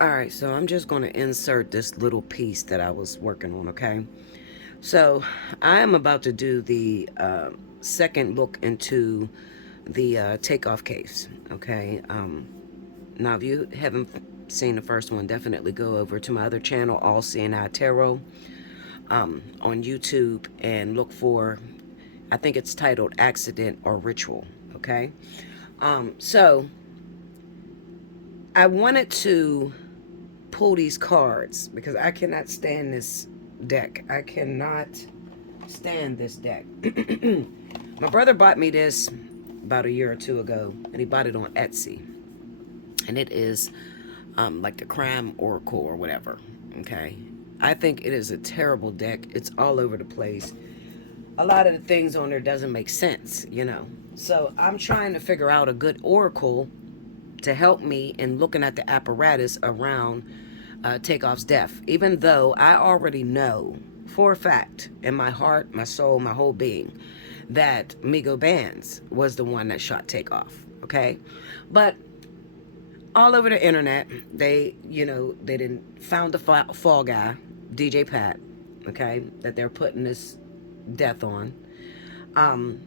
All right, so I'm just going to insert this little piece that I was working on, okay? So I am about to do the second look into the Takeoff case, okay? Now, if you haven't seen the first one, definitely go over to my other channel, Allseeingeyetarot, on YouTube, and look for, I think it's titled Accident or Ritual, okay? So I wanted to pull these cards because I cannot stand this deck. I cannot stand this deck. My brother bought me this about a year or two ago, and he bought it on Etsy. And it is like the Crime Oracle or whatever. Okay. I think it is a terrible deck. It's all over the place. A lot of the things on there doesn't make sense, you know. So I'm trying to figure out a good oracle to help me in looking at the apparatus around Takeoff's death. Even though I already know for a fact in my heart, my soul, my whole being that Migo Bands was the one that shot Takeoff. Okay. But all over the internet, they, they didn't found the fall guy, DJ Pat, okay, that they're putting this death on. Um,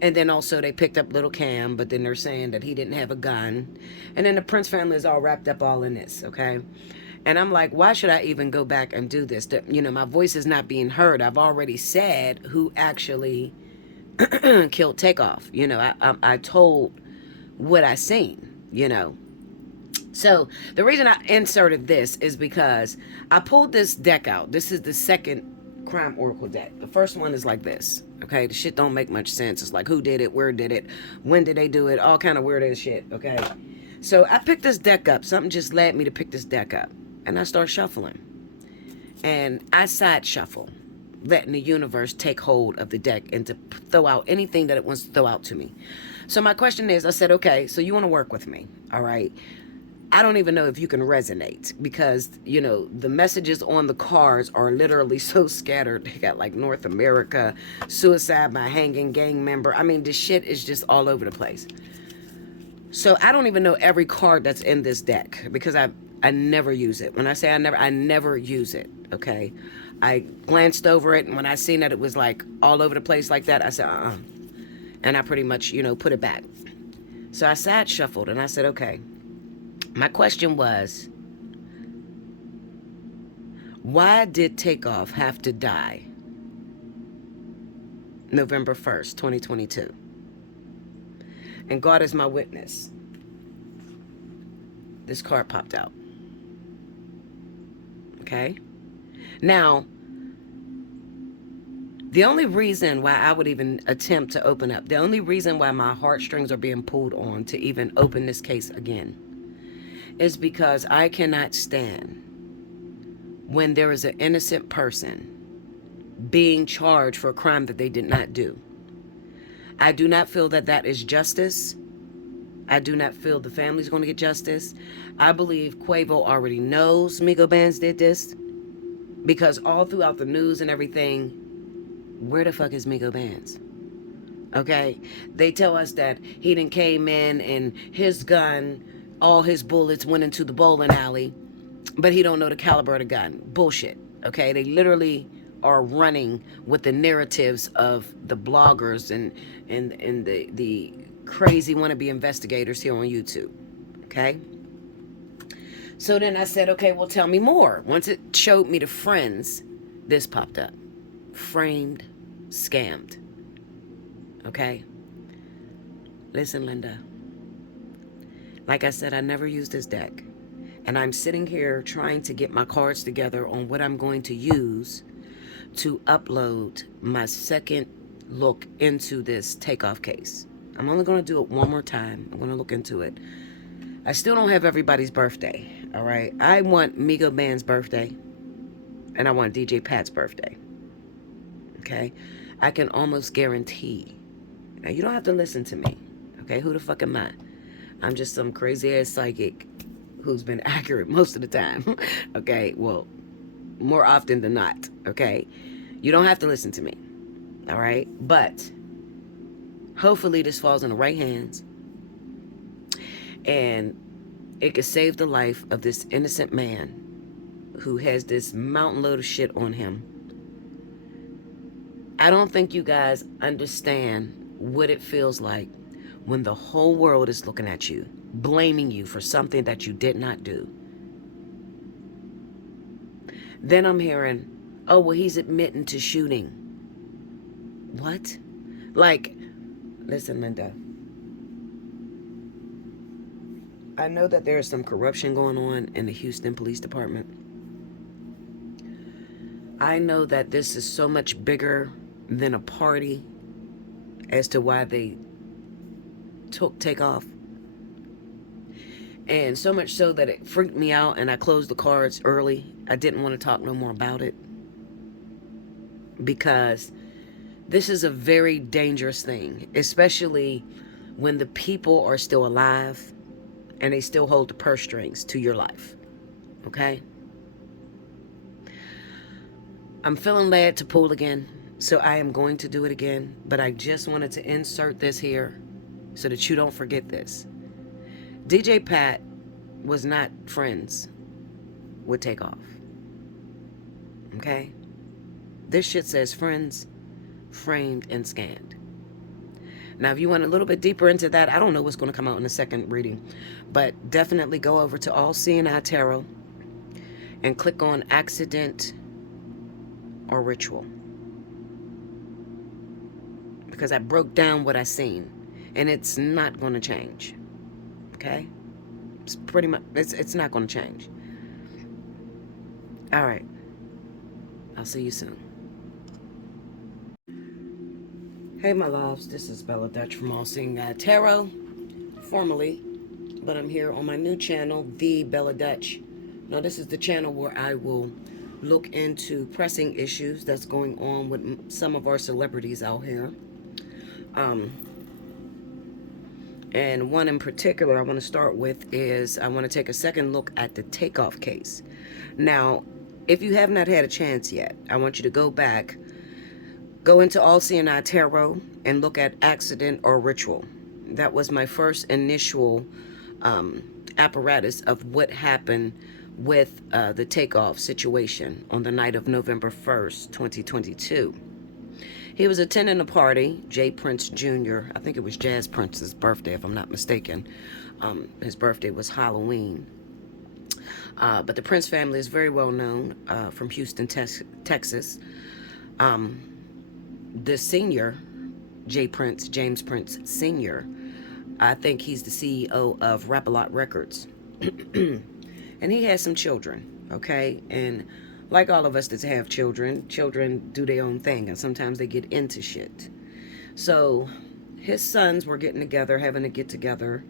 and then also they picked up little Cam, but then they're saying that he didn't have a gun. And then the Prince family is all wrapped up all in this, okay? And I'm like, why should I even go back and do this? My voice is not being heard. I've already said who actually killed Takeoff. I told what I seen. So the reason I inserted this is because I pulled this deck out. This is the second Crime Oracle deck. The first one is like this. Okay, the shit don't make much sense. It's like who did it, where did it, when did they do it, all kind of weird ass shit. Okay, so I picked this deck up. Something just led me to pick this deck up, and I start shuffling, and I side shuffle, letting the universe take hold of the deck and to throw out anything that it wants to throw out to me. So my question is, I said, okay, so you want to work with me, all right? I don't even know if you can resonate because, the messages on the cards are literally so scattered. They got like North America, suicide by hanging, gang member. I mean, this shit is just all over the place. So I don't even know every card that's in this deck because I never use it. When I say I never use it, okay? I glanced over it, and when I seen that it was like all over the place like that, I said, and I pretty much, put it back. So I side shuffled, and I said, okay. My question was, why did Takeoff have to die November 1st, 2022? And God is my witness. This card popped out. Okay? Now, the only reason why I would even attempt to open up, the only reason why my heartstrings are being pulled on to even open this case again is because I cannot stand when there is an innocent person being charged for a crime that they did not do. I do not feel that that is justice. I do not feel the family's going to get justice. I believe Quavo already knows Migo Bands did this because all throughout the news and everything, where the fuck is Migo Bands? Okay? They tell us that he done came in and his gun, all his bullets went into the bowling alley, but he don't know the caliber of the gun. Bullshit. Okay? They literally are running with the narratives of the bloggers and the crazy wannabe investigators here on YouTube. Okay? So then I said, okay, well, tell me more. Once it showed me the friends, this popped up. Framed, scammed. Okay? Listen, Linda. Like I said, I never used this deck. And I'm sitting here trying to get my cards together on what I'm going to use to upload my second look into this Takeoff case. I'm only going to do it one more time. I'm going to look into it. I still don't have everybody's birthday, all right? I want Migo Band's birthday, and I want DJ Pat's birthday, okay? I can almost guarantee. Now, you don't have to listen to me, okay? Who the fuck am I? I'm just some crazy-ass psychic who's been accurate most of the time, okay? Well, more often than not, okay? You don't have to listen to me, all right? But hopefully this falls in the right hands. And It could save the life of this innocent man who has this mountain load of shit on him. I don't think you guys understand what it feels like when the whole world is looking at you, blaming you for something that you did not do. Then I'm hearing, oh, well, he's admitting to shooting. What? Like, listen, Linda. I know that there's some corruption going on in the Houston Police Department. I know that this is so much bigger than a party as to why they took Takeoff. And so much so that it freaked me out and I closed the cards early. I didn't want to talk no more about it. Because this is a very dangerous thing. Especially when the people are still alive and they still hold the purse strings to your life. Okay? I'm feeling led to pull again. So I am going to do it again. But I just wanted to insert this here so that you don't forget this. DJ Pat was not friends with Takeoff. Okay? This shit says friends, framed, and scanned. Now, if you want a little bit deeper into that, I don't know what's going to come out in the second reading. But definitely go over to Allseeingeyetarot and click on Accident or Ritual. Because I broke down what I seen. And it's not going to change. Okay? It's pretty much, it's not going to change. All right. I'll see you soon. Hey, my loves. This is Bella Dutch from Allseeingeyetarot, formerly, but I'm here on my new channel, The Bella Dutch. Now, this is the channel where I will look into pressing issues that's going on with some of our celebrities out here. And one in particular I want to start with is I want to take a second look at the Takeoff case. Now, if you have not had a chance yet, I want you to go back, go into Allseeingeyetarot and look at Accident or Ritual. That was my first initial apparatus of what happened with the Takeoff situation on the night of November 1st, 2022. He was attending a party, Jay Prince Jr. I think it was Jazz Prince's birthday, if I'm not mistaken. His birthday was Halloween. But the Prince family is very well known from Houston, Texas. The senior, James Prince Sr., I think he's the CEO of R.I.P Records. And he has some children, okay? And like all of us that have children do their own thing, and sometimes they get into shit. So his sons were getting together, having a get-together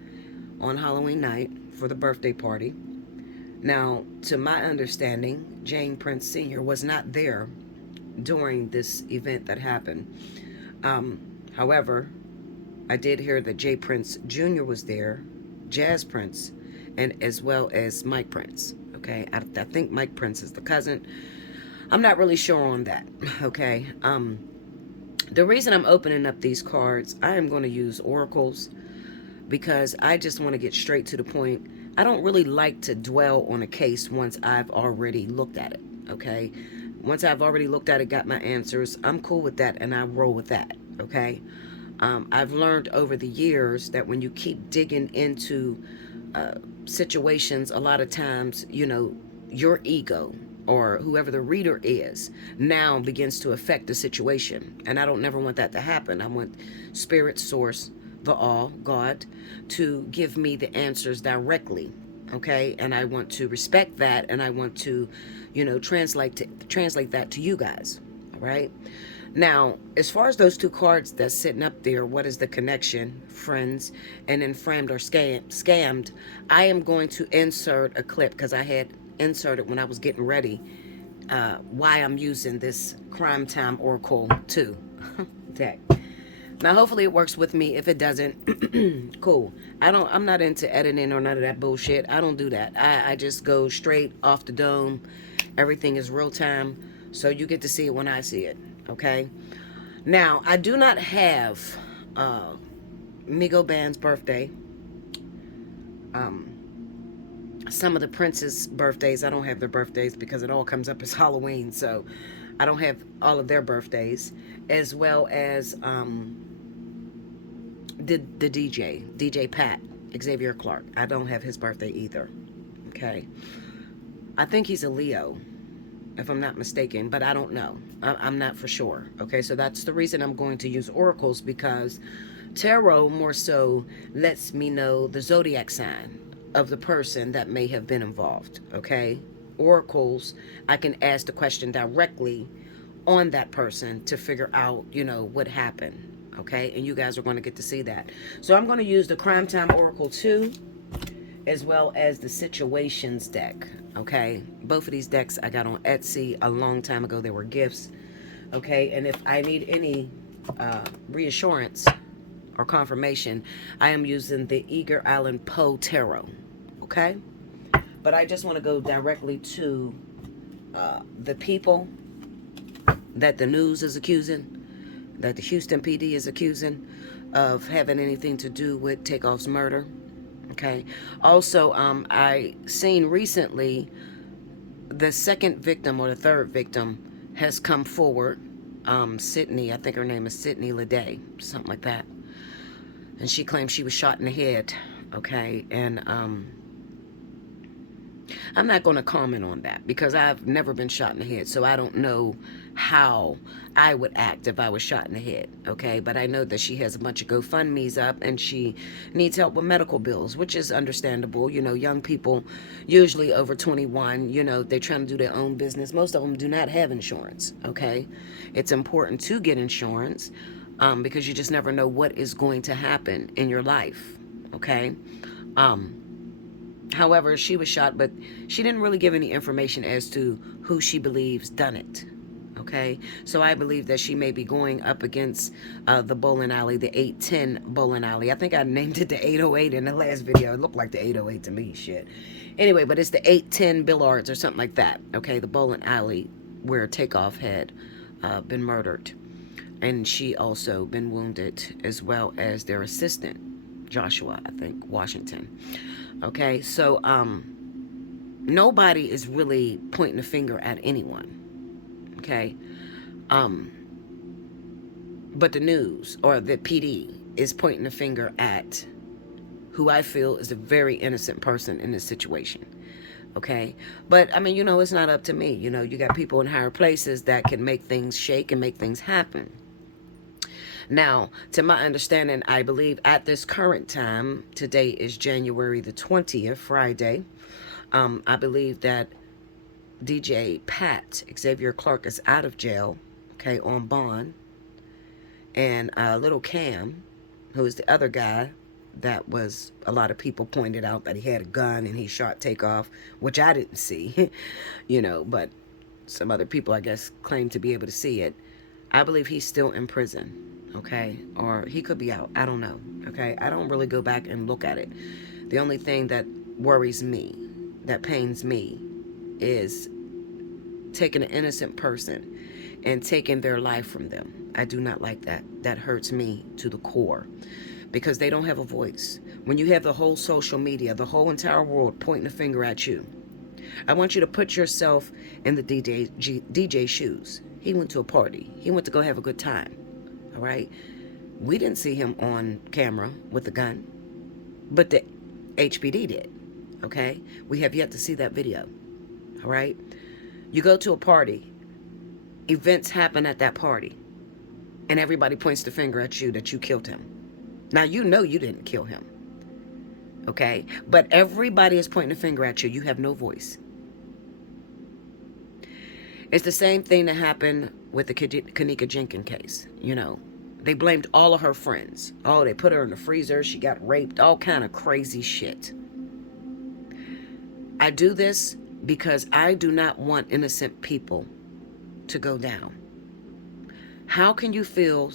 on Halloween night for the birthday party. Now, to my understanding, James Prince Sr. was not there during this event that happened. However, I did hear that Jay Prince Jr. was there, Jazz Prince, and as well as Mike Prince. Okay, I think Mike Prince is the cousin. I'm not really sure on that. Okay, the reason I'm opening up these cards, I am going to use oracles because I just want to get straight to the point. I don't really like to dwell on a case once I've already looked at it. Okay, once I've already looked at it, got my answers, I'm cool with that and I roll with that. Okay, I've learned over the years that when you keep digging into situations, a lot of times, you know, your ego or whoever the reader is now begins to affect the situation. And I don't never want that to happen. I want Spirit, Source, the All, God, to give me the answers directly. Okay, and I want to respect that, and I want to, you know, translate that to you guys. All right. Now, as far as those two cards that's sitting up there, what is the connection, friends, and then framed or scammed, I am going to insert a clip because I had inserted when I was getting ready why I'm using this Crime Time Oracle 2 deck. Now, hopefully it works with me. If it doesn't, cool. I'm not into editing or none of that bullshit. I don't do that. I just go straight off the dome. Everything is real time, so you get to see it when I see it. Okay, now I do not have Migo Band's birthday Some of the princes' birthdays, I don't have their birthdays because it all comes up as Halloween, so I don't have all of their birthdays, as well as the DJ Pat, Xavier Clark. I don't have his birthday either. Okay. I think he's a Leo, if I'm not mistaken, but I don't know. I'm not for sure. Okay, so that's the reason I'm going to use oracles, because tarot more so lets me know the zodiac sign of the person that may have been involved. Okay, oracles, I can ask the question directly on that person to figure out, what happened. Okay, and you guys are going to get to see that. So I'm going to use the Crime Time Oracle 2, as well as the Situations deck. Okay, both of these decks I got on Etsy a long time ago. They were gifts. Okay, and if I need any reassurance or confirmation, I am using the Edgar Allan Poe Tarot. Okay, but I just want to go directly to the people that the news is accusing, that the Houston PD is accusing of having anything to do with Takeoff's murder. Okay. Also, I seen recently the second victim or the third victim has come forward. Sydney, I think her name is Sydney Leday, something like that. And she claims she was shot in the head. Okay. And I'm not going to comment on that because I've never been shot in the head, so I don't know how I would act if I was shot in the head, okay? But I know that she has a bunch of GoFundMe's up and she needs help with medical bills, which is understandable. Young people, usually over 21, they're trying to do their own business. Most of them do not have insurance, okay? It's important to get insurance because you just never know what is going to happen in your life, okay? However, she was shot, but she didn't really give any information as to who she believes done it. Okay, so I believe that she may be going up against the bowling alley, the 810 bowling alley. I think I named it the 808 in the last video. It looked like the 808 to me, shit. Anyway, but it's the 810 Billards or something like that. Okay, the bowling alley where Takeoff had been murdered. And she also been wounded, as well as their assistant, Joshua, I think, Washington. Okay, so nobody is really pointing a finger at anyone. Okay, but the news or the PD is pointing a finger at who I feel is a very innocent person in this situation. Okay, but I mean, it's not up to me. You got people in higher places that can make things shake and make things happen. Now, to my understanding, I believe at this current time, today is January the 20th, Friday. I believe that DJ Pat, Xavier Clark, is out of jail, okay, on bond. And little Cam, who is the other guy that was, a lot of people pointed out that he had a gun and he shot Takeoff, which I didn't see, but some other people, I guess, claim to be able to see it. I believe he's still in prison. Okay, or he could be out. I don't know. Okay, I don't really go back and look at it. The only thing that worries me, that pains me, is taking an innocent person and taking their life from them. I do not like that. That hurts me to the core because they don't have a voice. When you have the whole social media, the whole entire world pointing a finger at you, I want you to put yourself in the DJ shoes. He went to a party. He went to go have a good time. All right, we didn't see him on camera with a gun, but the HPD did. Okay, we have yet to see that video. All right, you go to a party, events happen at that party, and everybody points the finger at you that you killed him. Now you didn't kill him. Okay, but everybody is pointing a finger at you. You have no voice. It's the same thing that happened with the Kenneka Jenkins case. They blamed all of her friends. Oh, they put her in the freezer. She got raped. All kind of crazy shit. I do this because I do not want innocent people to go down. How can you feel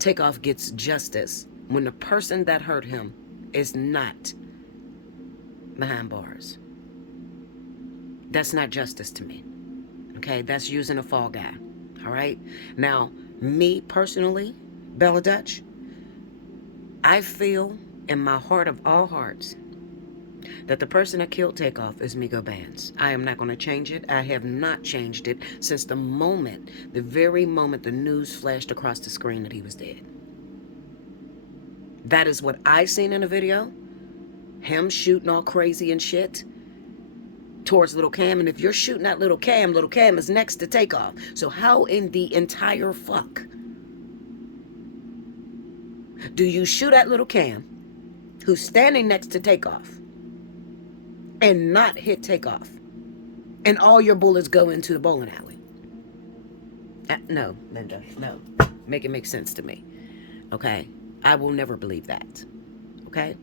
Takeoff gets justice when the person that hurt him is not behind bars? That's not justice to me. Okay, that's using a fall guy. All right. Now, me personally, Bella Dutch, I feel in my heart of all hearts that the person that killed Takeoff is Migo Bands. I am not going to change it. I have not changed it since the very moment the news flashed across the screen that he was dead. That is what I seen in the video. Him shooting all crazy and shit towards Little Cam. And if you're shooting at Little Cam is next to Takeoff. So how in the entire fuck do you shoot at Little Cam, who's standing next to Takeoff, and not hit Takeoff, and all your bullets go into the bowling alley? No, Linda, no. Make it make sense to me. Okay? I will never believe that. Okay?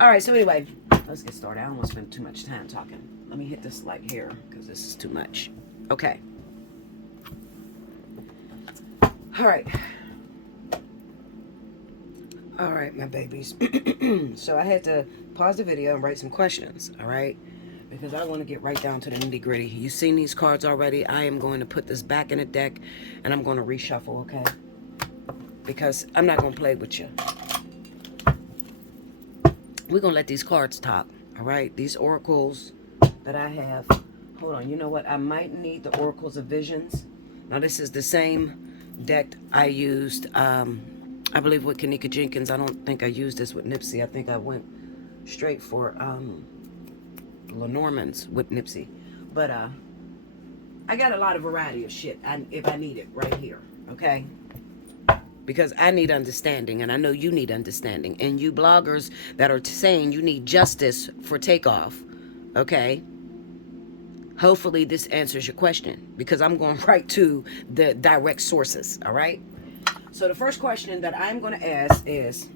All right, so anyway, let's get started. I don't want to spend too much time talking. Let me hit this light here, because this is too much. Okay. All right. All right, my babies. So I had to pause the video and write some questions, all right? Because I want to get right down to the nitty gritty. You've seen these cards already. I am going to put this back in the deck, and I'm going to reshuffle, okay? Because I'm not going to play with you. We're going to let these cards talk, all right? These oracles that I have. Hold on, you know what? I might need the oracles of visions. Now, this is the same deck I used, I believe, with Kanika Jenkins. I don't think I used this with Nipsey. I think I went straight for Lenormand's with Nipsey. But I got a lot of variety of shit if I need it right here, okay? Because I need understanding, and I know you need understanding. And you bloggers that are saying you need justice for Takeoff, okay? Hopefully this answers your question, because I'm going right to the direct sources, all right? So the first question that I'm going to ask is,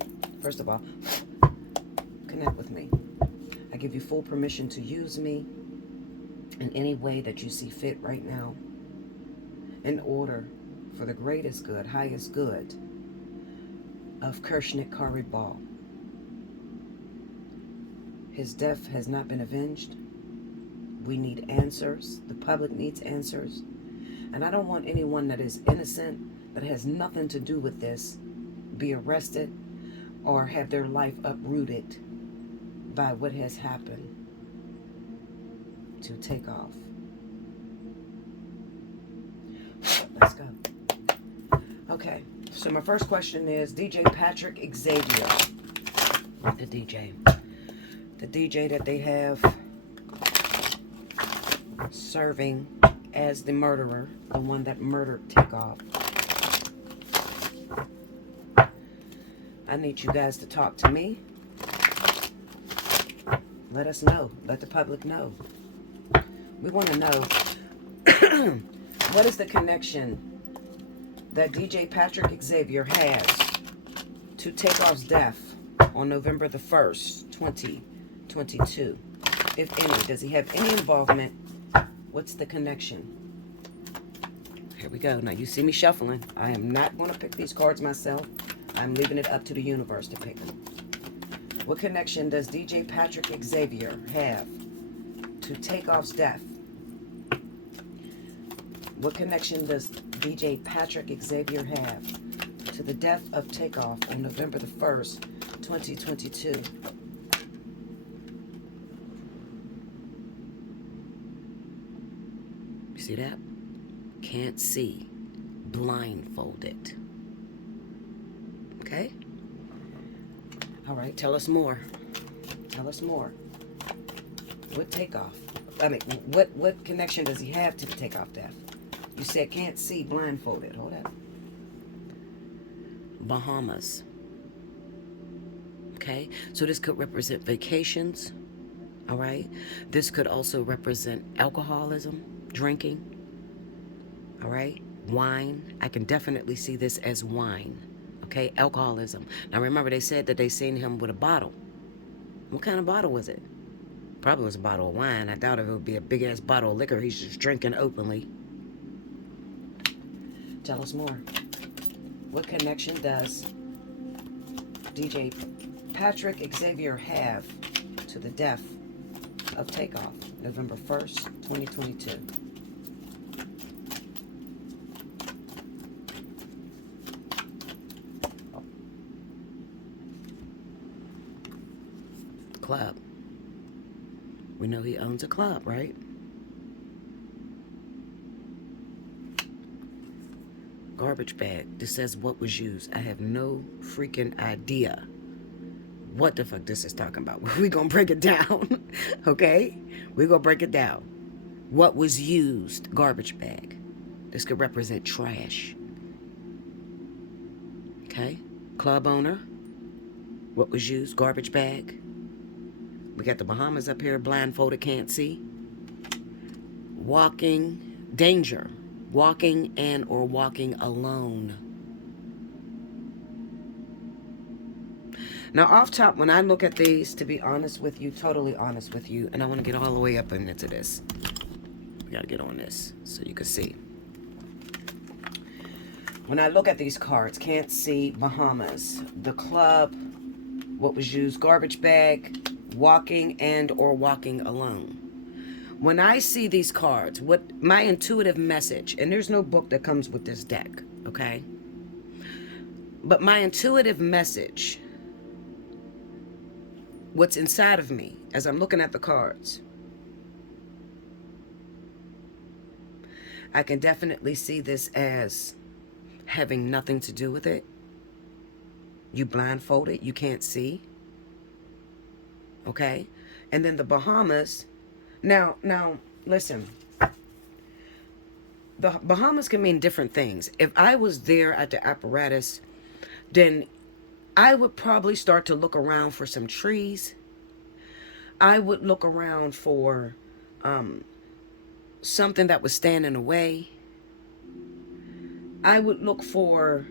first of all, connect with me. I give you full permission to use me in any way that you see fit right now, in order for the greatest good, highest good of Kershnik Karibal. His death has not been avenged. We need answers. The public needs answers. And I don't want anyone that is innocent, that has nothing to do with this, be arrested or have their life uprooted by what has happened to Takeoff. Let's go. Okay, so my first question is DJ Patrick Xavier. The DJ that they have serving as the murderer, the one that murdered Takeoff. I need you guys to talk to me. Let us know. Let the public know. We want to know what is the connection that DJ Patrick Xavier has to Takeoff's death on November the 1st, 2022. If any, does he have any involvement? What's the connection? Here we go. Now you see me shuffling. I am not going to pick these cards myself. I'm leaving it up to the universe to pick them. What connection does DJ Patrick Xavier have to Takeoff's death? What connection does DJ Patrick Xavier have to the death of Takeoff on November the 1st, 2022? You see that? Can't see. Blindfolded. Okay? All right, tell us more. Tell us more. What Takeoff? I mean, what connection does he have to the Takeoff death? You said can't see, blindfolded. Hold up. Bahamas. Okay? So this could represent vacations. All right? This could also represent alcoholism, drinking. All right? Wine. I can definitely see this as wine. Okay, alcoholism. Now remember, they said that they seen him with a bottle. What kind of bottle was it? Probably was a bottle of wine. I doubt if it would be a big ass bottle of liquor he's just drinking openly. Tell us more. What connection does DJ Patrick Xavier have to the death of Takeoff, November 1st, 2022? Club. know he owns a club, right? Garbage bag. This says what was used. I have no freaking idea what the fuck this is talking about. We're going to break it down. Okay? We're going to break it down. What was used. Garbage bag. This could represent trash. Okay? Club owner. What was used. Garbage bag. We got the Bahamas up here. Blindfolded, can't see. Walking. Danger. Walking and or walking alone. Now, off top, when I look at these, to be honest with you, totally honest with you, and I want to get all the way up into this. We got to get on this so you can see. When I look at these cards, can't see, Bahamas, the club, what was used, garbage bag, walking and or walking alone. When I see these cards, what my intuitive message, and there's no book that comes with this deck, okay? But my intuitive message, what's inside of me as I'm looking at the cards, I can definitely see this as having nothing to do with it. You blindfolded, you can't see. Okay? And then the Bahamas. Now, listen. The Bahamas can mean different things. If I was there at the apparatus, then I would probably start to look around for some trees. I would look around for something that was standing in the way. I would look for,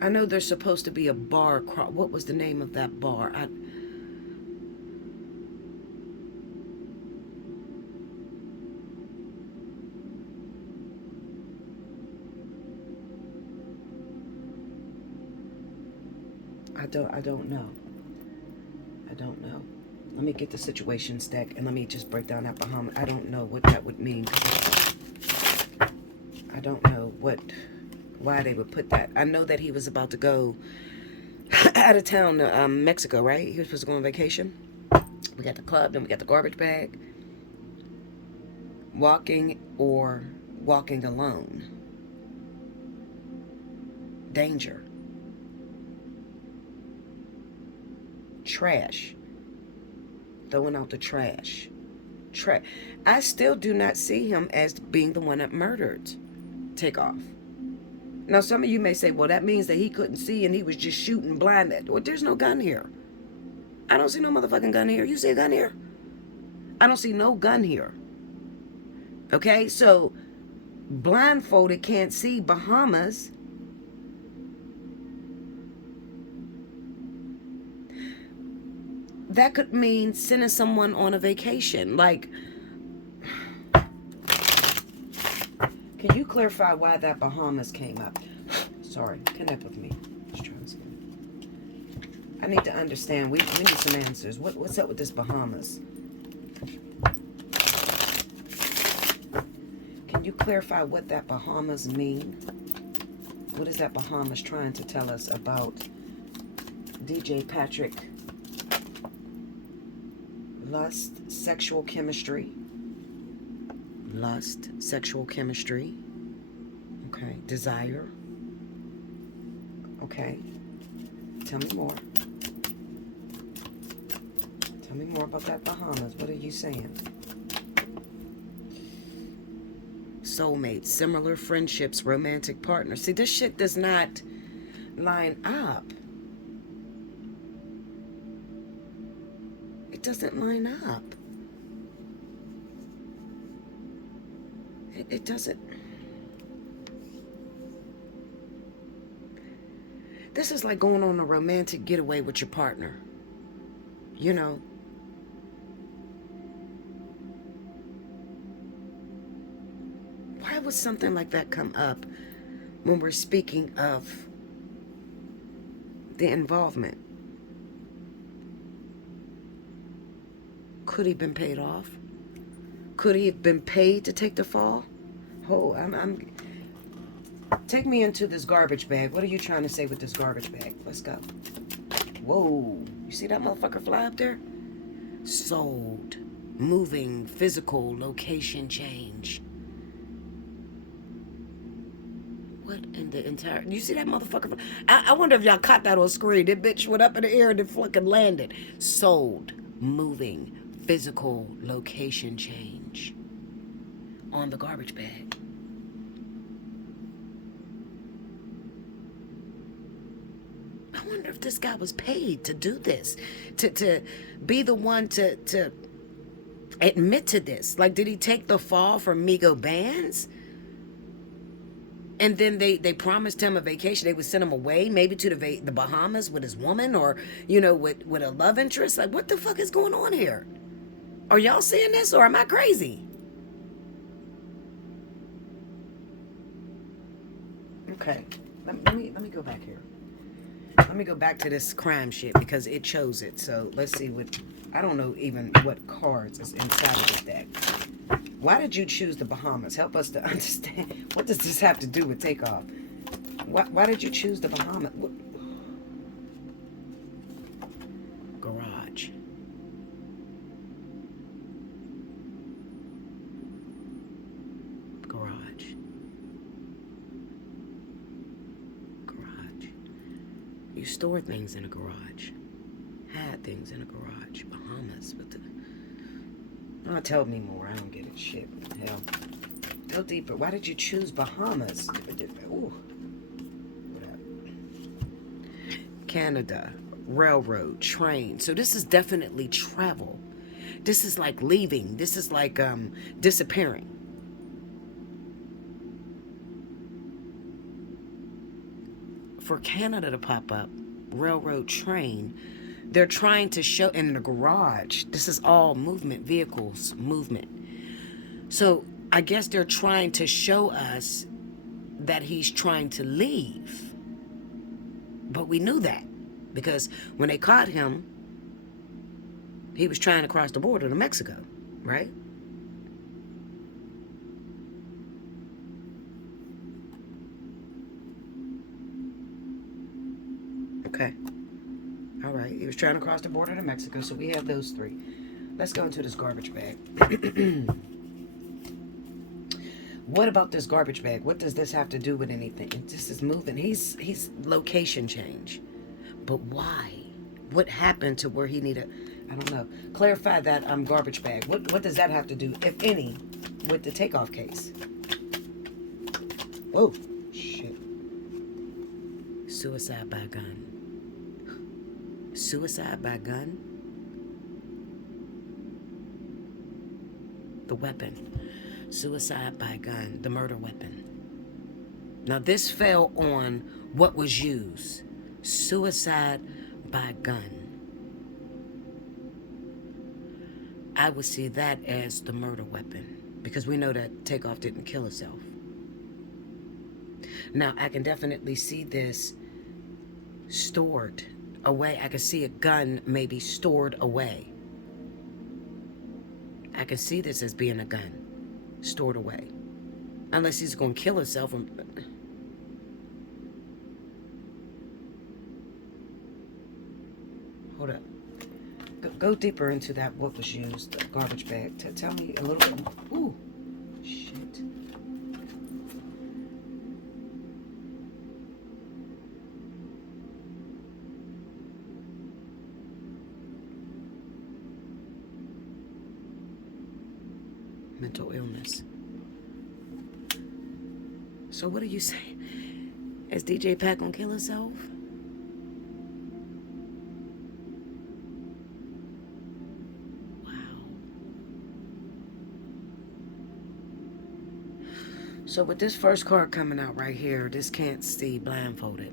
I know there's supposed to be a bar. What was the name of that bar? I don't know. I don't know. Let me get the situation stack and let me just break down that Bahama. I don't know what that would mean. I don't know why they would put that. I know that he was about to go out of town to Mexico, right? He was supposed to go on vacation. We got the club, then we got the garbage bag. Walking or walking alone. Danger. Trash. Throwing out the trash. I still do not see him as being the one that murdered Takeoff. Now, some of you may say, well, that means that he couldn't see and he was just shooting blinded. Well, there's no gun here. I don't see no motherfucking gun here. You see a gun here? I don't see no gun here. Okay, so blindfolded, can't see, Bahamas. That could mean sending someone on a vacation. Like, can you clarify why that Bahamas came up? Sorry, connect with me. Just trying to see. I need to understand. We need some answers. What's up with this Bahamas? Can you clarify what that Bahamas mean? What is that Bahamas trying to tell us about DJ Patrick? Lust, sexual chemistry. Lust, sexual chemistry. Okay, desire. Okay, tell me more. Tell me more about that Bahamas. What are you saying? Soulmates, similar friendships, romantic partners. See, this shit does not line up. It doesn't line up. It doesn't. This is like going on a romantic getaway with your partner. You know. Why would something like that come up when we're speaking of the involvement? Could he have been paid off? Could he have been paid to take the fall? Oh, take me into this garbage bag. What are you trying to say with this garbage bag? Let's go. Whoa. You see that motherfucker fly up there? Sold. Moving, physical, location change. What in the entire... You see that motherfucker? I wonder if y'all caught that on screen. That bitch went up in the air and then fucking landed. Sold. Moving, physical, location change. On the garbage bag. I wonder if this guy was paid to do this. To be the one to admit to this. Like, did he take the fall from Migo Bands? And then they promised him a vacation. They would send him away, maybe to the Bahamas with his woman, or, you know, with a love interest. Like, what the fuck is going on here? Are y'all seeing this, or am I crazy? Okay, let me go back here. Let me go back to this crime shit because it chose it. So let's see what... I don't know even what cards is inside of this deck. Why did you choose the Bahamas? Help us to understand. What does this have to do with Takeoff? Why did you choose the Bahamas? Garage. Garage. Garage. You store things in a garage. Had things in a garage. Bahamas. What the... Oh, tell me more. I don't get it. Shit. Hell. Go deeper. Why did you choose Bahamas? Ooh. Canada. Railroad. Train. So this is definitely travel. This is like leaving. This is like disappearing. For Canada to pop up, railroad, train, they're trying to show in the garage. This is all movement, vehicles, movement. So I guess they're trying to show us that he's trying to leave. But we knew that because when they caught him, he was trying to cross the border to Mexico, right? Okay. All right. He was trying to cross the border to Mexico, so we have those three. Let's go into this garbage bag. What about this garbage bag? What does this have to do with anything? This is moving. He's location change. But why? What happened to where he needed... I don't know. Clarify that garbage bag. What does that have to do, if any, with the Takeoff case? Oh, shit. Suicide by gun. Suicide by gun? The weapon. Suicide by gun. The murder weapon. Now this fell on what was used. Suicide by gun. I would see that as the murder weapon. Because we know that Takeoff didn't kill himself. Now I can definitely see this stored away. I can see a gun maybe stored away. I can see this as being a gun stored away. Unless he's going to kill himself. Hold up. Go deeper into that, what was used, the garbage bag. Tell me a little bit more. Ooh, shit. Mental illness. So what are you saying? Is DJ Pat gonna kill herself? Wow. So with this first card coming out right here, this can't see blindfolded.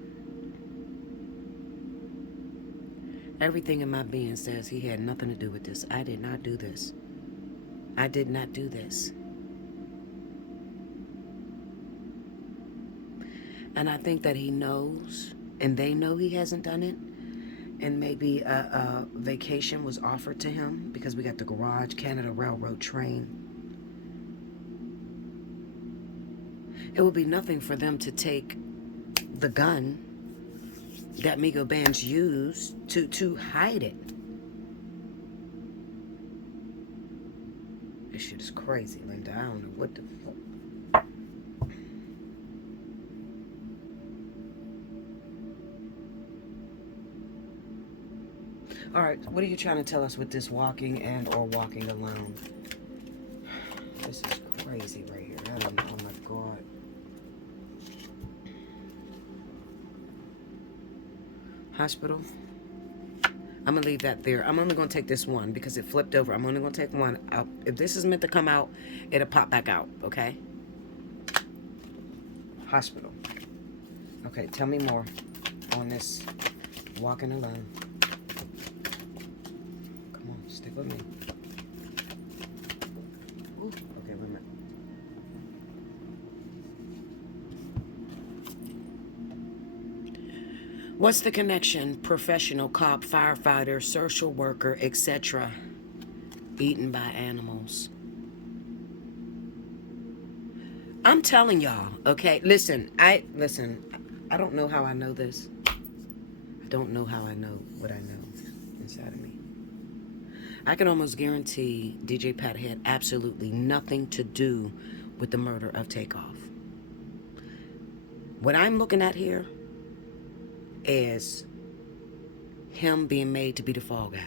Everything in my being says he had nothing to do with this. I did not do this. I did not do this. And I think that he knows, and they know he hasn't done it. And maybe a vacation was offered to him because we got the garage, Canada Railroad, train. It would be nothing for them to take the gun that Migo bands use to hide it. This shit is crazy, Linda. I don't know what the fuck. All right, what are you trying to tell us with this walking and or walking alone? This is crazy right here. I don't know. Oh my God. Hospital. I'm going to leave that there. I'm only going to take this one because it flipped over. I'm only going to take one. If this is meant to come out, it'll pop back out, okay? Hospital. Okay, tell me more on this walking alone. Come on, stick with me. Ooh, okay, wait a minute. What's the connection? Professional, cop, firefighter, social worker, etc. Eaten by animals. I'm telling y'all, okay? Listen, I don't know how I know this. I don't know how I know what I know inside of me. I can almost guarantee DJ Pat had absolutely nothing to do with the murder of Takeoff. What I'm looking at here is him being made to be the fall guy.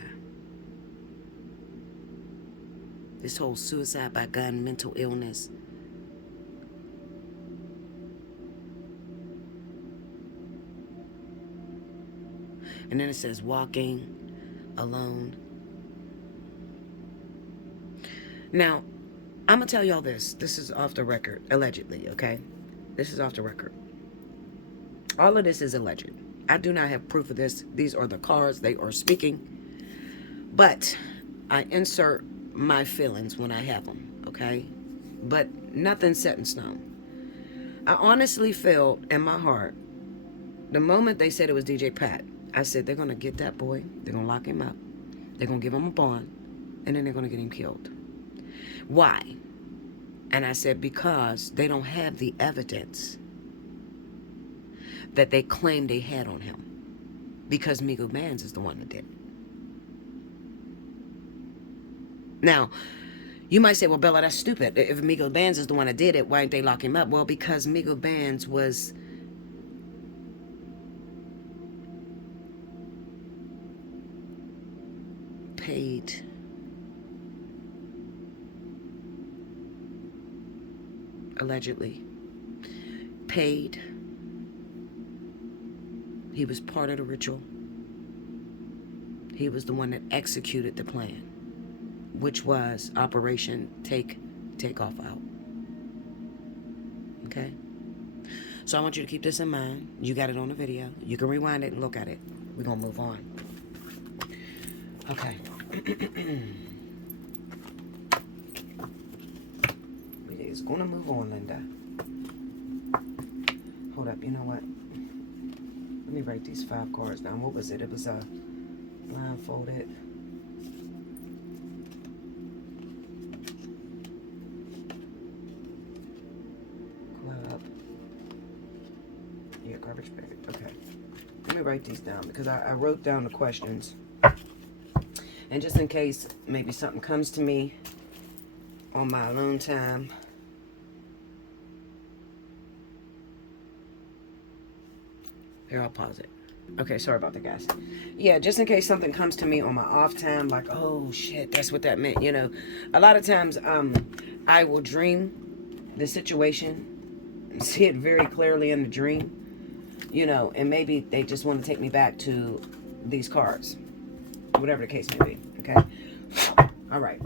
This whole suicide by gun, mental illness. And then it says walking alone. Now, I'm going to tell y'all this. This is off the record, allegedly, okay? This is off the record. All of this is alleged. I do not have proof of this. These are the cards. They are speaking. But I insert my feelings when I have them, okay? But nothing's set in stone. I honestly felt in my heart, the moment they said it was DJ Pat, I said, they're going to get that boy. They're going to lock him up. They're going to give him a bond. And then they're going to get him killed. Why? And I said, because they don't have the evidence that they claim they had on him. Because Migo Bands is the one that did it. Now, you might say, well, Bella, that's stupid. If Migo Bands is the one that did it, why didn't they lock him up? Well, because Migo Bands was paid allegedly paid. He was part of the ritual. He was the one that executed the plan, which was Operation Takeoff out. Okay? So I want you to keep this in mind. You got it on the video. You can rewind it and look at it. We're going to move on. Okay. We're going to move on, Linda. Hold up. You know what? Let me write these 5 cards down. What was it? It was a blindfolded. Club. Yeah, garbage bag. Okay. Let me write these down because I wrote down the questions. And just in case maybe something comes to me on my alone time. Here, I'll pause it. Okay, sorry about that, guys. Yeah, just in case something comes to me on my off time, like, oh, shit, that's what that meant, you know. A lot of times, I will dream the situation, see it very clearly in the dream, you know, and maybe they just want to take me back to these cards, whatever the case may be, okay? All right.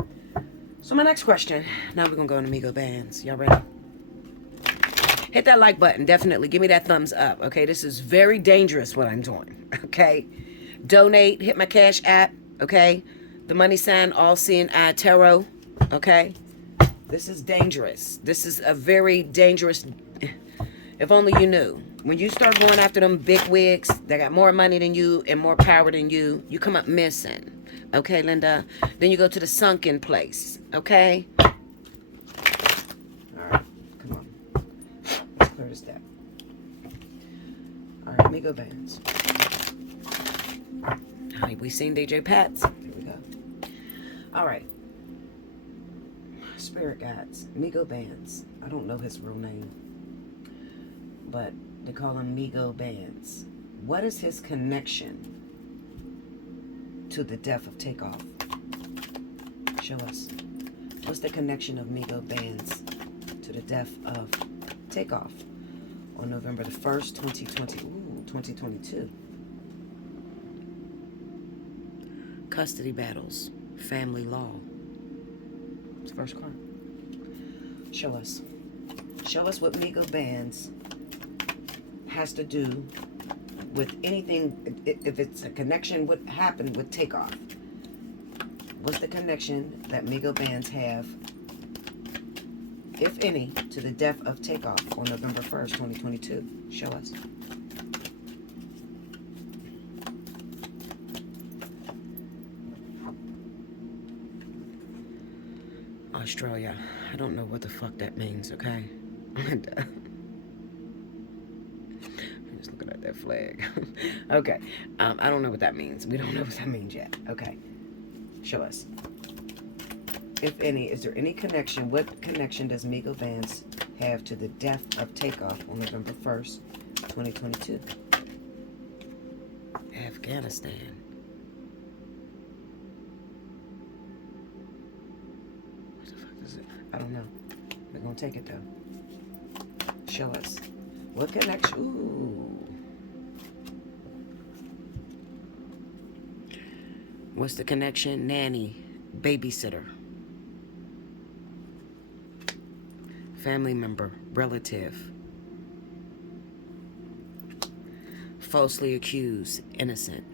So my next question, now we're going to go into Migo Bands. Y'all ready? Hit that like button. Definitely. Give me that thumbs up. Okay. This is very dangerous what I'm doing. Okay. Donate. Hit my Cash App. Okay. The money sign Allseeingeyetarot. Okay. This is dangerous. This is a very dangerous. If only you knew. When you start going after them big wigs that got more money than you and more power than you, you come up missing. Okay, Linda? Then you go to the sunken place. Okay? Clear this deck. All right, Migo Bands. We seen DJ Pats. Here we go. All right. Spirit guides, Migo Bands. I don't know his real name, but they call him Migo Bands. What is his connection to the death of Takeoff? Show us. What's the connection of Migo Bands to the death of Takeoff on November the 1st, 2022? Custody battles, family law. It's the first card. Show us. Show us what Migo Bands has to do with anything, if it's a connection, what happened with Takeoff. What's the connection that Migo Bands have, if any, to the death of Takeoff on November 1st, 2022? Show us. Australia. I don't know what the fuck that means, okay? I'm just looking at that flag. Okay. I don't know what that means. We don't know what that means yet. Okay. Show us. If any, is there any connection? What connection does Migo Bands have to the death of Takeoff on November 1st, 2022? Afghanistan. I don't know. We're going to take it, though. Show us. What connection? Ooh. What's the connection? Nanny. Babysitter. Family member. Relative. Falsely accused. Innocent.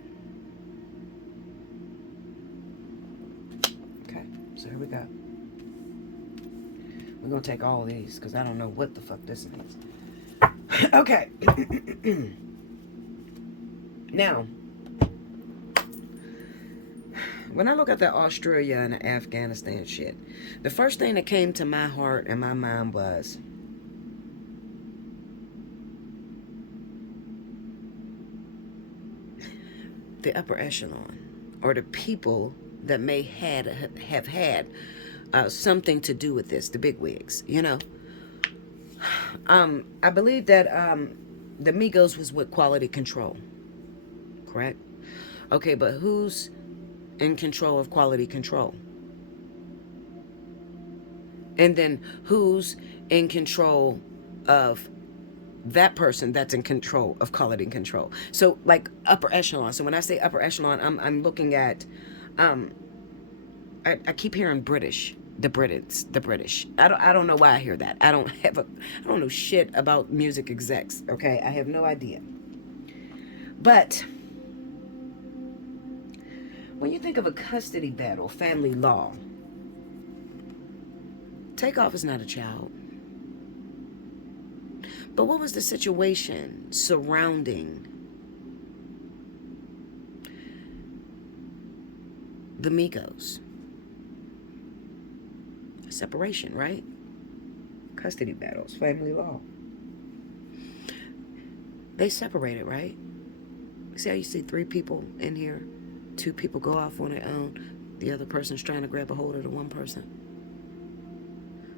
Okay. So here we go. We're going to take all of these because I don't know what the fuck this means. Okay. Now, when I look at the Australia and the Afghanistan shit, the first thing that came to my heart and my mind was the upper echelon, or the people that may have had something to do with this, the bigwigs, you know. I believe that the Migos was with quality control, correct? Okay, but who's in control of quality control? And then who's in control of that person that's in control of quality control? So like upper echelon. So when I say upper echelon, I'm looking at I keep hearing British. The British. I don't know why I hear that. I don't know shit about music execs, okay? I have no idea. But when you think of a custody battle, family law, Takeoff is not a child. But what was the situation surrounding the Migos? Separation, right? Custody battles, family law. They separated, right? See how you see 3 people in here? 2 people go off on their own. The other person's trying to grab a hold of the one person.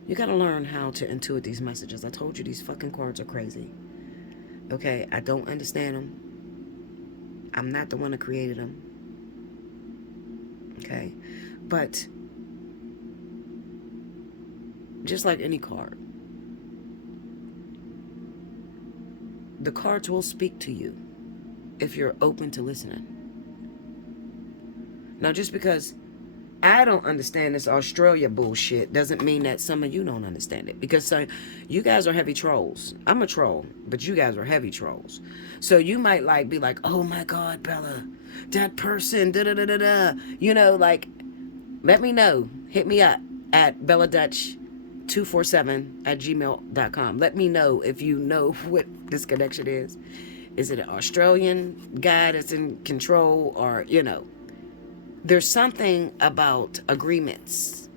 You gotta learn how to intuit these messages. I told you these fucking cards are crazy. Okay, I don't understand them. I'm not the one that created them. Okay? But just like any card, the cards will speak to you if you're open to listening. Now, just because I don't understand this Australia bullshit doesn't mean that some of you don't understand it. Because you guys are heavy trolls. I'm a troll, but you guys are heavy trolls. So you might be like, oh my God, Bella, that person, da-da-da-da-da. You know, like, let me know. Hit me up at belladutch247@gmail.com. Let me know if you know what this connection is. Is it an Australian guy that's in control, or, you know, there's something about agreements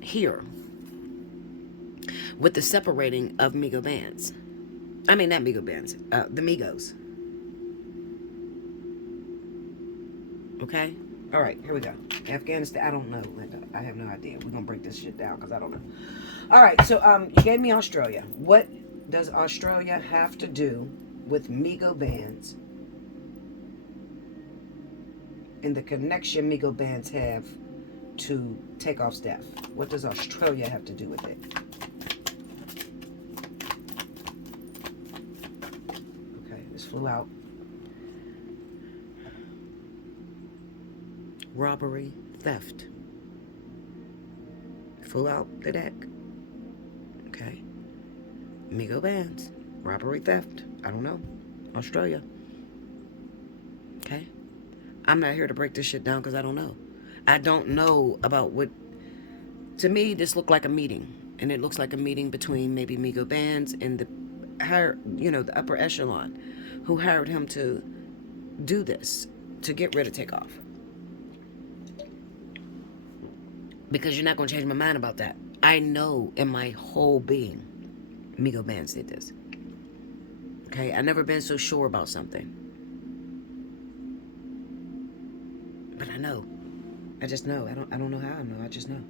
here with the separating of Migo Bands. I mean, not Migo Bands, the Migos. Okay? All right, here we go. Afghanistan, I don't know, Linda. I have no idea. We're going to break this shit down because I don't know. All right, so you gave me Australia. What does Australia have to do with Migo bands and the connection Migo bands have to Takeoff's death? What does Australia have to do with it? Okay, this flew out. Robbery, theft. Flew out the deck. Okay. Migo bands. Robbery, theft. I don't know. Australia. Okay. I'm not here to break this shit down because I don't know. I don't know about what. To me, this looked like a meeting, and it looks like a meeting between maybe Migo bands and the higher, the upper echelon, who hired him to do this, to get rid of Takeoff. Because you're not going to change my mind about that. I know in my whole being, Migo bands did this. Okay, I've never been so sure about something. But I know. I just know. I don't know how I know. I just know.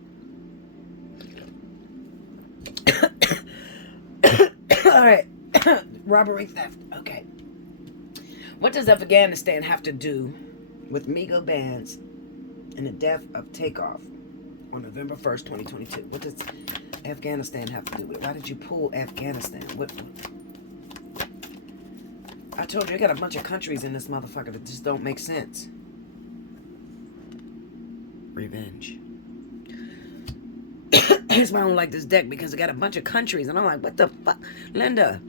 All right. Robbery, theft. Okay. What does Afghanistan have to do with Migo bands and the death of Takeoff on November 1st, 2022? What does Afghanistan have to do with it? Why did you pull Afghanistan? What? I told you, I got a bunch of countries in this motherfucker that just don't make sense. Revenge. Here's why I don't like this deck, because it got a bunch of countries, and I'm like, what the fuck? Linda,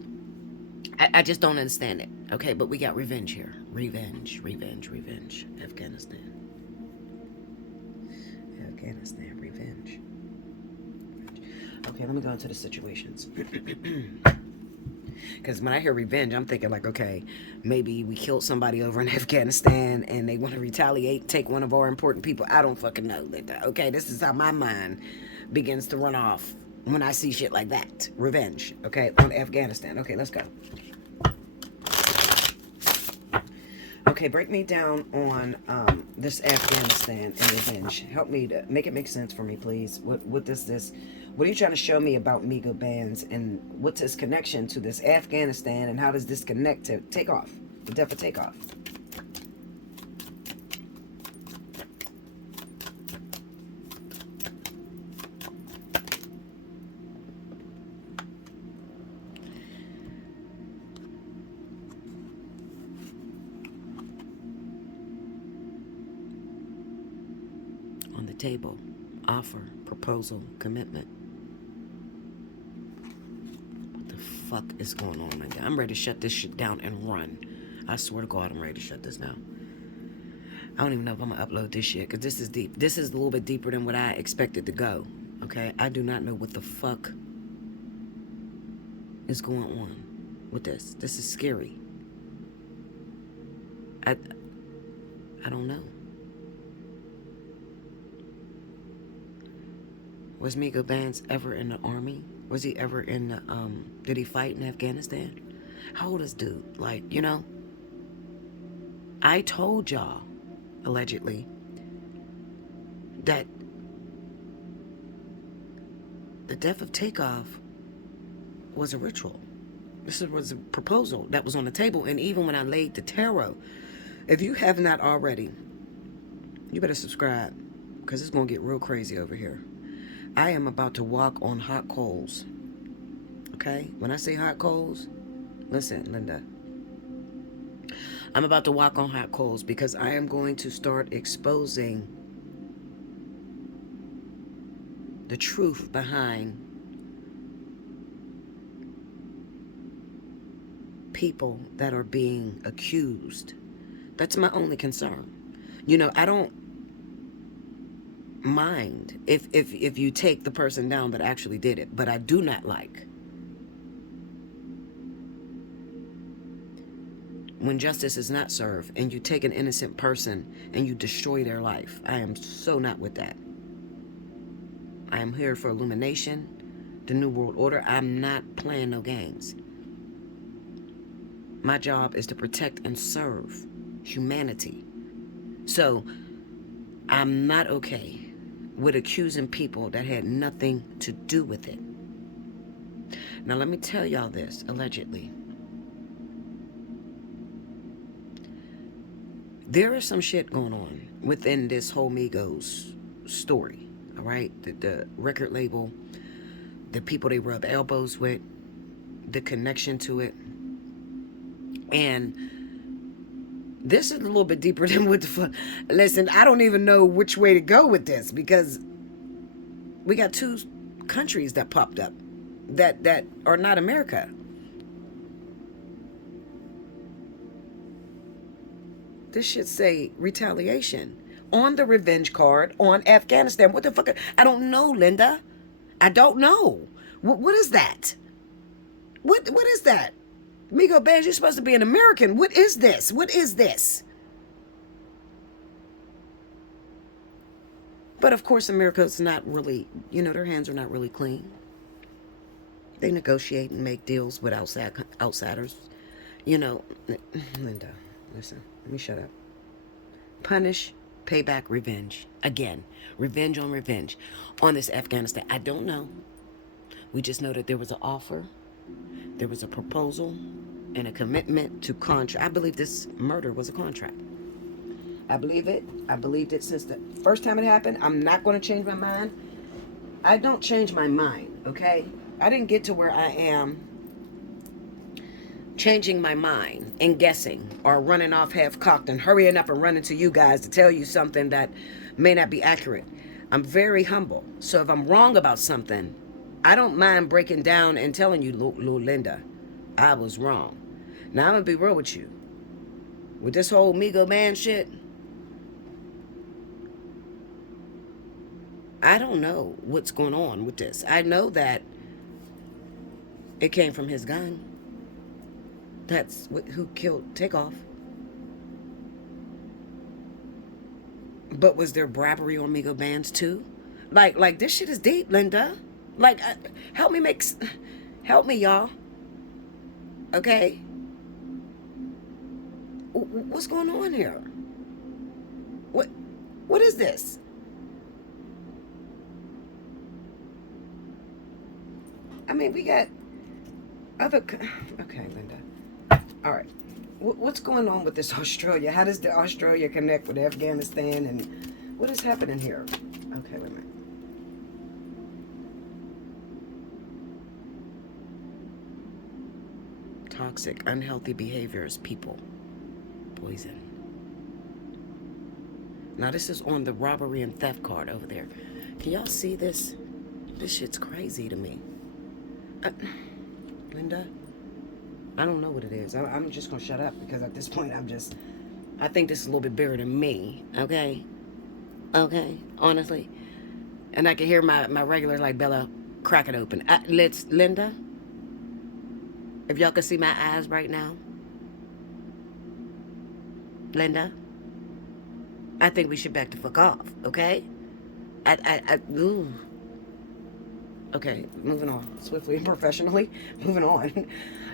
I just don't understand it. Okay, but we got revenge here. Revenge, revenge, revenge. Afghanistan. Afghanistan, revenge. Okay, let me go into the situations. Because when I hear revenge, I'm thinking like, okay, maybe we killed somebody over in Afghanistan and they want to retaliate, take one of our important people. I don't fucking know, Linda. Okay, this is how my mind begins to run off when I see shit like that. Revenge, okay, on Afghanistan. Okay, let's go. Okay, break me down on this Afghanistan and revenge. Help me to make it make sense for me, please. What does this... What are you trying to show me about Migo bands, and what's its connection to this Afghanistan, and how does this connect to Takeoff, the death of Takeoff? On the table, offer, proposal, commitment. Fuck is going on right now? I'm ready to shut this shit down and run. I swear to God, I'm ready to shut this down. I don't even know if I'm gonna upload this shit, because this is deep. This is a little bit deeper than what I expected to go. Okay, I do not know what the fuck is going on with this. This is scary. I don't know. Was Migo Bands ever in the army? Was he ever in the, did he fight in Afghanistan? How old is dude? Like, I told y'all, allegedly, that the death of Takeoff was a ritual. This was a proposal that was on the table. And even when I laid the tarot, if you have not already, you better subscribe, because it's going to get real crazy over here. I am about to walk on hot coals. Okay? When I say hot coals, listen, Linda. I'm about to walk on hot coals, because I am going to start exposing the truth behind people that are being accused. That's my only concern. I don't mind if you take the person down that actually did it, but I do not like when justice is not served and you take an innocent person and you destroy their life. I am so not with that. I am here for illumination, the New World Order. I'm not playing no games. My job is to protect and serve humanity. So I'm not okay with accusing people that had nothing to do with it. Now let me tell y'all this, allegedly. There is some shit going on within this whole Migos story, all right? The record label, the people they rub elbows with, the connection to it. And this is a little bit deeper than what the fuck. Listen, I don't even know which way to go with this, because we got two countries that popped up that are not America. This should say retaliation on the revenge card on Afghanistan. What the fuck? I don't know, Linda. I don't know. What is that? What is that? Migo Bands, you're supposed to be an American. What is this? What is this? But of course, America's not really, their hands are not really clean. They negotiate and make deals with outsiders. Linda, listen, let me shut up. Punish, payback, revenge. Again, revenge on revenge on this Afghanistan. I don't know. We just know that there was an offer, there was a proposal, and a commitment to contract. I believe this murder was a contract. I believe it. I believed it since the first time it happened. I'm not going to change my mind. I don't change my mind, okay? I didn't get to where I am changing my mind and guessing or running off half-cocked and hurrying up and running to you guys to tell you something that may not be accurate. I'm very humble. So if I'm wrong about something, I don't mind breaking down and telling you, Linda, I was wrong. Now, I'm going to be real with you. With this whole Migo Man shit, I don't know what's going on with this. I know that it came from his gun. That's who killed Takeoff. But was there bribery on Migo Bands too? Like this shit is deep, Linda. Like, help me, y'all. Okay? What's going on here? What is this? I mean, we got other... Okay, Linda. All right. What's going on with this Australia? How does the Australia connect with Afghanistan? And what is happening here? Okay, wait a minute. Toxic, unhealthy behaviors, people. Poison. Now, this is on the robbery and theft card over there. Can y'all see this? This shit's crazy to me. Linda, I don't know what it is. I'm just going to shut up, because at this point, I think this is a little bit bigger than me, okay? Okay, honestly. And I can hear my regular, like, Bella crack it open. Linda, if y'all can see my eyes right now. Linda, I think we should back the fuck off, okay? Ooh. Okay, moving on. Swiftly and professionally. Moving on.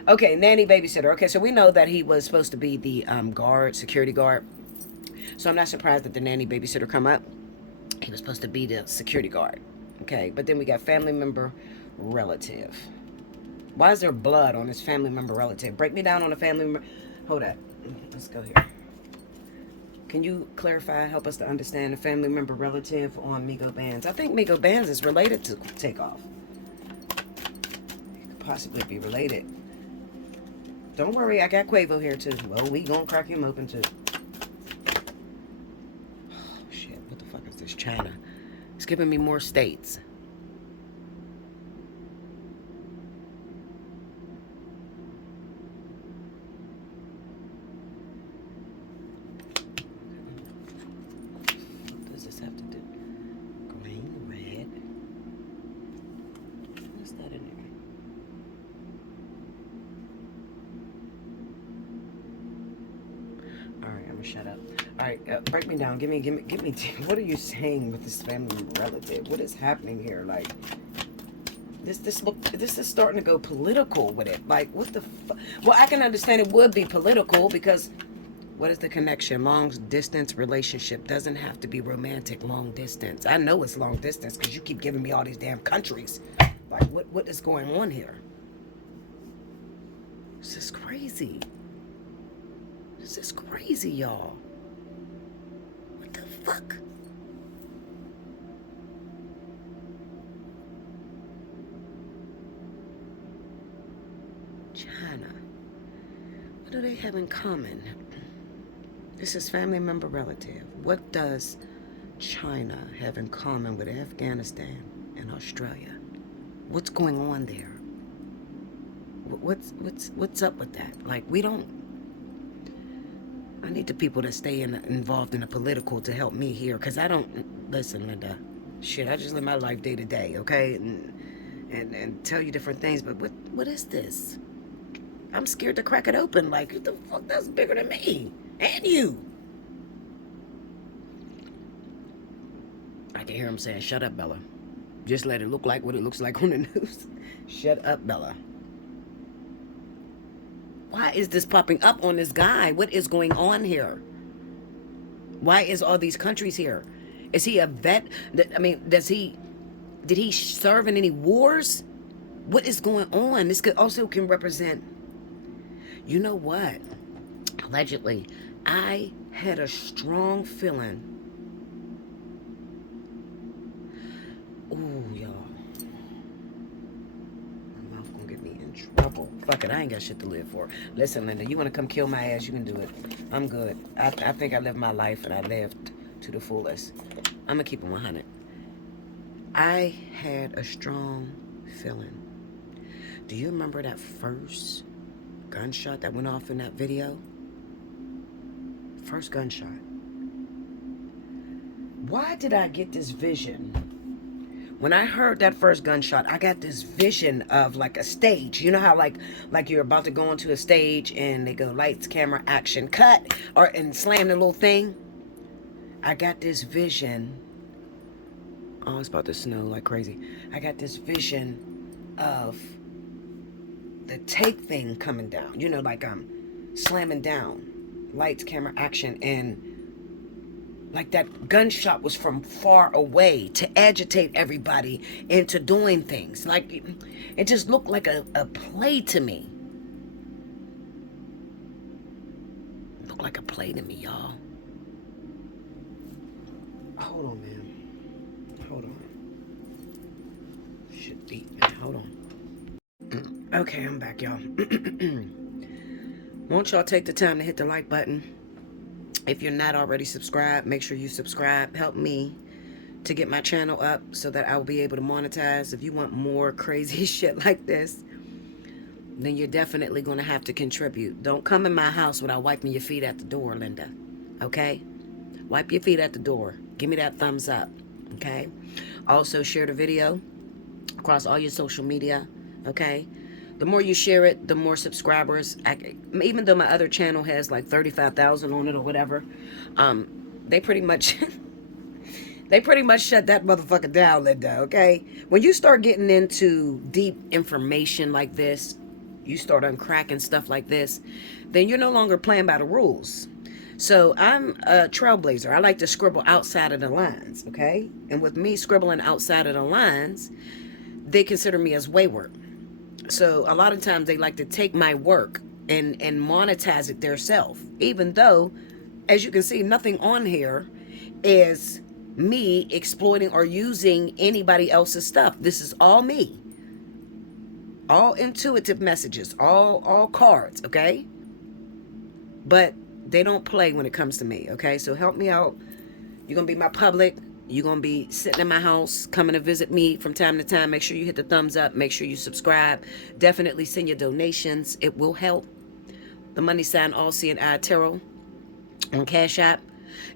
Okay, nanny babysitter. Okay, so we know that he was supposed to be the security guard. So I'm not surprised that the nanny babysitter come up. He was supposed to be the security guard. Okay, but then we got family member, relative. Why is there blood on his family member, relative? Break me down on a family member. Hold up. Let's go here. Can you clarify, help us to understand the family member relative on Migo Bands? I think Migo Bands is related to Takeoff. It could possibly be related. Don't worry, I got Quavo here too. Well, we gonna crack him open too. Oh, shit, what the fuck is this? China. It's giving me more states. Shut up. All right, break me down. Give me. What are you saying with this family relative? What is happening here? Like, this is starting to go political with it. Like, what the fuck? Well, I can understand it would be political because What is the connection? Long distance relationship doesn't have to be romantic. Long distance. I know it's long distance because you keep giving me all these damn countries. Like, what is going on here? This is crazy. This is crazy, y'all. What the fuck? China. What do they have in common? This is family member relative. What does China have in common with Afghanistan and Australia? What's going on there? What's up with that? Like, we don't. I need the people that stay involved in the political to help me here, because I don't listen, Linda. Shit, I just live my life day to day, okay, and tell you different things. But what is this? I'm scared to crack it open. Like, what the fuck? That's bigger than me and you. I can hear him saying, "Shut up, Bella. Just let it look like what it looks like on the news." Shut up, Bella. Why is this popping up on this guy? What is going on here? Why is all these countries here? Is he a vet? I mean, did he serve in any wars? What is going on? This can represent, you know what? Allegedly, I had a strong feeling. Ooh, y'all. My mouth gonna get me in trouble. Fuck it, I ain't got shit to live for. Listen, Linda, you wanna come kill my ass, you can do it. I'm good. I think I lived my life and I lived to the fullest. I'm gonna keep it 100. I had a strong feeling. Do you remember that first gunshot that went off in that video? First gunshot. Why did I get this vision? When I heard that first gunshot, I got this vision of like a stage. You know how like you're about to go onto a stage and they go lights, camera, action, cut, and slam the little thing? I got this vision. Oh, it's about to snow like crazy. I got this vision of the take thing coming down. You know, like slamming down. Lights, camera, action, and like that gunshot was from far away to agitate everybody into doing things. Like, it just looked like a play to me. It looked like a play to me, y'all. Hold on, man. Hold on. Shit deep, man. Hold on. Okay, I'm back, y'all. Won't y'all take the time to hit the like button? If you're not already subscribed, make sure you subscribe. Help me to get my channel up so that I will be able to monetize. If you want more crazy shit like this, then you're definitely going to have to contribute. Don't come in my house without wiping your feet at the door, Linda. Okay? Wipe your feet at the door. Give me that thumbs up. Okay? Also, share the video across all your social media. Okay? The more you share it, the more subscribers. Even though my other channel has like 35,000 on it or whatever, they pretty much shut that motherfucker down, Linda. Okay, when you start getting into deep information like this, you start uncracking stuff like this, then you're no longer playing by the rules. So I'm a trailblazer. I like to scribble outside of the lines. Okay, and with me scribbling outside of the lines, they consider me as wayward. So a lot of times they like to take my work and monetize it theirself, even though, as you can see, nothing on here is me exploiting or using anybody else's stuff. This is all me. All intuitive messages, all cards, okay? But they don't play when it comes to me, okay? So help me out. You're going to be my public. You're going to be sitting in my house, coming to visit me from time to time. Make sure you hit the thumbs up. Make sure you subscribe. Definitely send your donations. It will help. The money sign Allseeingeyetarot on Cash App.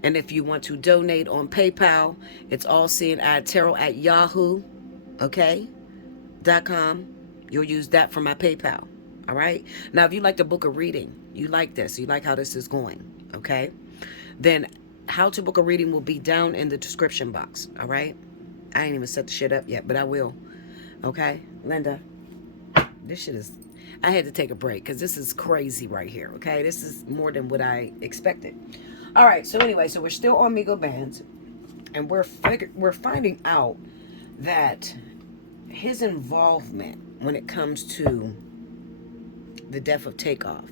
And if you want to donate on PayPal, it's Allseeingeyetarot at Yahoo, okay, .com. You'll use that for my PayPal, all right? Now, if you like to book a reading, you like this, you like how this is going, okay, then how to book a reading will be down in the description box, all right? I ain't even set the shit up yet, but I will, okay? Linda, this shit is, I had to take a break because this is crazy right here, okay? This is more than what I expected. All right, so anyway, so we're still on Migo Bands, and we're finding out that his involvement when it comes to the death of Takeoff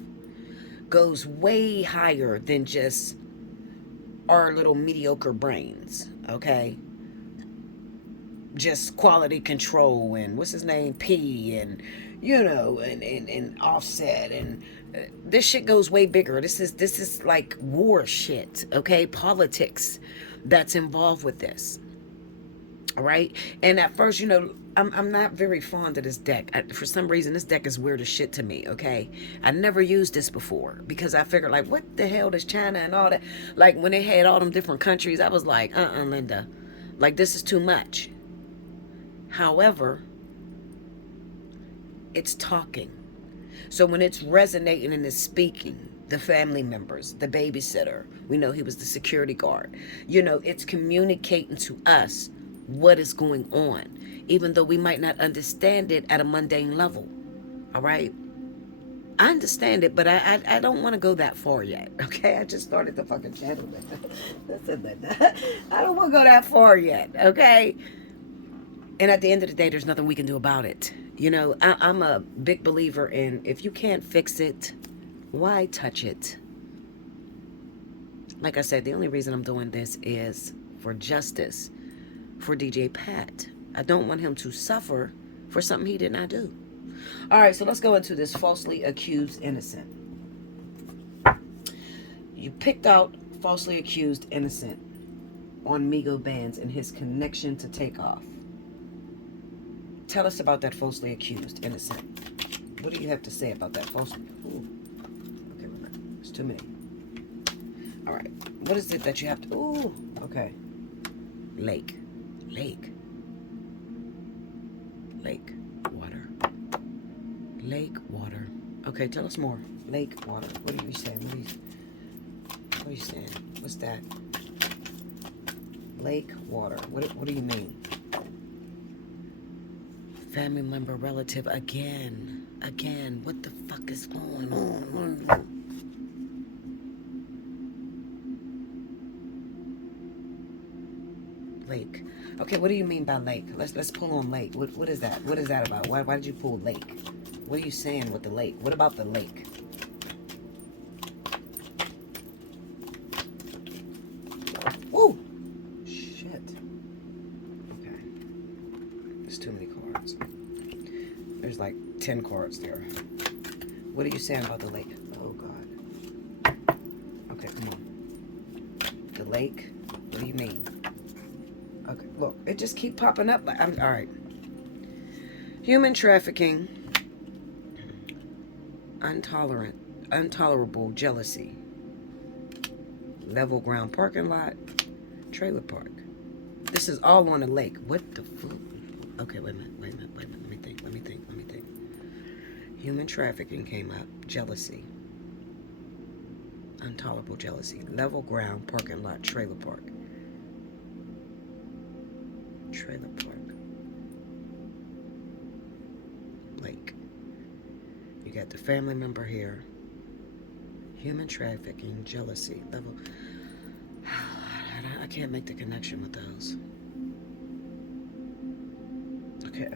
goes way higher than just our little mediocre brains, okay? Just quality control and what's his name, P, and and Offset, and this shit goes way bigger. This is like war shit, okay? Politics that's involved with this. All right. And at first, I'm not very fond of this deck. For some reason, this deck is weird as shit to me. Okay. I never used this before because I figured, like, what the hell does China and all that? Like, when they had all them different countries, I was like, Linda, like, this is too much. However, it's talking. So when it's resonating and it's speaking, the family members, the babysitter, we know he was the security guard, it's communicating to us what is going on, even though we might not understand it at a mundane level. All right. I understand it, but I don't want to go that far yet. Okay. I just started the fucking channel. Listen, Linda. I don't want to go that far yet. Okay. And at the end of the day, there's nothing we can do about it. I'm a big believer in, if you can't fix it, why touch it? Like I said, the only reason I'm doing this is for justice for DJ Pat. I don't want him to suffer for something he did not do. All right, so let's go into this falsely accused innocent. You picked out falsely accused innocent on Migo Bands and his connection to Takeoff. Tell us about that falsely accused innocent. What do you have to say about that falsely? Ooh. Okay, remember, there's too many. All right, what is it that you have to? Ooh, okay. Lake, water, lake, water. Okay, tell us more. Lake, water. What are you saying? What are you saying? What's that? Lake, water. What do you mean? Family member, relative, again. What the fuck is going on? Lake. Okay, what do you mean by lake? Let's pull on lake. What is that? What is that about? Why did you pull lake? What are you saying with the lake? What about the lake? Woo! Shit. Okay. There's too many cards. There's like 10 cards there. What are you saying about the lake? Oh, God. Okay, come on. The lake? What do you mean? Okay, look, it just keep popping up. All right. Human trafficking, intolerable jealousy, level ground parking lot, trailer park. This is all on the lake. What the fuck? Okay, wait a minute. Let me think. Human trafficking came up. Jealousy. Intolerable jealousy. Level ground parking lot, trailer park. Trailer park. Lake. You got the family member here. Human trafficking, jealousy, level. I can't make the connection with those. Okay.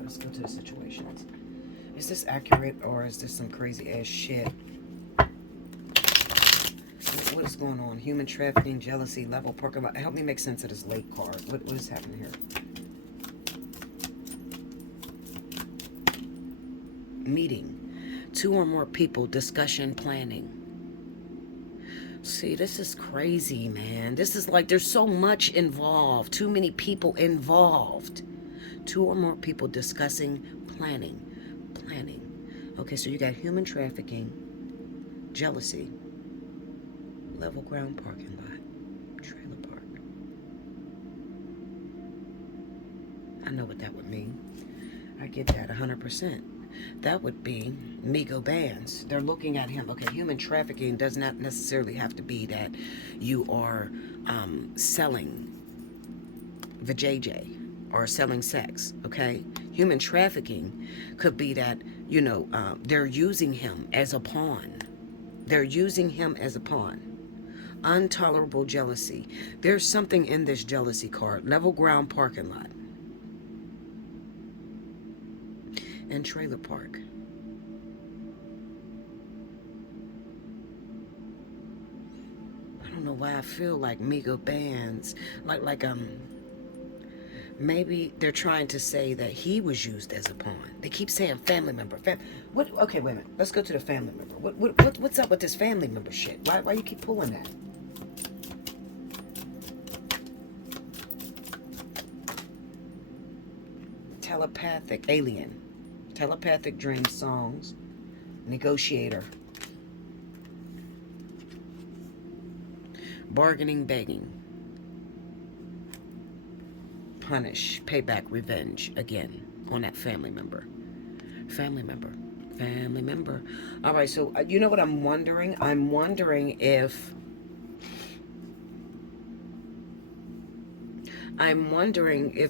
Let's go to the situations. Is this accurate or is this some crazy ass shit? What is going on? Human trafficking, jealousy, level parking lot. Help me make sense of this lake card. What is happening here? Meeting. 2 or more people, discussion, planning. See, this is crazy, man. This is like there's so much involved. Too many people involved. 2 or more people discussing, planning. Okay, so you got human trafficking, jealousy, level ground parking lot, trailer park. I know what that would mean. I get that 100%. That would be Migo Bands. They're looking at him. Okay, human trafficking does not necessarily have to be that you are selling vajayjay or selling sex, okay? Human trafficking could be that You know, they're using him as a pawn. They're using him as a pawn. Intolerable jealousy. There's something in this jealousy card. Level ground parking lot. And trailer park. I don't know why I feel like Migo bands. Maybe they're trying to say that he was used as a pawn. They keep saying family member. What? Okay, wait a minute. Let's go to the family member. What's up with this family member shit? Why you keep pulling that? Telepathic alien. Telepathic dream songs. Negotiator. Bargaining, begging. Punish, payback, revenge again on that family member. Family member. Family member. All right, so you know what I'm wondering? I'm wondering if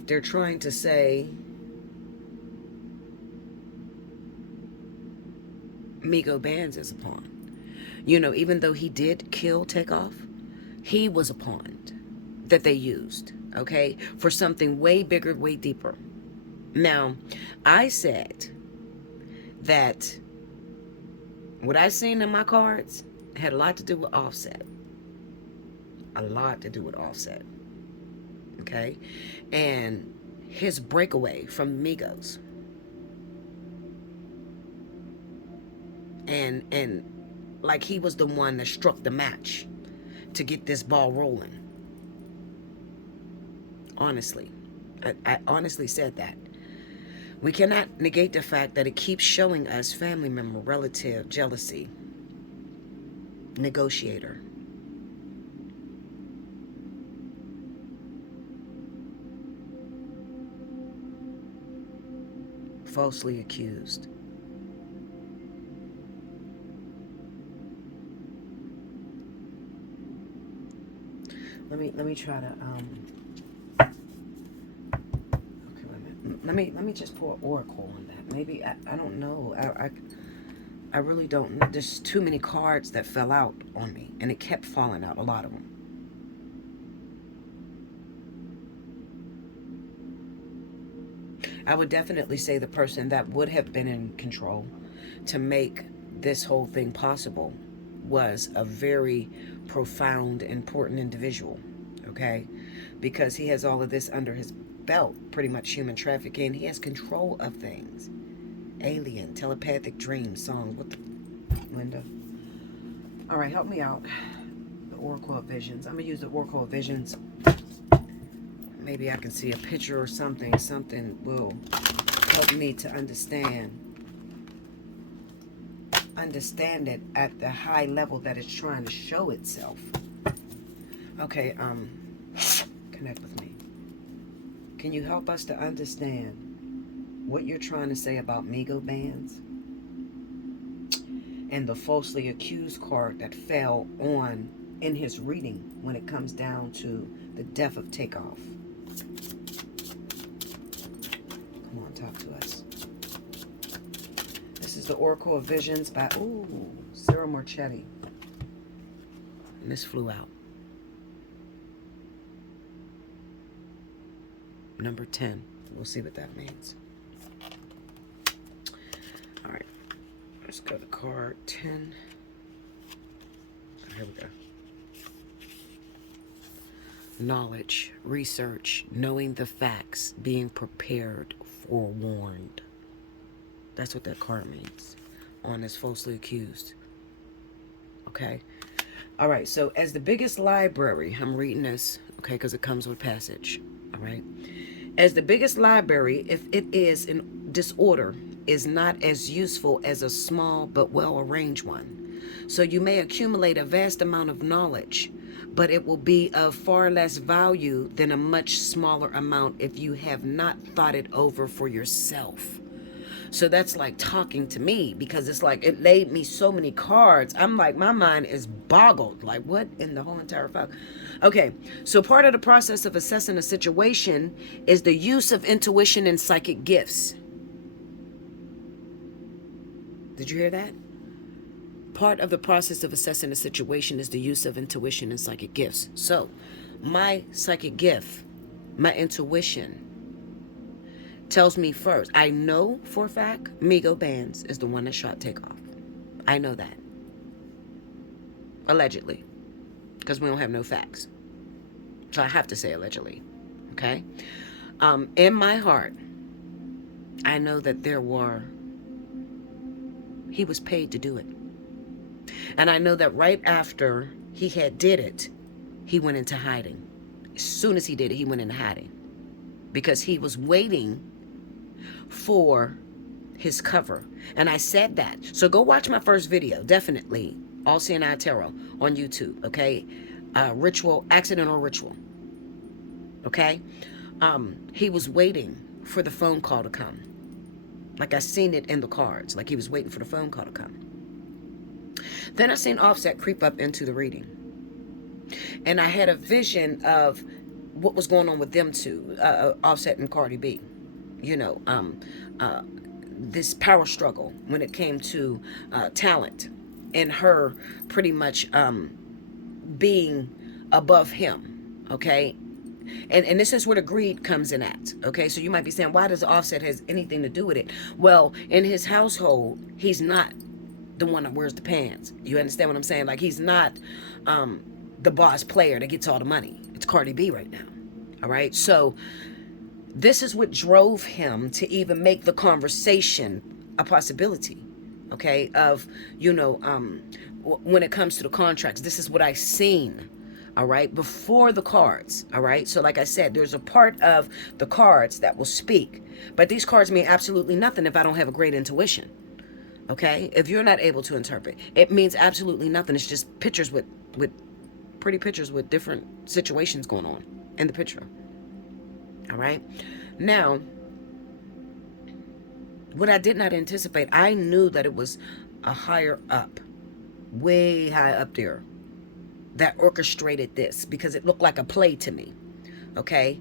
they're trying to say Migo Bands is a pawn. You know, even though he did kill Takeoff, he was a pawn that they used, okay, for something way bigger, way deeper. Now, I said that what I seen in my cards had a lot to do with Offset. A lot to do with Offset. Okay? And his breakaway from Migos. And like he was the one that struck the match to get this ball rolling. Honestly. I honestly said that. We cannot negate the fact that it keeps showing us family member, relative, jealousy, negotiator. Falsely accused. Let me try to okay, wait a minute. Let me just pour an oracle on that. Maybe I don't know. I really don't know. There's too many cards that fell out on me, and it kept falling out, a lot of them. I would definitely say the person that would have been in control to make this whole thing possible was a very profound, important individual, okay? Because he has all of this under his belt, pretty much human trafficking. He has control of things. Alien, telepathic dreams, songs. What the, Linda? All right, help me out. The Oracle of Visions. I'm going to use the Oracle of Visions. Maybe I can see a picture or something. Something will help me to understand it at the high level that it's trying to show itself. Okay, connect with me. Can you help us to understand what you're trying to say about Migo bands and the falsely accused card that fell on in his reading when it comes down to the death of Takeoff? Come on, talk to us. This is the Oracle of Visions by Sarah Morchetti. And this flew out. Number 10. We'll see what that means. All right. Let's go to card 10. Here we go. Knowledge, research, knowing the facts, being prepared, forewarned. That's what that card means on this falsely accused. Okay. All right. So as the biggest library, I'm reading this, okay, because it comes with passage. All right. As the biggest library, if it is in disorder, is not as useful as a small but well-arranged one. So you may accumulate a vast amount of knowledge, but it will be of far less value than a much smaller amount if you have not thought it over for yourself. So that's like talking to me, because it's like it laid me so many cards. I'm like, my mind is boggled. Like, what in the whole entire fuck? Okay, so part of the process of assessing a situation is the use of intuition and psychic gifts. Did you hear that? Part of the process of assessing a situation is the use of intuition and psychic gifts. So, my psychic gift, my intuition, tells me first, I know for a fact Migo Bands is the one that shot Takeoff. I know that. Allegedly. Because we don't have no facts. So I have to say allegedly. Okay? In my heart, I know that he was paid to do it. And I know that right after he had did it, he went into hiding. As soon as he did it, he went into hiding. Because he was waiting for his cover. And I said that. So go watch my first video, definitely. Allseeingeyetarot on YouTube, okay? Ritual, accidental ritual. Okay? He was waiting for the phone call to come. Like I seen it in the cards. Like he was waiting for the phone call to come. Then I seen Offset creep up into the reading. And I had a vision of what was going on with them two, Offset and Cardi B. You know, this power struggle when it came to talent and her pretty much being above him, okay? And this is where the greed comes in at, okay? So you might be saying, why does Offset has anything to do with it? Well, in his household, he's not the one that wears the pants. You understand what I'm saying? Like, he's not the boss player that gets all the money. It's Cardi B right now, all right? So this is what drove him to even make the conversation a possibility, okay? Of, you know, when it comes to the contracts, this is what I seen, all right, before the cards, all right? So like I said, there's a part of the cards that will speak, but these cards mean absolutely nothing if I don't have a great intuition, okay? If you're not able to interpret, it means absolutely nothing. It's just pictures with pretty pictures with different situations going on in the picture, all right? Now, what I did not anticipate, I knew that it was a higher up, way high up there, that orchestrated this, because it looked like a play to me, okay?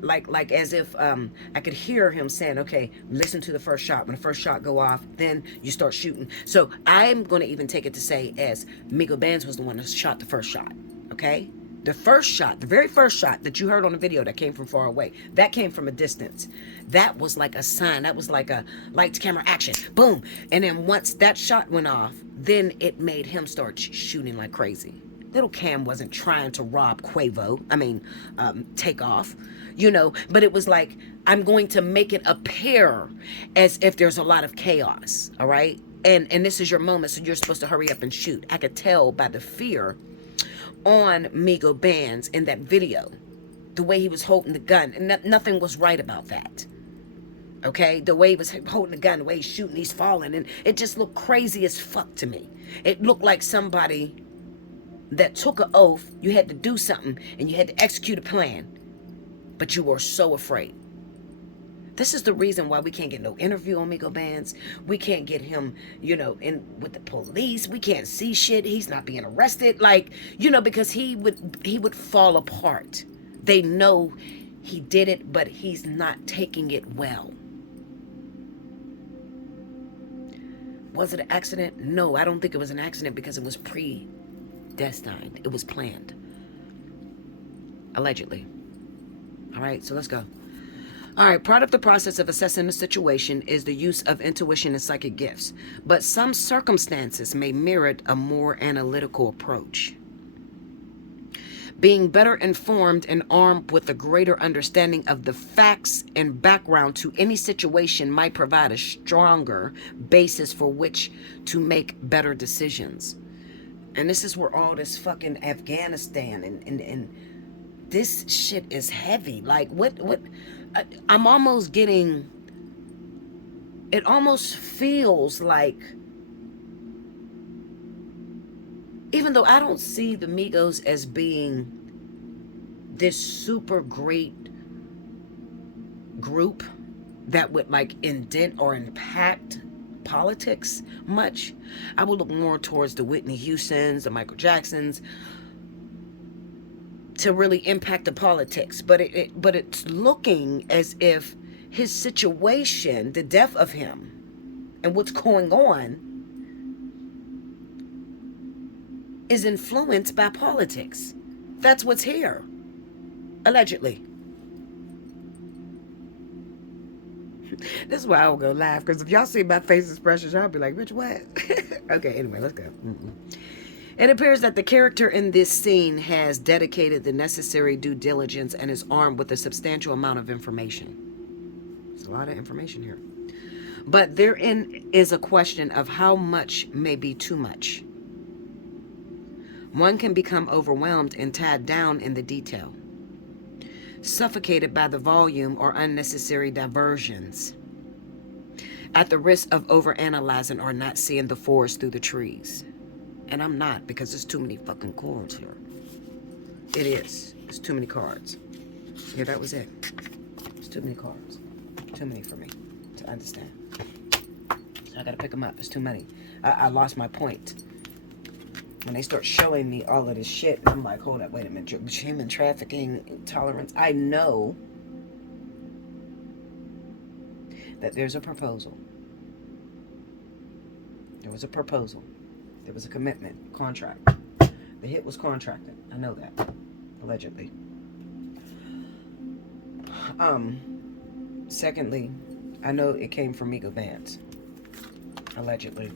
Like as if I could hear him saying, okay, listen to the first shot. When the first shot go off, then you start shooting. So I'm going to even take it to say as Migo Bands was the one that shot the first shot, okay? The first shot, the very first shot that you heard on the video that came from far away, that came from a distance. That was like a sign. That was like a lights, camera, action, boom. And then once that shot went off, then it made him start shooting like crazy. Little Cam wasn't trying to rob Takeoff, you know, but it was like, I'm going to make it appear as if there's a lot of chaos, all right? And this is your moment, so you're supposed to hurry up and shoot. I could tell by the fear on Migo Bands in that video, the way he was holding the gun, and nothing was right about that, okay? The way he was holding the gun, the way he's shooting, he's falling, and it just looked crazy as fuck to me. It looked like somebody that took an oath, you had to do something, and you had to execute a plan, but you were so afraid. This is the reason why we can't get no interview on Migo Bands. We can't get him, you know, in with the police. We can't see shit. He's not being arrested. Like, you know, because he would fall apart. They know he did it, but he's not taking it well. Was it an accident? No, I don't think it was an accident, because it was predestined. It was planned. Allegedly. All right, so let's go. All right, part of the process of assessing the situation is the use of intuition and psychic gifts, but some circumstances may merit a more analytical approach. Being better informed and armed with a greater understanding of the facts and background to any situation might provide a stronger basis for which to make better decisions. And this is where all this fucking Afghanistan and this shit is heavy. Like, what I'm almost getting, it almost feels like, even though I don't see the Migos as being this super great group that would like indent or impact politics much, I would look more towards the Whitney Houstons, the Michael Jacksons, to really impact the politics. But it's looking as if his situation, the death of him and what's going on, is influenced by politics. That's what's here. Allegedly. This is why I will go laugh, because if y'all see my face expressions, y'all be like, bitch, what? Okay, anyway, let's go. It appears that the character in this scene has dedicated the necessary due diligence and is armed with a substantial amount of information. There's a lot of information here. But therein is a question of how much may be too much. One can become overwhelmed and tied down in the detail, suffocated by the volume or unnecessary diversions, at the risk of overanalyzing or not seeing the forest through the trees. And I'm not, because there's too many fucking cards here. It is. There's too many cards. Yeah, that was it. There's too many cards. Too many for me to understand. So I gotta pick them up. There's too many. I lost my point. When they start showing me all of this shit, I'm like, hold up, wait a minute. Human trafficking, intolerance. I know that there's a proposal. There was a proposal. There was a commitment, contract. The hit was contracted. I know that. Allegedly. Secondly, I know it came from Migo Bands. Allegedly.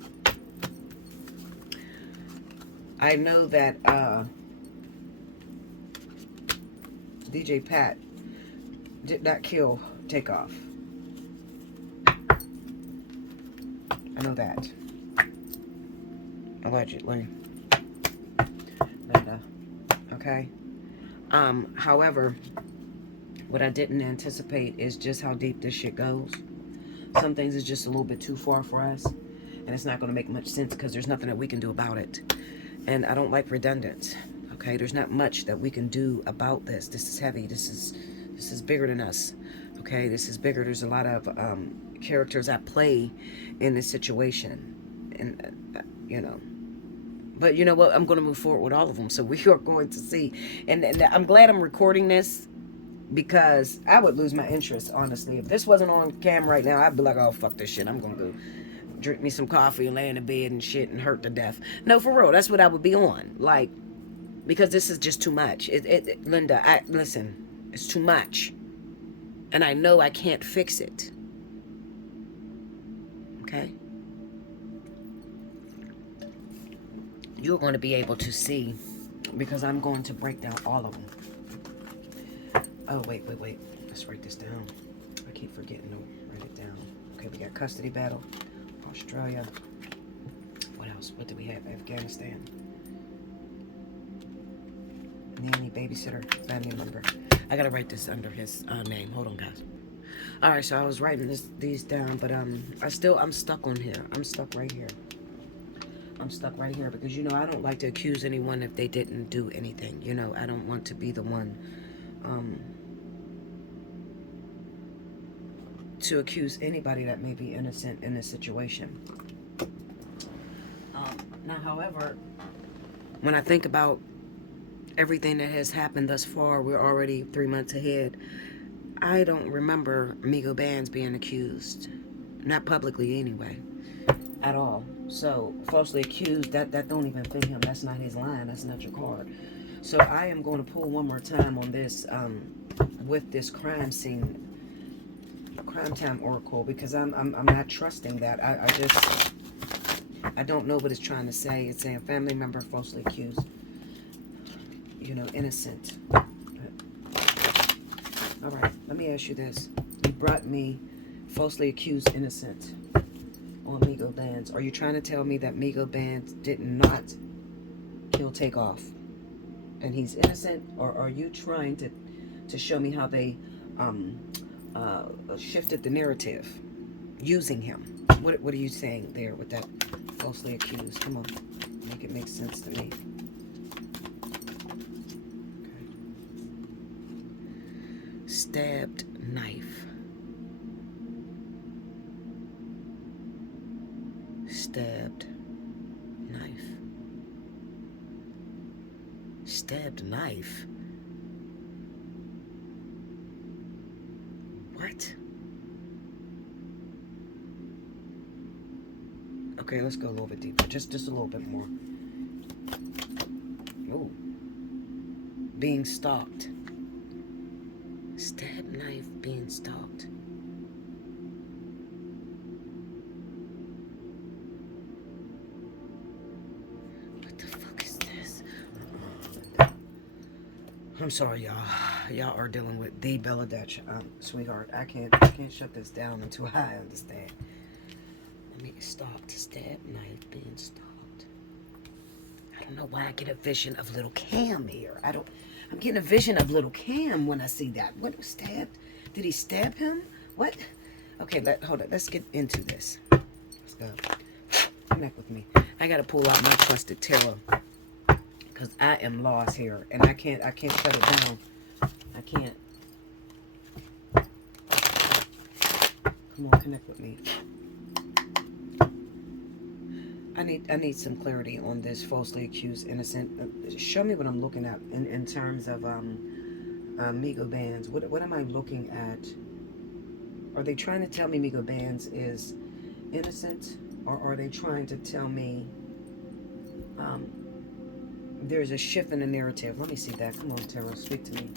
I know that DJ Pat did not kill Takeoff. I know that. Allegedly. Linda. Okay. However, what I didn't anticipate is just how deep this shit goes. Some things is just a little bit too far for us, and it's not going to make much sense because there's nothing that we can do about it. And I don't like redundant. Okay, there's not much that we can do about this. This is heavy. This is bigger than us. Okay, this is bigger. There's a lot of characters at play in this situation, and you know. But you know what? I'm going to move forward with all of them, so we are going to see. And I'm glad I'm recording this, because I would lose my interest, honestly. If this wasn't on cam right now, I'd be like, oh, fuck this shit. I'm going to go drink me some coffee and lay in the bed and shit and hurt to death. No, for real. That's what I would be on. Like, because this is just too much. Linda, listen, it's too much. And I know I can't fix it. Okay? You're going to be able to see, because I'm going to break down all of them. Oh, wait. Let's write this down. I keep forgetting to write it down. Okay, we got custody battle, Australia. What else? What do we have? Afghanistan. Nanny, babysitter, family member. I gotta write this under his name. Hold on, guys. All right, so I was writing these down, but I'm stuck on here. I'm stuck right here. I'm stuck right here because, you know, I don't like to accuse anyone if they didn't do anything. You know, I don't want to be the one to accuse anybody that may be innocent in this situation. Now, however, when I think about everything that has happened thus far, we're already 3 months ahead. I don't remember Migo Bands being accused. Not publicly anyway. At all. So, falsely accused, that don't even fit him. That's not his line. That's not your card. So, I am going to pull one more time on this, with this crime time oracle, because I'm not trusting that. I don't know what it's trying to say. It's saying family member falsely accused. You know, innocent. All right, let me ask you this. You brought me falsely accused innocent on Migo Bands. Are you trying to tell me that Migo Bands did not kill Takeoff and he's innocent, or are you trying to show me how they shifted the narrative using him? What are you saying there with that falsely accused? Come on, make it make sense to me. Okay. Stabbed knife. Stabbed knife. Stabbed knife. What? Okay, let's go a little bit deeper. Just a little bit more. being stalked. Stab knife being stalked. What the fuck is this? I'm sorry, y'all. Y'all are dealing with the Bella Dutch, sweetheart. I can't shut this down until I understand. Let me stop. Stab knife being stalked. I don't know why I get a vision of little Cam here. I'm getting a vision of little Cam when I see that. What was stabbed? Did he stab him? What? Okay, hold on. Let's get into this. Let's go. Connect with me. I gotta pull out my trusted tarot because I am lost here, and I can't shut it down. I can't. Come on, connect with me. I need some clarity on this falsely accused innocent. Show me what I'm looking at in terms of Migo Bands. What am I looking at? Are they trying to tell me Migo Bands is innocent, or are they trying to tell me there's a shift in the narrative? Let me see that. Come on, Tarot, speak to me.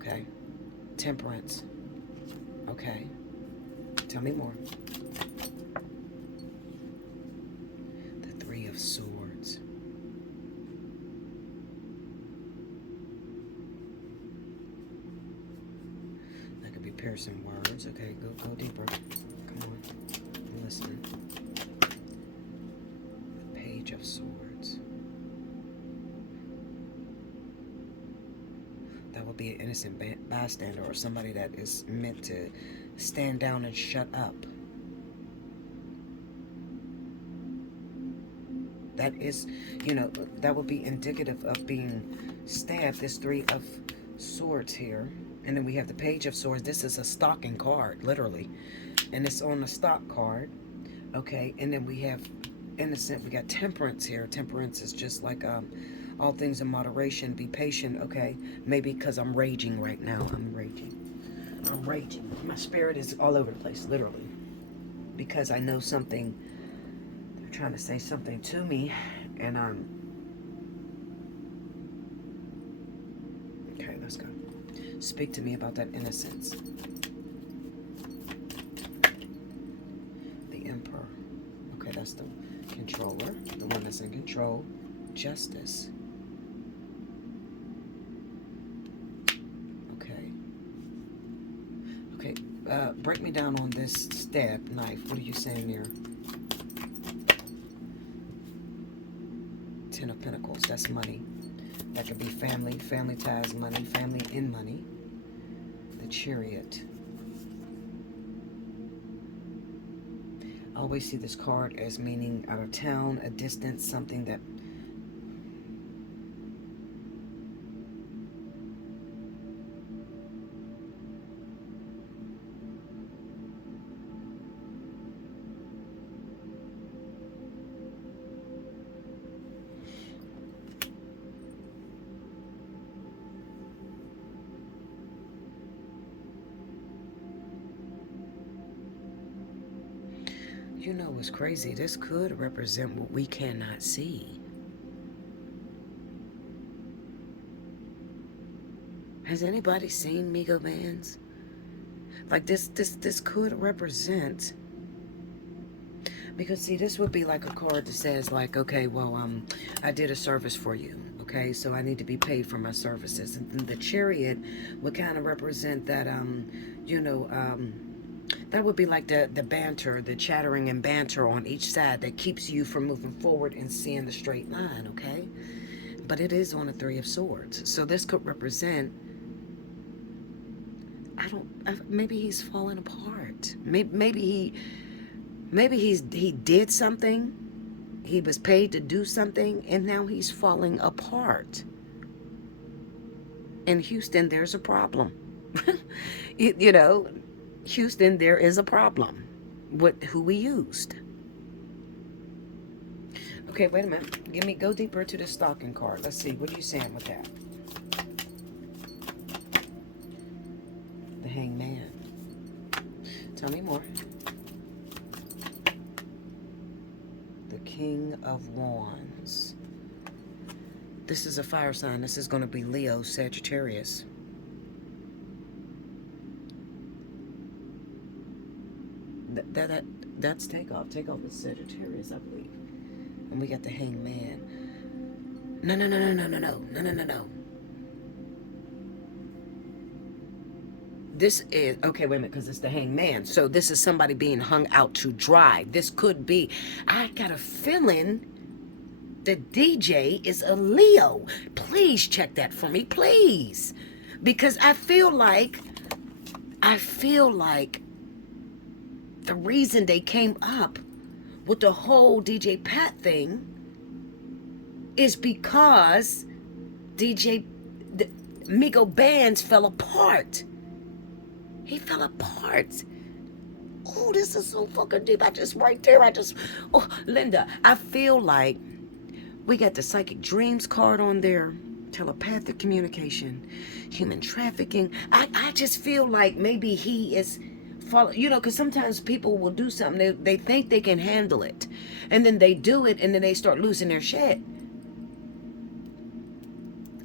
Okay. Temperance. Okay. Tell me more. The Three of Swords. That could be piercing words. Okay, go deeper. Come on. I'm listening. The Page of Swords. That would be an innocent bystander, or somebody that is meant to stand down and shut up. That is, that would be indicative of being stabbed. This Three of Swords here. And then we have the Page of Swords. This is a stalking card, literally. And it's on the stock card. Okay, and then we have innocent. We got Temperance here. Temperance is just like all things in moderation. Be patient, okay? Maybe because I'm raging right now. I'm raging. My spirit is all over the place, literally. Because I know something. They're trying to say something to me. And okay, let's go. Speak to me about that innocence. The Emperor. Okay, that's the controller. The one that's in control. Justice. Break me down on this stab knife. What are you saying there? Ten of Pentacles. That's money. That could be family ties, money, family in money. The Chariot. I always see this card as meaning out of town, a distance, something that you know what's crazy? This could represent what we cannot see. Has anybody seen Migo Bands? Like this could represent, because see, this would be like a card that says like, okay, well, I did a service for you. Okay, so I need to be paid for my services. And then the Chariot would kind of represent that, that would be like the banter, the chattering and banter on each side that keeps you from moving forward and seeing the straight line, okay? But it is on a Three of Swords. So this could represent, maybe he's falling apart. Maybe he did something. He was paid to do something, and now he's falling apart. In Houston, there's a problem. Houston, there is a problem with who we used. Okay, wait a minute. Go deeper to the stalking card. Let's see. What are you saying with that? The Hangman. Tell me more. The King of Wands. This is a fire sign. This is going to be Leo, Sagittarius. That's Takeoff. Takeoff is Sagittarius, I believe. And we got the Hangman. No, no, no, no, no, no, no, no, no, no, no. This is, okay, wait a minute, because it's the Hangman. So this is somebody being hung out to dry. This could be, I got a feeling the DJ is a Leo. Please check that for me, please. Because I feel like the reason they came up with the whole DJ Pat thing is because Migo Bands fell apart. He fell apart. Oh, this is so fucking deep. Oh, Linda, I feel like we got the psychic dreams card on there, telepathic communication, human trafficking. I just feel like maybe he is, because sometimes people will do something, they think they can handle it, and then they do it, and then they start losing their shit.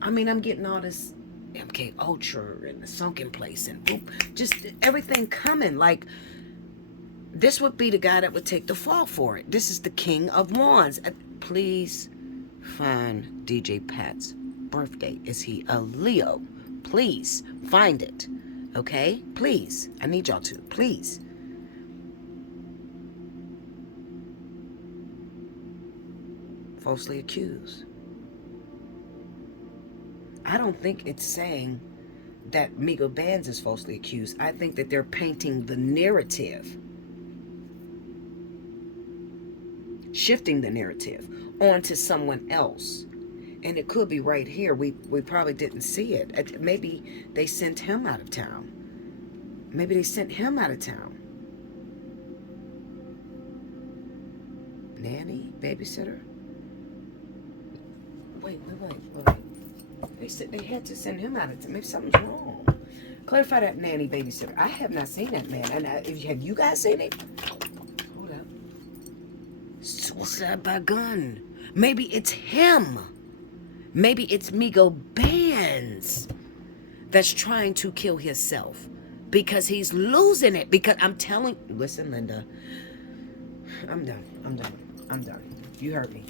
I mean, I'm getting all this MK Ultra and the sunken place and boop, just everything coming. Like, this would be the guy that would take the fall for it. This is the King of Wands. Please find DJ Pat's birthday. Is he a Leo? Please find it. Okay? Please. I need y'all to. Please. Falsely accused. I don't think it's saying that Migo Bands is falsely accused. I think that they're painting the narrative, shifting the narrative onto someone else. And it could be right here. We probably didn't see it. Maybe they sent him out of town. Maybe they sent him out of town. Nanny? Babysitter? Wait. They said they had to send him out of town. Maybe something's wrong. Clarify that nanny babysitter. I have not seen that man. And have you guys seen it? Hold up. Suicide by gun. Maybe it's him. Maybe it's Migo Bands that's trying to kill himself because he's losing it. Because I'm telling, listen, Linda, I'm done. You heard me.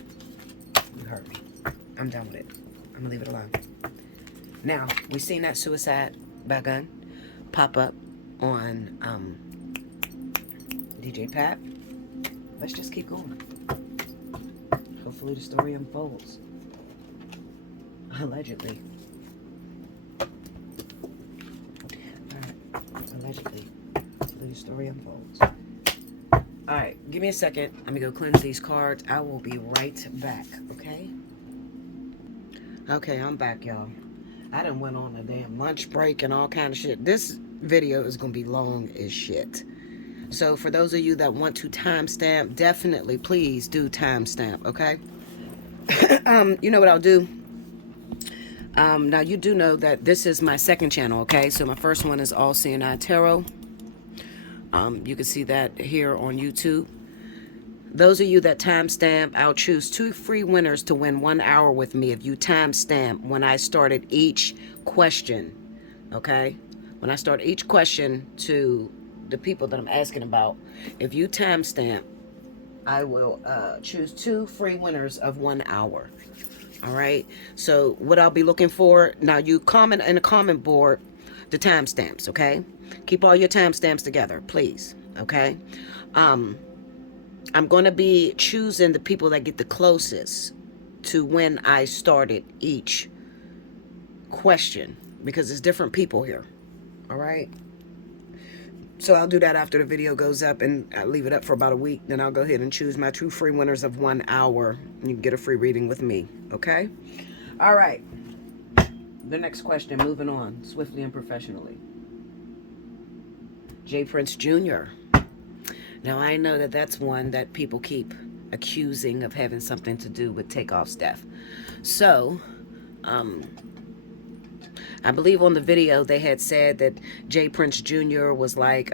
I'm done with it. I'm gonna leave it alone. Now, we seen that suicide by gun pop up on DJ Pat. Let's just keep going. Hopefully the story unfolds. Allegedly. Alright. Allegedly. Hopefully the story unfolds. Alright, give me a second. Let me go cleanse these cards. I will be right back, okay? Okay, I'm back, y'all. I done went on a damn lunch break and all kind of shit. This video is going to be long as shit. So for those of you that want to timestamp, definitely please do timestamp, okay? You know what I'll do? Now you do know that this is my second channel, okay? So my first one is Allseeingeyetarot. You can see that here on YouTube. Those of you that timestamp, I'll choose 2 free winners to win 1 hour with me if you timestamp when I started each question, okay? When I start each question to the people that I'm asking about, if you timestamp, I will choose 2 free winners of 1 hour. All right. So what I'll be looking for now, you comment in the comment board the timestamps. Okay. Keep all your timestamps together, please. Okay. I'm going to be choosing the people that get the closest to when I started each question because it's different people here. All right. So I'll do that after the video goes up and I'll leave it up for about a week. Then I'll go ahead and choose my 2 free winners of 1 hour. And you can get a free reading with me. Okay. All right. The next question, moving on swiftly and professionally. J. Prince Jr. Now, I know that that's one that people keep accusing of having something to do with Takeoff's death. So, I believe on the video they had said that J. Prince Jr. was like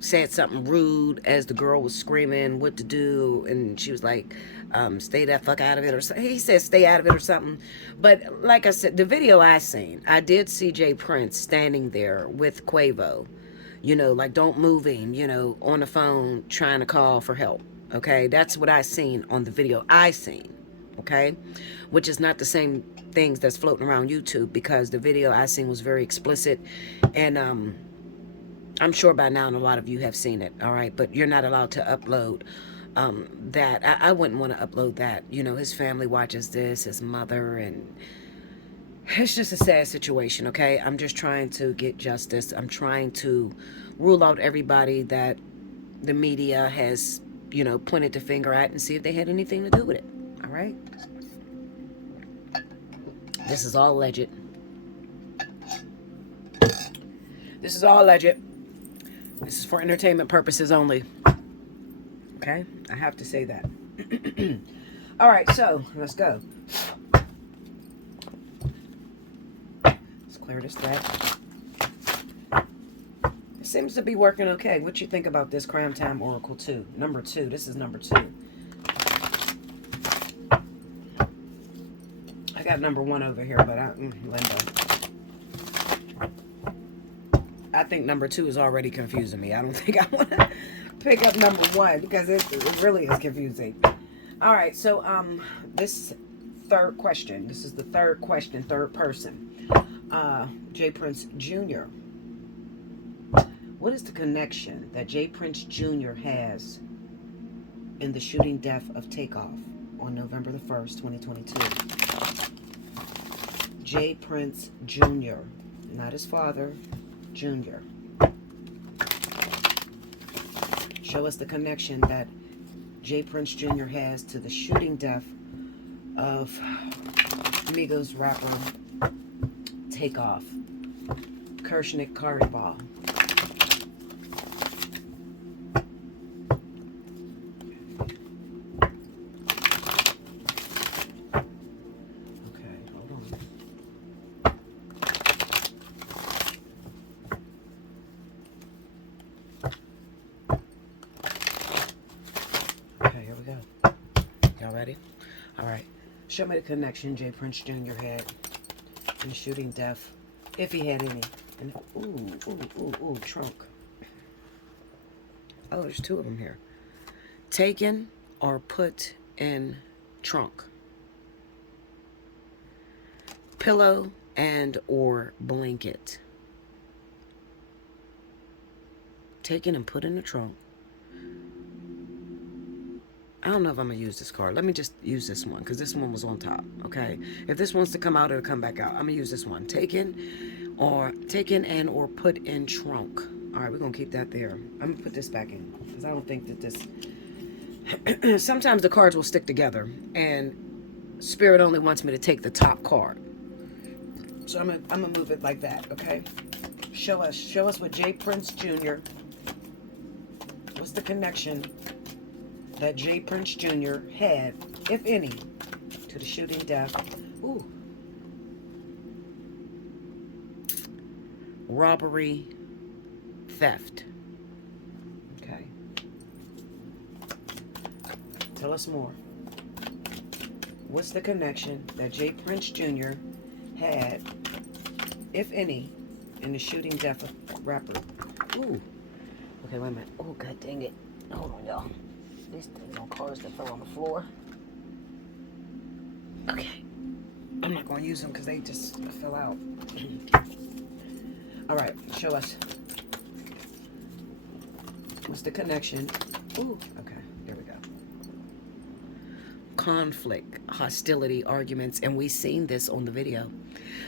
said something rude as the girl was screaming what to do, and she was like, stay that fuck out of it, or something. He said stay out of it or something. But like I said, the video I seen, I did see Jay Prince standing there with Quavo, like don't move him, on the phone trying to call for help. Okay, that's what I seen on the video I seen. Okay, which is not the same things that's floating around YouTube, because the video I seen was very explicit, and I'm sure by now a lot of you have seen it. All right, but you're not allowed to upload that. I wouldn't want to upload that. His family watches this, his mother, and it's just a sad situation. Okay, I'm just trying to get justice. I'm trying to rule out everybody that the media has pointed the finger at, and see if they had anything to do with it. All right, this is all alleged. This is all alleged. This is for entertainment purposes only. Okay, I have to say that. All right, so let's go. Let's clear this deck. It seems to be working okay. What you think about this Crime Time Oracle 2? Number 2. This is number 2. I got number 1 over here, but limbo. I think number 2 is already confusing me. I don't think I want to pick up number 1, because it really is confusing. All right, so this third question. This is the third question, third person. Jay Prince Jr. What is the connection that Jay Prince Jr. has in the shooting death of Takeoff on November the 1st, 2022? Jay Prince Jr., not his father, Jr. Show us the connection that Jay Prince Jr. has to the shooting death of Migos rapper Takeoff, Kershnik Karibal. Y'all ready? All right. Show me the connection Jay Prince Jr. had in shooting death, if he had any. And ooh, trunk. Oh, there's 2 of them here. Taken or put in trunk. Pillow and or blanket. Taken and put in the trunk. I don't know if I'm going to use this card. Let me just use this one, because this one was on top, okay? If this wants to come out, it'll come back out. I'm going to use this one. Taken and or put in trunk. All right, we're going to keep that there. I'm going to put this back in, because I don't think that this... Sometimes the cards will stick together, and Spirit only wants me to take the top card. So I'm going to move it like that, okay? Show us what Jay Prince Jr. What's the connection that Jay Prince Jr. had, if any, to the shooting death. Ooh. Robbery, theft. Okay. Tell us more. What's the connection that Jay Prince Jr. had, if any, in the shooting death of rapper? Ooh. Okay, wait a minute. Oh, god dang it. Hold on, y'all. These things on cards that fell on the floor. Okay. I'm not going to use them because they just fell out. All right. Show us. What's the connection? Ooh. Okay. There we go. Conflict, hostility, arguments. And we seen this on the video.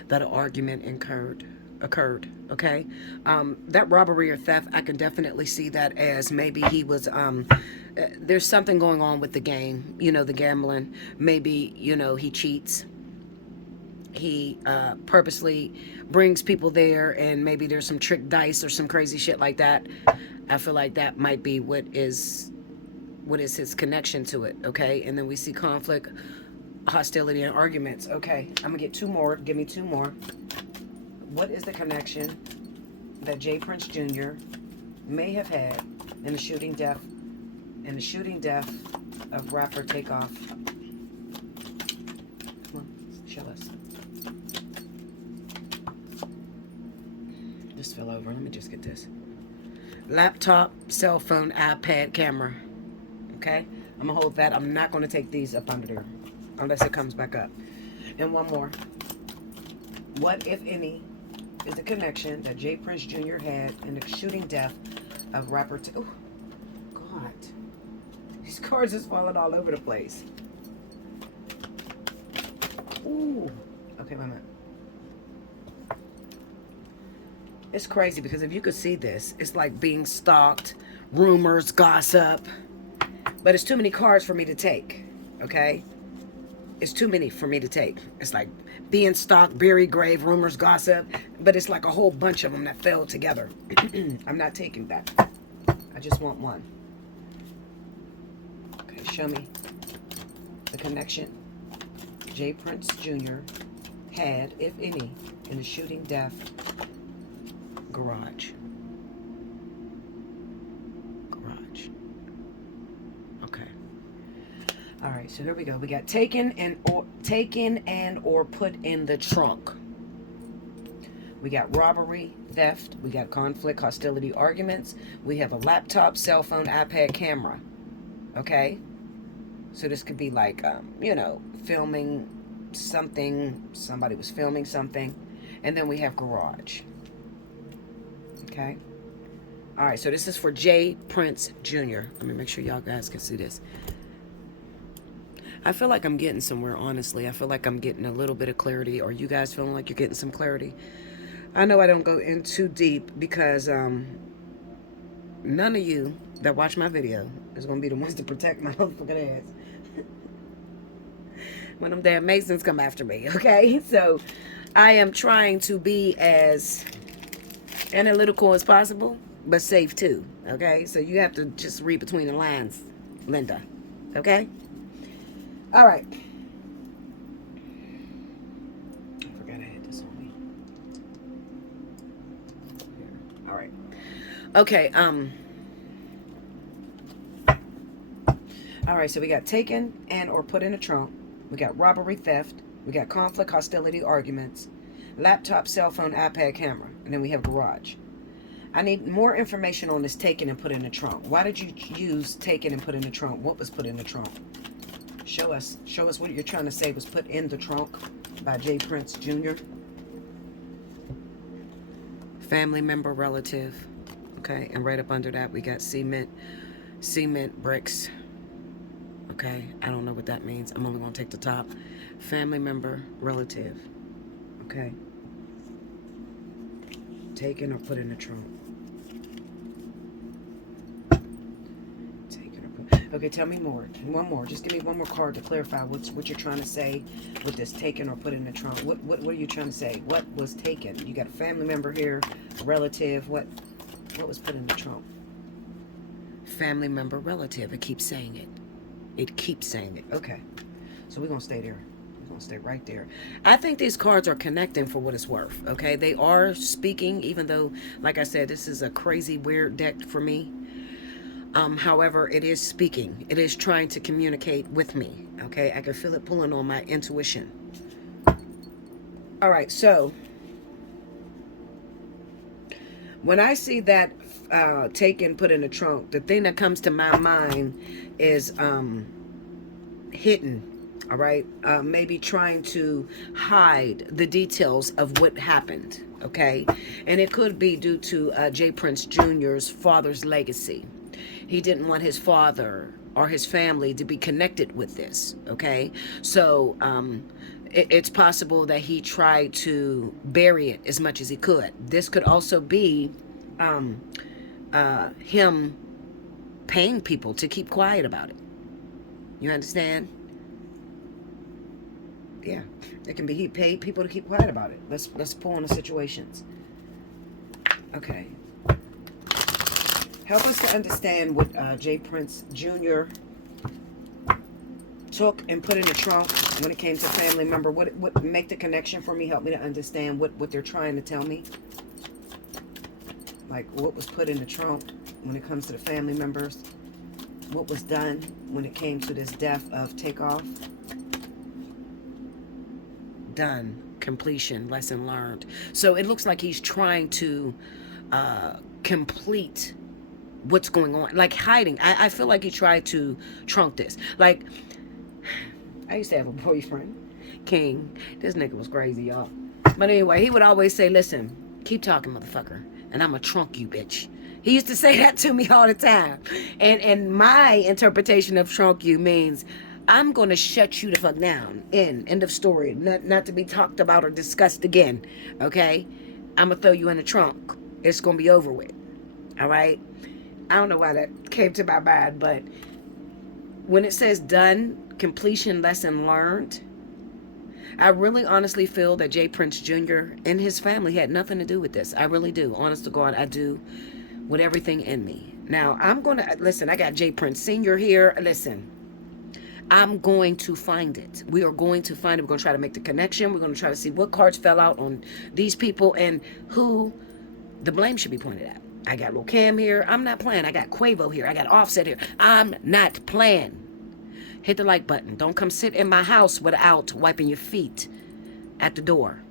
That an argument occurred, okay? That robbery or theft, I can definitely see that as maybe he was, there's something going on with the game, the gambling. Maybe, he cheats. He purposely brings people there, and maybe there's some trick dice or some crazy shit like that. I feel like that might be what is his connection to it, okay? And then we see conflict, hostility, and arguments. Okay, I'm gonna get 2 more. Give me 2 more. What is the connection that Jay Prince Jr. may have had in the shooting death of rapper Takeoff. Come on, show us. This fell over. Let me just get this. Laptop, cell phone, iPad, camera. Okay? I'm going to hold that. I'm not going to take these up under there unless it comes back up. And one more. What, if any, is the connection that J. Prince Jr. had in the shooting death of rapper oh, God. These cards is falling all over the place. Ooh. Okay, wait a minute. It's crazy because if you could see this, it's like being stalked, rumors, gossip. But it's too many cards for me to take, okay? It's too many for me to take. It's like being stalked, buried grave, rumors, gossip. But it's like a whole bunch of them that fell together. I'm not taking that. I just want one. Okay, show me the connection J. Prince Jr. had, if any, in the shooting death garage. Okay. All right, so here we go. We got taken and or put in the trunk. We got robbery, theft. We got conflict, hostility, arguments. We have a laptop, cell phone, iPad, camera. Okay? So this could be like, you know, filming something. Somebody was filming something. And then we have garage. Okay? All right, so this is for J. Prince Jr. Let me make sure y'all guys can see this. I feel like I'm getting somewhere, honestly. I feel like I'm getting a little bit of clarity. Or you guys feeling like you're getting some clarity? I know I don't go in too deep because none of you that watch my video is going to be the ones to protect my motherfucking ass when them damn Masons come after me, okay? So I am trying to be as analytical as possible, but safe too, okay? So you have to just read between the lines, Linda, okay? All right. I forgot I had this on me. All right. Okay, all right, so we got taken and or put in a trunk. We got robbery, theft. We got conflict, hostility, arguments. Laptop, cell phone, iPad, camera. And then we have garage. I need more information on this taken and put in the trunk. Why did you use taken and put in the trunk? What was put in the trunk? Show us what you're trying to say was put in the trunk by J. Prince Jr. Family member, relative. Okay, and right up under that we got cement bricks. Okay, I don't know what that means. I'm only going to take the top. Family member, relative. Okay. Taken or put in the trunk. Taken or put. Okay, tell me more. One more. Just give me one more card to clarify what you're trying to say with this taken or put in the trunk. What are you trying to say? What was taken? You got a family member here, a relative. What was put in the trunk? Family member, relative. It keeps saying it. It keeps saying it. Okay. So we're going to stay there. We're going to stay right there. I think these cards are connecting for what it's worth. Okay. They are speaking, even though, like I said, this is a crazy, weird deck for me. However, it is speaking. It is trying to communicate with me. Okay. I can feel it pulling on my intuition. All right. So when I see that taken, put in the trunk, the thing that comes to my mind is hidden, all right? Maybe trying to hide the details of what happened, okay? And it could be due to J. Prince Jr.'s father's legacy. He didn't want his father or his family to be connected with this, okay? So it's possible that he tried to bury it as much as he could. This could also be him paying people to keep quiet about it. You understand? Yeah, it can be he paid people to keep quiet about it. Let's pull on the situations. Okay. Help us to understand what J. Prince Jr. took and put in the trunk when it came to family member. What make the connection for me? Help me to understand what they're trying to tell me. Like what was put in the trunk. when it comes to the family members. What was done when it came to this death of Takeoff. Done. Completion. Lesson learned. So it looks like he's trying to complete what's going on. Like hiding. I feel like he tried to trunk this. Like, I used to have a boyfriend, King. This nigga was crazy, y'all. But anyway, he would always say, listen, keep talking, motherfucker, and I'm gonna trunk you, bitch. He used to say that to me all the time. And my interpretation of trunk you means I'm gonna shut you the fuck down. End of story. Not to be talked about or discussed again. Okay? I'm gonna throw you in the trunk. It's gonna be over with. All right? I don't know why that came to my mind, but when it says done, completion, lesson learned, I really honestly feel that J. Prince Jr. and his family had nothing to do with this. I really do. Honest to God, I do. With everything in me. Now, I'm going to, listen, I got J. Prince Sr. here. Listen, I'm going to find it. We are going to find it. We're going to try to make the connection. We're going to try to see what cards fell out on these people and who the blame should be pointed at. I got Lil Cam here. I'm not playing. I got Quavo here. I got Offset here. I'm not playing. Hit the like button. Don't come sit in my house without wiping your feet at the door.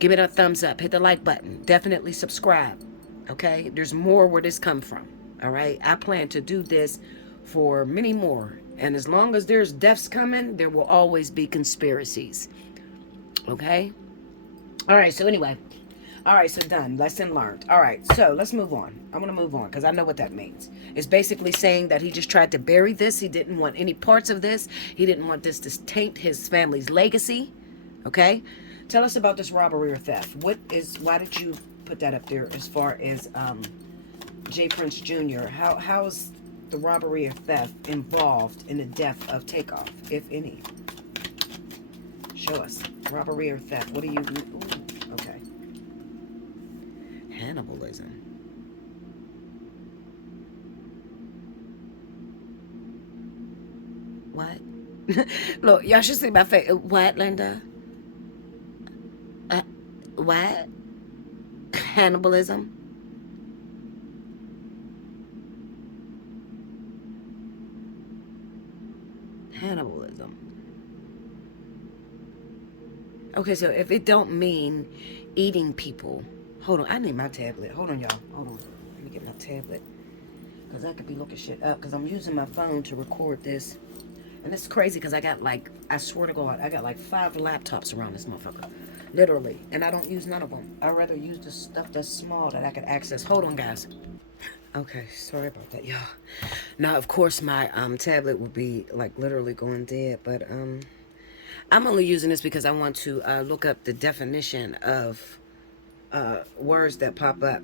Give it a thumbs up. Hit the like button. Definitely subscribe. Okay? There's more where this come from. All right? I plan to do this for many more. And as long as there's deaths coming, there will always be conspiracies. Okay? All right. So anyway. All right. So done. Lesson learned. All right. So let's move on. I'm going to move on because I know what that means. It's basically saying that he just tried to bury this. He didn't want any parts of this. He didn't want this to taint his family's legacy. Okay? Tell us about this robbery or theft. Why did you put that up there as far as J. Prince Jr.? How is the robbery or theft involved in the death of Takeoff, if any? Show us. Robbery or theft. What do you... Ooh, okay. Cannibalism. What? Look, y'all should see my face. What, Linda? What? Cannibalism? Cannibalism. Okay, so if it don't mean eating people. Hold on, I need my tablet. Hold on, y'all. Hold on. Let me get my tablet. Because I could be looking shit up. Because I'm using my phone to record this. And it's crazy because I got like, I swear to God, I got like 5 laptops around this motherfucker. Literally. And I don't use none of them. I'd rather use the stuff that's small that I can access. Hold on, guys. Okay, sorry about that, y'all. Now, of course, my tablet would be like literally going dead. But I'm only using this because I want to look up the definition of words that pop up.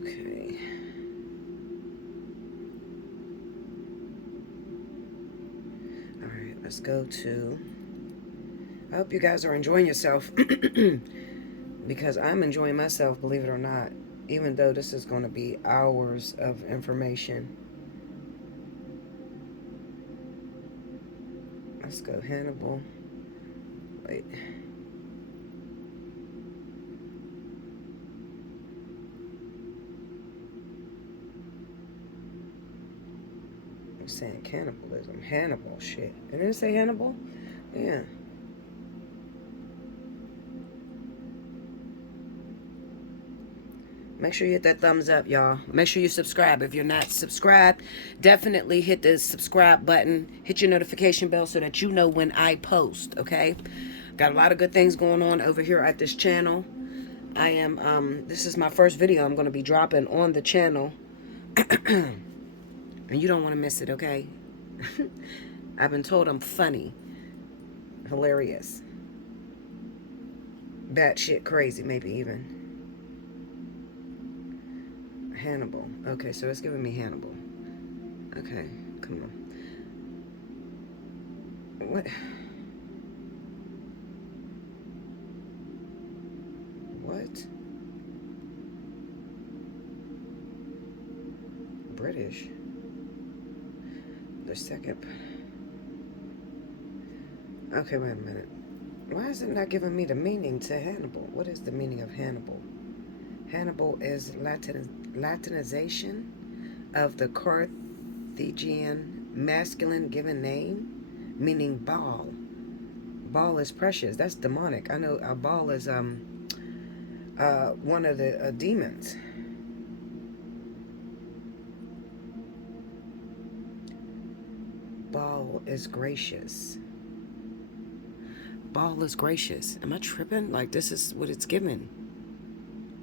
Okay. All right, let's go to... I hope you guys are enjoying yourself because I'm enjoying myself, believe it or not, even though this is going to be hours of information. Let's go Hannibal. Wait. I'm saying cannibalism. Hannibal, shit. Didn't it say Hannibal? Yeah. Make sure you hit that thumbs up, y'all. Make sure you subscribe. If you're not subscribed, definitely hit the subscribe button. Hit your notification bell so that you know when I post, okay? Got a lot of good things going on over here at this channel. I am, this is my first video I'm going to be dropping on the channel. And you don't want to miss it, okay? I've been told I'm funny. Hilarious. Batshit crazy, maybe even. Hannibal. Okay, so it's giving me Hannibal. Okay, come on. What? What? British. The second. Okay, wait a minute. Why is it not giving me the meaning to Hannibal? What is the meaning of Hannibal? Hannibal is Latinization of the Carthaginian masculine given name, meaning Baal. Baal is precious. That's demonic. I know a Baal is one of the demons. Baal is gracious. Baal is gracious. Am I tripping? Like, this is what it's given.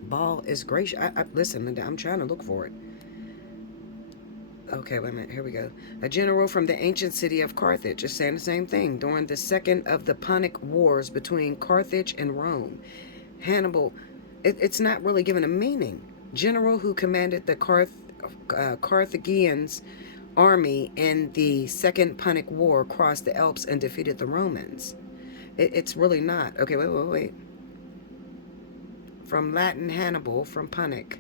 Baal is gracious. Listen, Linda, I'm trying to look for it. Okay, wait a minute. Here we go. A general from the ancient city of Carthage is saying the same thing. During the second of the Punic Wars between Carthage and Rome, Hannibal, it's not really given a meaning. General who commanded the Carthaginians army in the Second Punic War crossed the Alps and defeated the Romans. It's really not. Okay, wait. From Latin Hannibal, from Punic,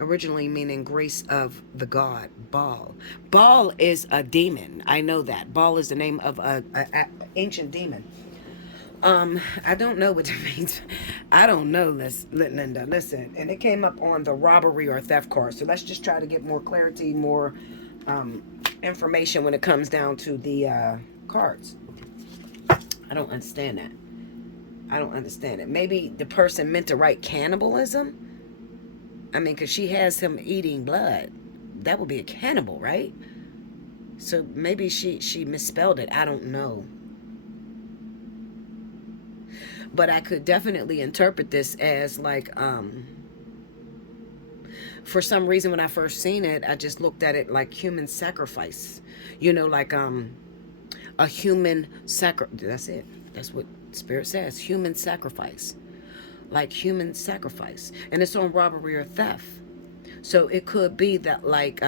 originally meaning grace of the god, Baal. Baal is a demon. I know that. Baal is the name of a ancient demon. I don't know what it means. I don't know, Linda. Listen, and it came up on the robbery or theft card. So let's just try to get more clarity, more information when it comes down to the cards. I don't understand that. I don't understand it. Maybe the person meant to write cannibalism. I mean, because she has him eating blood. That would be a cannibal, right? So maybe she misspelled it. I don't know. But I could definitely interpret this as like, for some reason when I first seen it, I just looked at it like human sacrifice. You know, like a human sacrifice. That's it. That's what Spirit says. Human sacrifice. Like human sacrifice. And it's on robbery or theft. So it could be that like,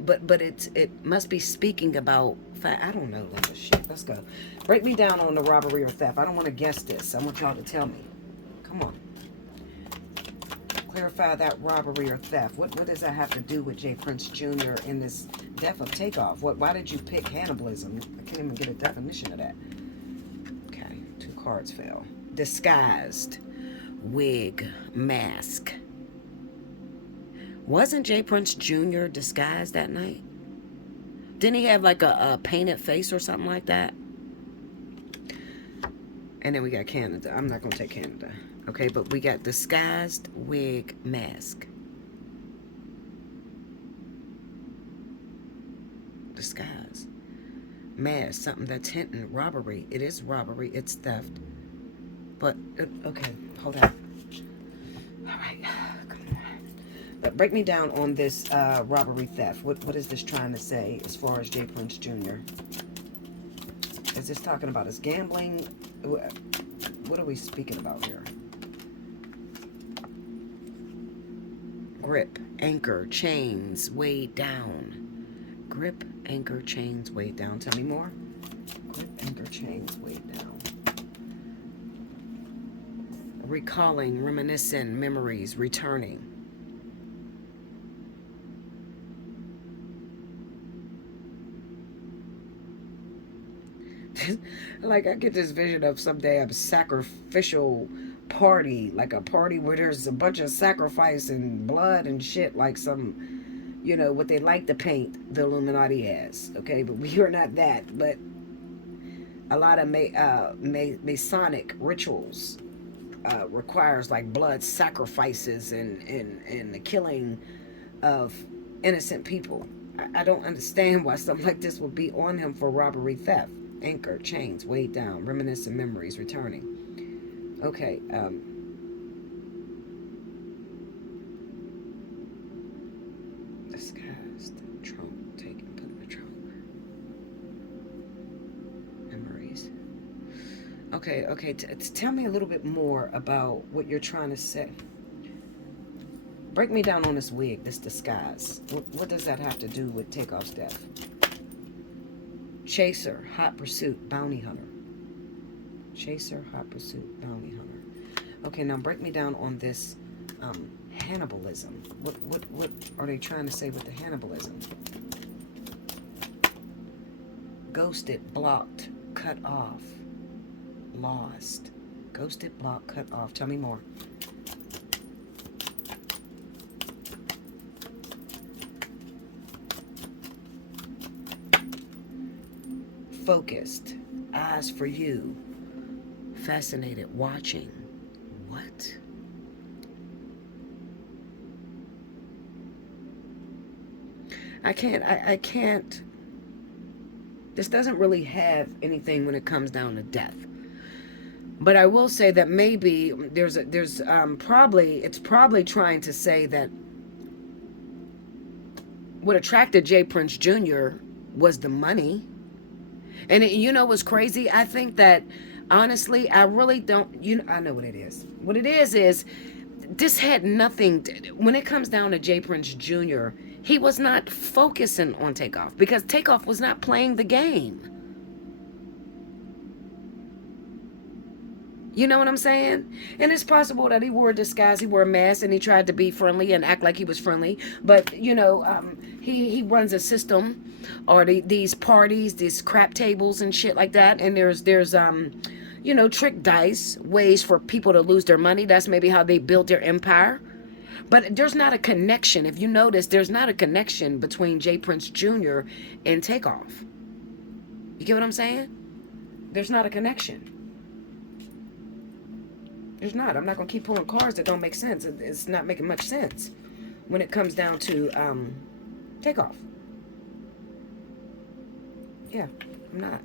but it must be speaking about, I don't know, Linda. Shit, let's go. Break me down on the robbery or theft. I don't want to guess this. I want y'all to tell me. Come on. Clarify that robbery or theft. What does that have to do with J. Prince Jr. in this death of Takeoff? Why did you pick cannibalism? I can't even get a definition of that. Okay, 2 cards fell. Disguised. Wig. Mask. Wasn't J. Prince Jr. disguised that night? Didn't he have like a painted face or something like that? And then we got Canada. I'm not going to take Canada. Okay, but we got disguised, wig, mask. Disguise. Mask, something that's hinting robbery. It is robbery. It's theft. But, okay, hold on. All right, come on. But break me down on this robbery theft. What is this trying to say as far as J. Prince Jr.? Is this talking about his gambling? What are we speaking about here? Grip, anchor, chains, weighed down. Grip, anchor, chains, weighed down. Tell me more. Grip, anchor, chains, weighed down. Recalling, reminiscent, memories, returning. Like, I get this vision of someday a sacrificial party, like a party where there's a bunch of sacrifice and blood and shit, like some, you know, what they like to paint the Illuminati as, okay? But we are not that, but a lot of Masonic rituals requires like blood sacrifices and the killing of innocent people. I don't understand why something like this would be on him for robbery, theft. Anchor, chains, weighed down, reminiscent memories, returning. Okay, disguised, trunk, taken, put in the trunk. Memories. Okay, tell me a little bit more about what you're trying to say. Break me down on this wig, this disguise. What does that have to do with Takeoff's death? Chaser, hot pursuit, bounty hunter. Chaser, hot pursuit, bounty hunter. Okay, now break me down on this Hannibalism. What are they trying to say with the Hannibalism? Ghosted, blocked, cut off. lost, ghosted, blocked, cut off. Tell me more. Focused, eyes for you, fascinated, watching. What? I can't. This doesn't really have anything when it comes down to death. But I will say that maybe it's probably trying to say that what attracted J. Prince Jr. was the money. And you know what's crazy? I think that honestly, I really don't. I know what it is. What it is this had nothing. When it comes down to J. Prince Jr., he was not focusing on Takeoff because Takeoff was not playing the game. You know what I'm saying? And it's possible that he wore a disguise, he wore a mask, and he tried to be friendly and act like he was friendly. But he runs a system, or these parties, these crap tables and shit like that. And there's trick dice, ways for people to lose their money. That's maybe how they built their empire. But there's not a connection. If you notice, there's not a connection between J. Prince Jr. and Takeoff. You get what I'm saying? There's not a connection. There's not. I'm not going to keep pulling cards that don't make sense. It's not making much sense when it comes down to Takeoff. Yeah, I'm not.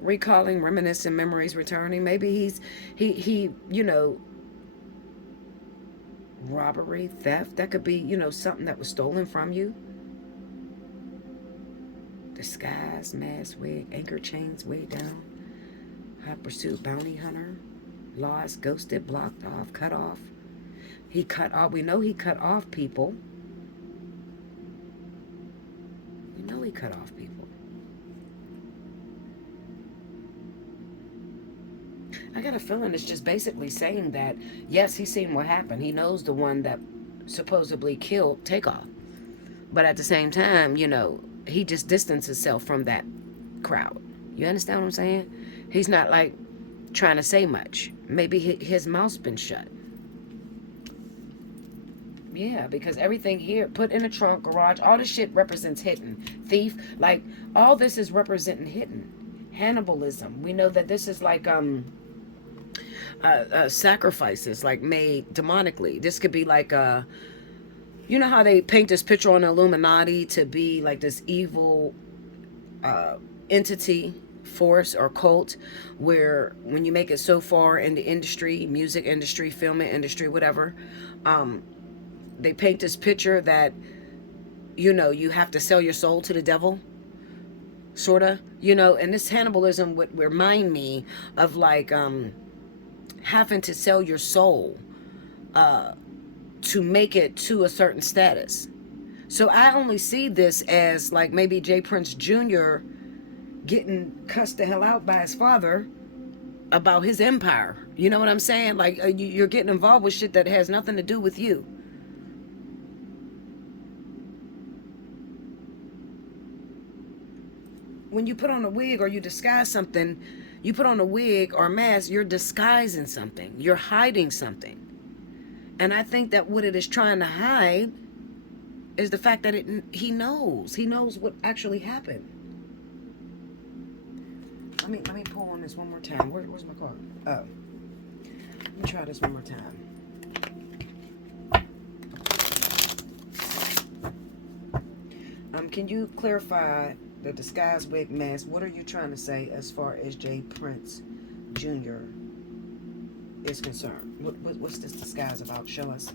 Recalling, reminiscing, memories returning. Maybe he robbery, theft. That could be, something that was stolen from you. Disguise, mask, wig, anchor chains, way down. Hot pursuit, bounty hunter. Lost, ghosted, blocked off, cut off. He cut off. We know he cut off people. We know he cut off people. I got a feeling it's just basically saying that, yes, he's seen what happened. He knows the one that supposedly killed Takeoff. But at the same time, he just distanced himself from that crowd. You understand what I'm saying? He's not like trying to say much. Maybe his mouth's been shut. Yeah, because everything here, put in a trunk, garage, all this shit represents hidden. Thief, like, all this is representing hidden. Cannibalism. We know that this is like sacrifices, like, made demonically. This could be like you know how they paint this picture on the Illuminati to be like this evil entity, force, or cult, where when you make it so far in the industry, music industry, film industry, whatever, they paint this picture that you have to sell your soul to the devil, sorta, and this cannibalism would remind me of like having to sell your soul to make it to a certain status. So I only see this as like maybe J. Prince Jr. getting cussed the hell out by his father about his empire. You know what I'm saying? Like, you're getting involved with shit that has nothing to do with you. When you put on a wig or you disguise something, you put on a wig or a mask, you're disguising something. You're hiding something. And I think that what it is trying to hide is the fact that he knows. He knows what actually happened. Let me pull on this one more time. Where's my card? Oh. Let me try this one more time. Can you clarify the disguise, wig, mask? What are you trying to say as far as J. Prince Jr. is concerned? What's this disguise about? Show us.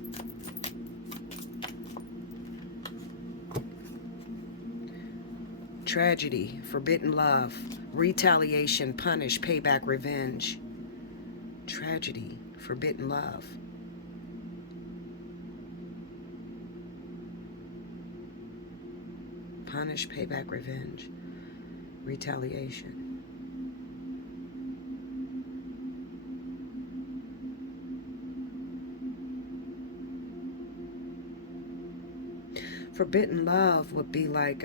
Tragedy, forbidden love, retaliation, punish, payback, revenge. Tragedy, forbidden love. Punish, payback, revenge, retaliation. Forbidden love would be like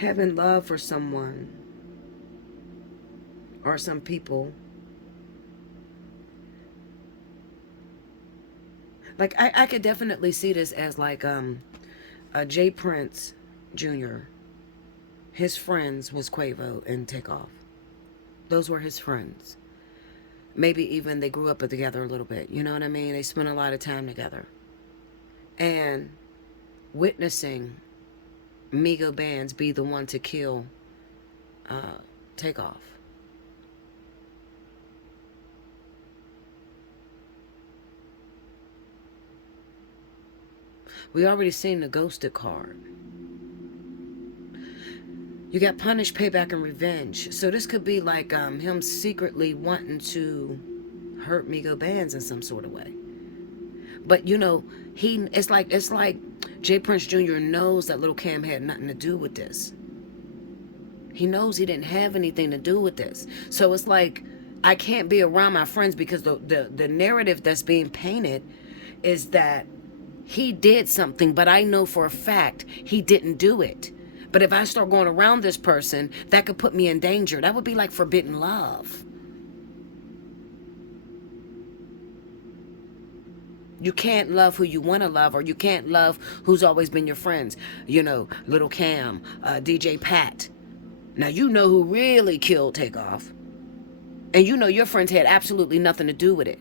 having love for someone or some people. Like I could definitely see this as like Jay Prince Jr. His friends was Quavo and Takeoff. Those were his friends. Maybe even they grew up together a little bit. You know what I mean? They spent a lot of time together. And witnessing Migo bands be the one to kill Takeoff. We already seen the ghosted card. You got punish, payback, and revenge. So this could be like him secretly wanting to hurt Migo bands in some sort of way. But you know, it's like Jay Prince Jr. knows that Little Cam had nothing to do with this. He knows he didn't have anything to do with this. So it's like I can't be around my friends because the narrative that's being painted is that he did something, but I know for a fact he didn't do it. But if I start going around this person, that could put me in danger. That would be like forbidden love. You can't love who you want to love, or you can't love who's always been your friends. You know, Little Cam, DJ Pat. Now you know who really killed Takeoff. And you know your friends had absolutely nothing to do with it.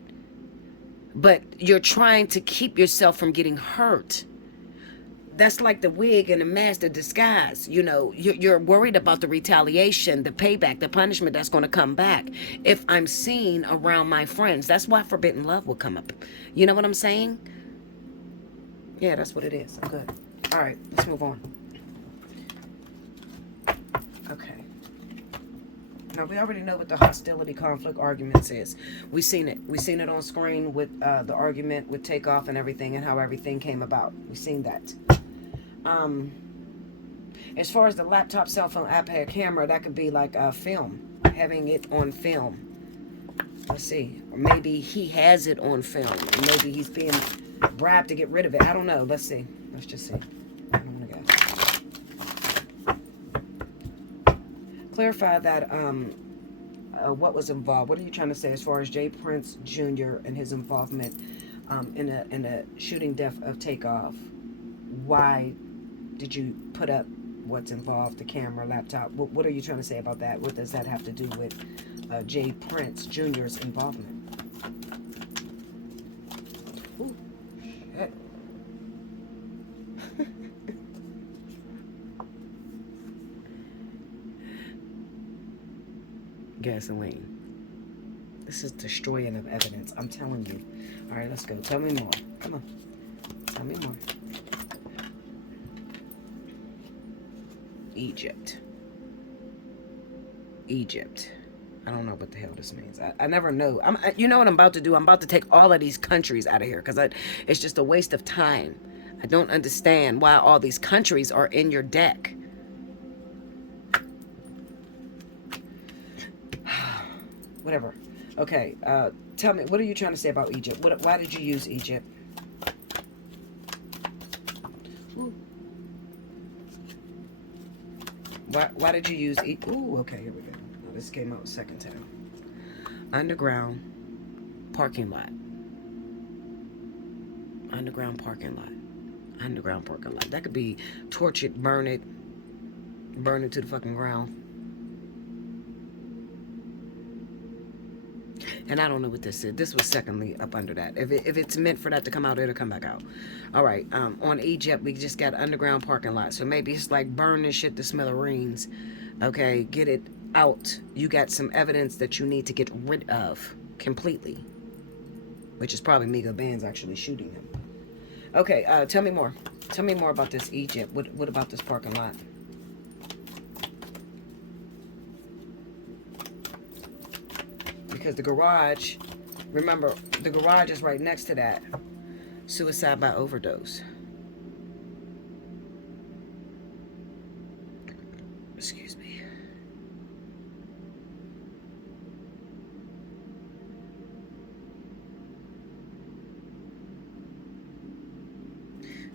But you're trying to keep yourself from getting hurt. That's like the wig and the mask, the disguise. You know, you're worried about the retaliation, the payback, the punishment that's going to come back if I'm seen around my friends. That's why forbidden love will come up. You know what I'm saying? Yeah, that's what it is. I'm good. All right, let's move on. Okay. Now, we already know what the hostility, conflict, arguments is. We seen it. We seen it on screen with the argument with Takeoff and everything, and how everything came about. We seen that. As far as the laptop, cell phone, iPad, camera, that could be like a film, having it on film. Let's see. Or maybe he has it on film. Maybe he's being bribed to get rid of it. I don't know. Let's see. Let's just see. I don't want to go. Clarify that what was involved. What are you trying to say as far as Jay Prince Jr. and his involvement in a shooting death of Takeoff? Why did you put up what's involved, the camera, laptop? What are you trying to say about that? What does that have to do with Jay Prince Jr.'s involvement? Ooh, shit. Gasoline. This is destroying of evidence. I'm telling you. All right, let's go. Tell me more. Come on. Tell me more. Egypt. I don't know what the hell this means. I never know. You know what I'm about to do? I'm about to take all of these countries out of here because it's just a waste of time. I don't understand why all these countries are in your deck. Whatever. Okay. Tell me, what are you trying to say about Egypt? Why did you use Egypt? Ooh. Why did you use Ooh, okay, here we go. Now, this came out second time. Underground parking lot. Underground parking lot. Underground parking lot. That could be torch it, burn it to the fucking ground. And I don't know what this is. This was secondly up under that. If it's meant for that to come out, it'll come back out. All right. On Egypt, we just got underground parking lot. So maybe it's like burn this shit to smithereens. Okay. Get it out. You got some evidence that you need to get rid of completely. Which is probably Migo Band's actually shooting him. Okay. Tell me more. Tell me more about this Egypt. What about this parking lot? Because the garage, remember, the garage is right next to that. Suicide by overdose. Excuse me.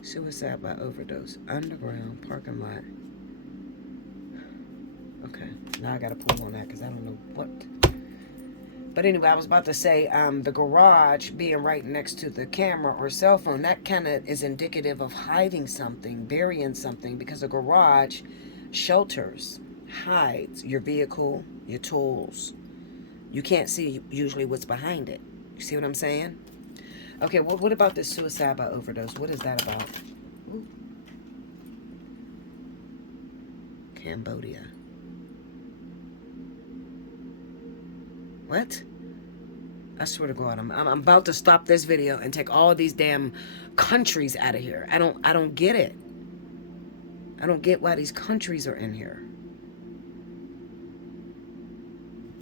Suicide by overdose. Underground parking lot. Now I gotta pull on that because I don't know what. But anyway, I was about to say the garage being right next to the camera or cell phone, that kind of is indicative of hiding something, burying something, because a garage shelters, hides your vehicle, your tools. You can't see usually what's behind it. You see what I'm saying? Okay, well, what about this suicide by overdose? What is that about? Ooh. Cambodia. What? I swear to God, I'm about to stop this video and take all these damn countries out of here. I don't get it. I don't get why these countries are in here.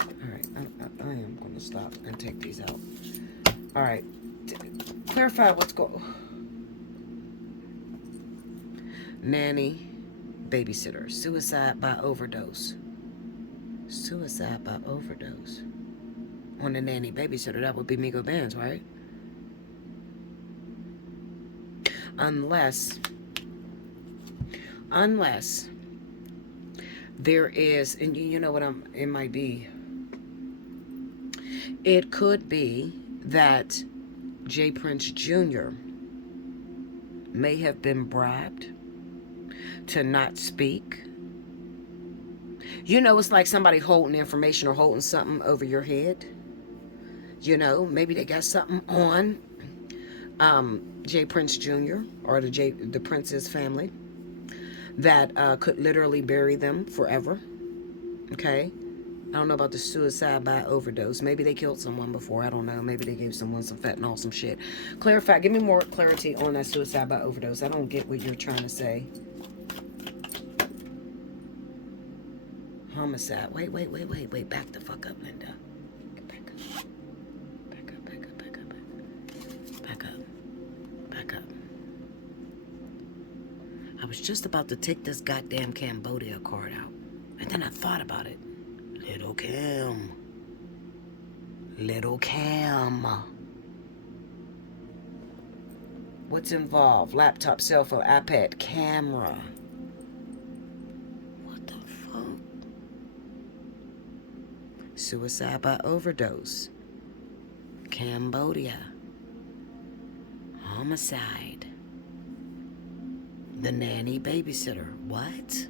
All right, I am going to stop and take these out. All right, clarify what's going. Nanny, babysitter, suicide by overdose. Suicide by overdose. On the nanny babysitter, that would be Migo Bands, right? Unless there is, and you know what it might be. It could be that J. Prince Jr. may have been bribed to not speak. You know, it's like somebody holding information or holding something over your head. You know, maybe they got something on J. Prince Jr. or the Prince's family that could literally bury them forever. Okay? I don't know about the suicide by overdose. Maybe they killed someone before. I don't know. Maybe they gave someone some fentanyl, some shit. Clarify. Give me more clarity on that suicide by overdose. I don't get what you're trying to say. Homicide. Wait. Back the fuck up, Linda. Back up. I was just about to take this goddamn Cambodia card out. And then I thought about it. Little Cam. What's involved? Laptop, cell phone, iPad, camera. What the fuck? Suicide by overdose. Cambodia. Homicide. The nanny babysitter. What?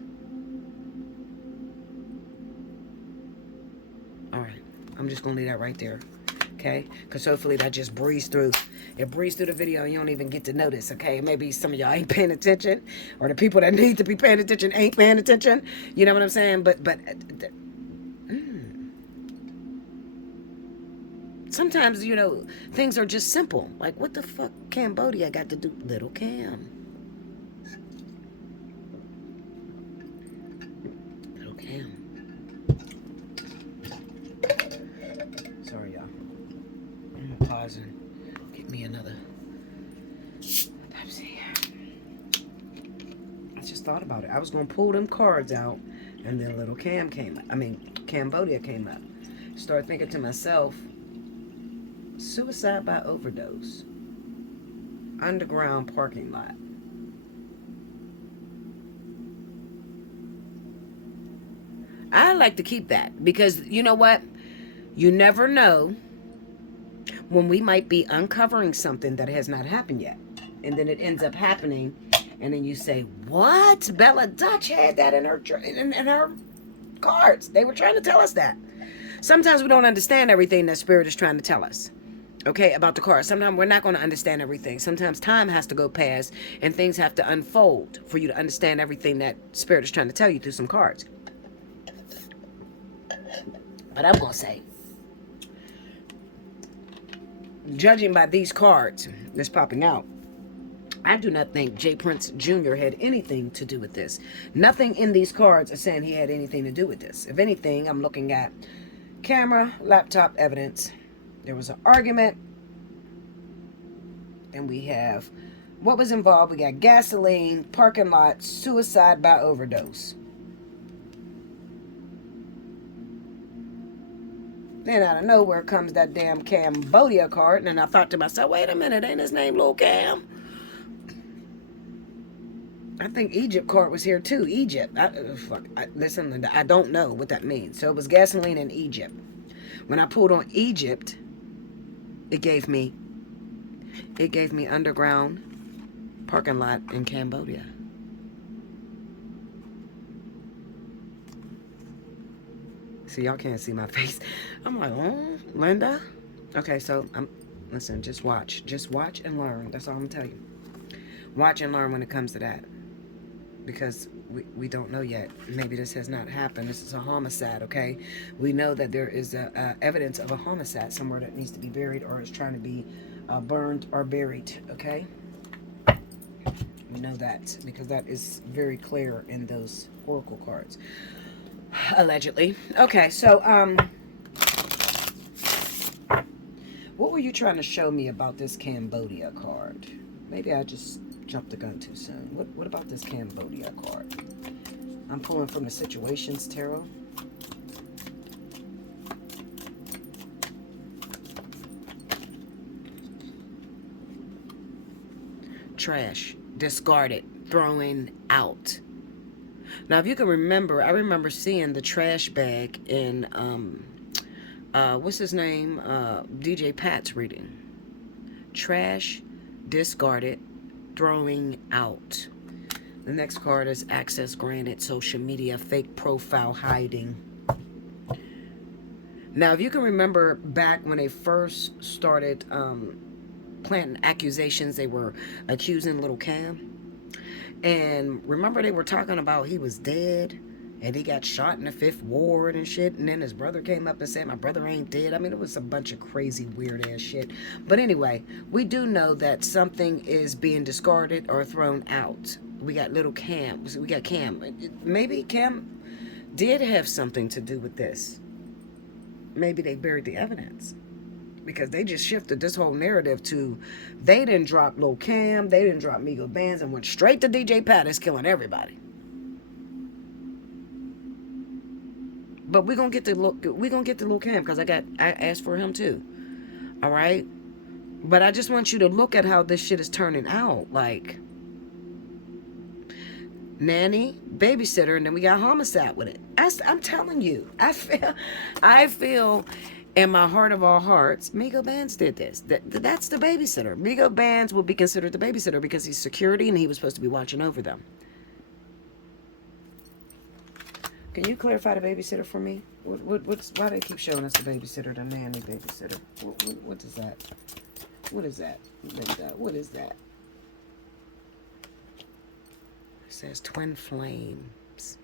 All right. I'm just going to leave that right there. Okay? Because hopefully that just breezed through. It breezed through the video and you don't even get to notice. Okay? Maybe some of y'all ain't paying attention. Or the people that need to be paying attention ain't paying attention. You know what I'm saying? But sometimes, you know, things are just simple. Like, what the fuck Cambodia got to do? Little Cam. Little Cam. Sorry, y'all. I'm gonna pause and get me another Pepsi. I just thought about it. I was gonna pull them cards out, and then little Cam came up. Cambodia came up. Started thinking to myself, suicide by overdose. Underground parking lot. I like to keep that because you know what? You never know when we might be uncovering something that has not happened yet. And then it ends up happening. And then you say, what? Bella Dutch had that in her cards. They were trying to tell us that. Sometimes we don't understand everything that Spirit is trying to tell us. Okay, about the cards. Sometimes we're not going to understand everything. Sometimes time has to go past and things have to unfold for you to understand everything that Spirit is trying to tell you through some cards. But I'm going to say, judging by these cards that's popping out, I do not think J. Prince Jr. had anything to do with this. Nothing in these cards is saying he had anything to do with this. If anything, I'm looking at camera, laptop, evidence. There was an argument. And we have what was involved. We got gasoline, parking lot, suicide by overdose. Then out of nowhere comes that damn Cambodia card. And then I thought to myself, wait a minute, ain't his name Lil Cam? I think Egypt card was here too. Egypt. Listen, Linda, I don't know what that means. So it was gasoline in Egypt. When I pulled on Egypt, it gave me underground parking lot in Cambodia. See, y'all can't see my face. I'm like, oh, Linda. Okay, so listen, just watch and learn. That's all I'm gonna tell you. Watch and learn when it comes to that, because we don't know yet. Maybe this has not happened. This is a homicide. Okay, we know that there is evidence of a homicide somewhere that needs to be buried or is trying to be burned or buried. Okay, we know that because that is very clear in those oracle cards. Allegedly. Okay, so what were you trying to show me about this Cambodia card? Maybe I just jumped the gun too soon. What about this Cambodia card? I'm pulling from the Situations Tarot. Trash, discarded, throwing out. Now, if you can remember, I remember seeing the trash bag in, what's his name? DJ Pat's reading. Trash, discarded, throwing out. The next card is access granted, social media, fake profile, hiding. Now, if you can remember back when they first started planting accusations, they were accusing little Cam. And remember they were talking about he was dead and he got shot in the 5th Ward and shit. And then his brother came up and said, my brother ain't dead. I mean, it was a bunch of crazy, weird ass shit. But anyway, we do know that something is being discarded or thrown out. We got little Cam. We got Cam. Maybe Cam did have something to do with this. Maybe they buried the evidence. Because they just shifted this whole narrative to, they didn't drop Lil Cam, they didn't drop Migo Bands, and went straight to DJ Pat is killing everybody. But we're gonna get to Lil Cam because I asked for him too. All right, but I just want you to look at how this shit is turning out. Like nanny, babysitter, and then we got homicide with it. I'm telling you, I feel. In my heart of all hearts, Migo Bands did this. That's the babysitter. Migo Bands will be considered the babysitter because he's security and he was supposed to be watching over them. Can you clarify the babysitter for me? Why do they keep showing us the babysitter, the nanny babysitter? What is that? What is that? What is that? It says twin flames.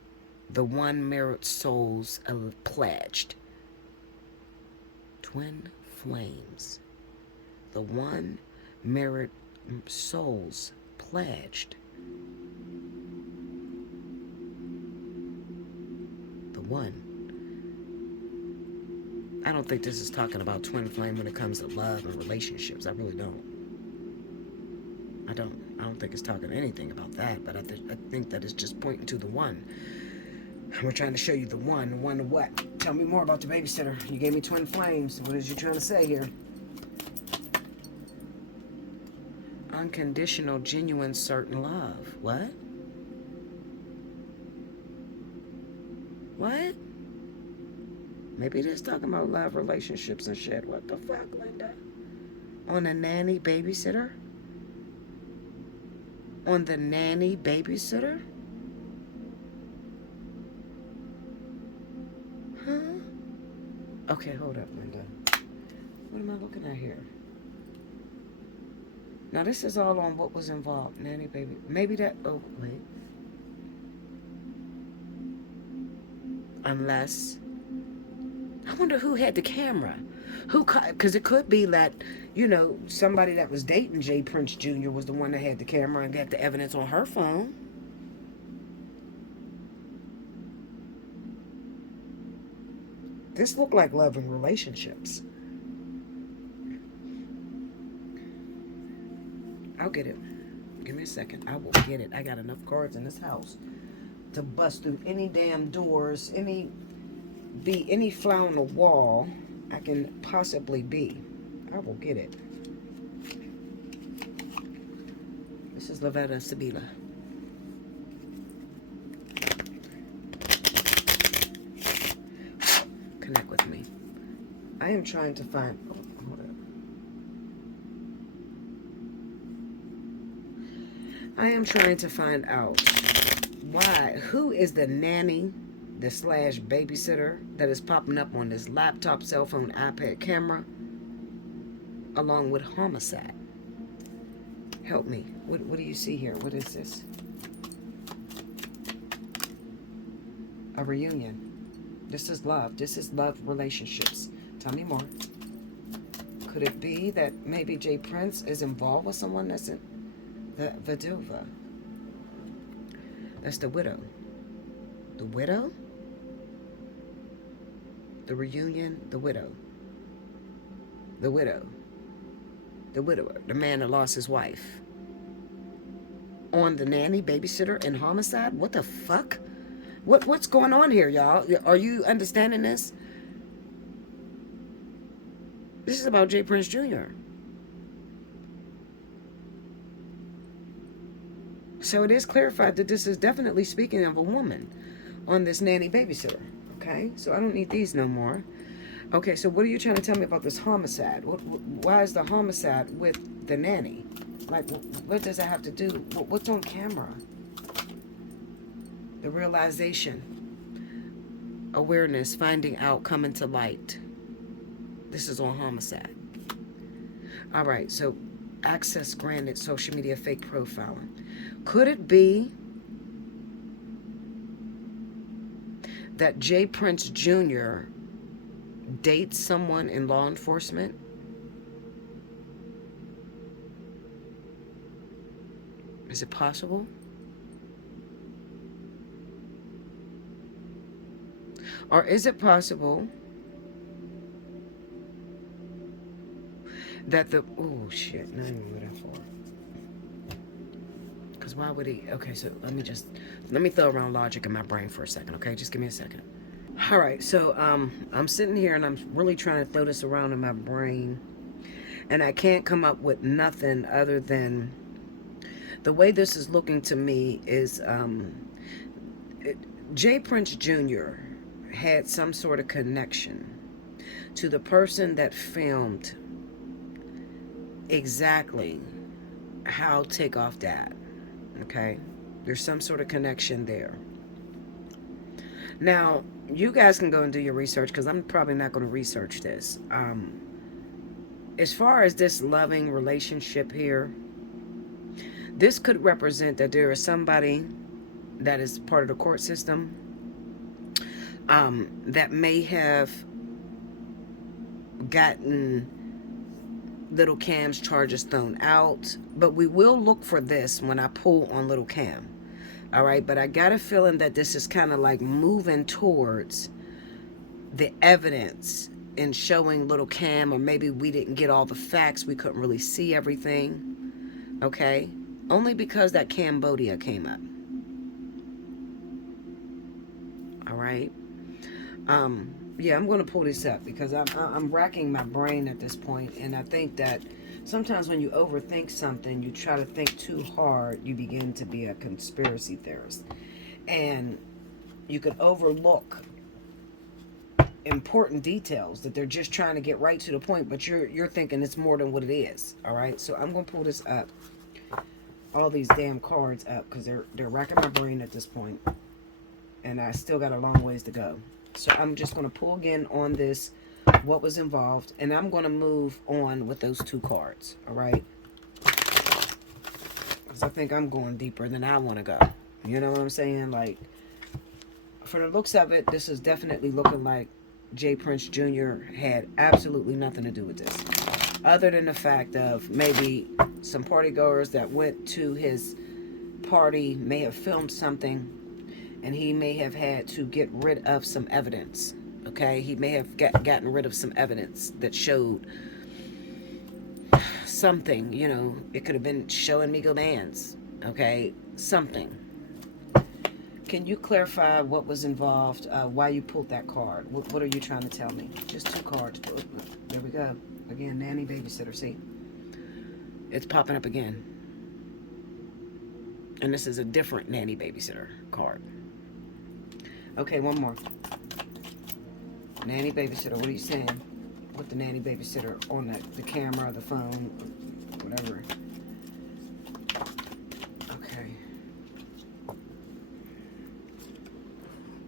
The one mirrored souls pledged. Twin flames. The one mirrored souls pledged. The one. I don't think this is talking about twin flame when it comes to love and relationships. I really don't. I don't think it's talking anything about that, but I think that it's just pointing to the one. We're trying to show you the one. The one to what? Tell me more about the babysitter. You gave me twin flames. What is you trying to say here? Unconditional, genuine, certain love. What? What? Maybe they're talking about love, relationships, and shit. What the fuck, Linda? On a nanny babysitter? On the nanny babysitter? Huh? Okay, hold up, Linda. What am I looking at here? Now, this is all on what was involved. Nanny baby. Maybe that... Oh, wait. Unless... I wonder who had the camera. Who... Because it could be that, you know, somebody that was dating Jay Prince Jr. was the one that had the camera and got the evidence on her phone. This looked like love and relationships. I'll get it. Give me a second. I will get it. I got enough cards in this house to bust through any damn doors, any fly on the wall I can possibly be. I will get it. This is Lavetta Sabila. connect with me. I am trying to find... Oh, hold up. I am trying to find out who is the nanny, the slash babysitter that is popping up on this laptop, cell phone, iPad camera, along with homicide. Help me. What do you see here? What is this? A reunion. This is love. This is love relationships. Tell me more. Could it be that maybe J. Prince is involved with someone that's in the Viduva? That's the widow. The widow? The reunion, the widow. The widow. The widower. The man that lost his wife. On the nanny, babysitter, and homicide? What the fuck? What's going on here, y'all? Are you understanding this? This is about J. Prince Jr. So it is clarified that this is definitely speaking of a woman on this nanny babysitter. Okay, so I don't need these no more. Okay, so what are you trying to tell me about this homicide? Why is the homicide with the nanny? Like, what does that have to do? What's on camera? The realization, awareness, finding out, coming to light. This is on homicide. All right, so access granted, social media fake profiling. Could it be that J. Prince Jr. dates someone in law enforcement? Is it possible? Or is it possible that the... Oh, shit. Not even what that for. Because why would he... Okay, so let me throw around logic in my brain for a second, okay? Just give me a second. All right, so I'm sitting here and I'm really trying to throw this around in my brain. And I can't come up with nothing other than... The way this is looking to me is... J. Prince Jr. had some sort of connection to the person that filmed exactly how Takeoff died. Okay, there's some sort of connection there. Now, you guys can go and do your research because I'm probably not going to research this. As far as this loving relationship here, this could represent that there is somebody that is part of the court system that may have gotten Little Cam's charges thrown out, but we will look for this when I pull on Little Cam. All right, but I got a feeling that this is kind of like moving towards the evidence and showing Little Cam, or maybe we didn't get all the facts, we couldn't really see everything. Okay, only because that Cambodia came up. All right. Yeah, I'm going to pull this up because I'm racking my brain at this point, and I think that sometimes when you overthink something, you try to think too hard, you begin to be a conspiracy theorist, and you could overlook important details that they're just trying to get right to the point, but you're thinking it's more than what it is. All right, so I'm going to pull this up, all these damn cards up, because they're racking my brain at this point, and I still got a long ways to go. So I'm just going to pull again on this, what was involved, and I'm going to move on with those two cards, all right? Because I think I'm going deeper than I want to go. You know what I'm saying? Like, for the looks of it, this is definitely looking like J. Prince Jr. had absolutely nothing to do with this. Other than the fact of maybe some partygoers that went to his party may have filmed something, and he may have had to get rid of some evidence. Okay, he may have gotten rid of some evidence that showed something. You know, it could have been showing me go dance. Okay, something. Can you clarify what was involved? Why you pulled that card? What are you trying to tell me? Just two cards. There we go. Again, nanny babysitter. See, it's popping up again, and this is a different nanny babysitter card. Okay, one more. Nanny babysitter, what are you saying? With the nanny babysitter on the camera, the phone, whatever. Okay.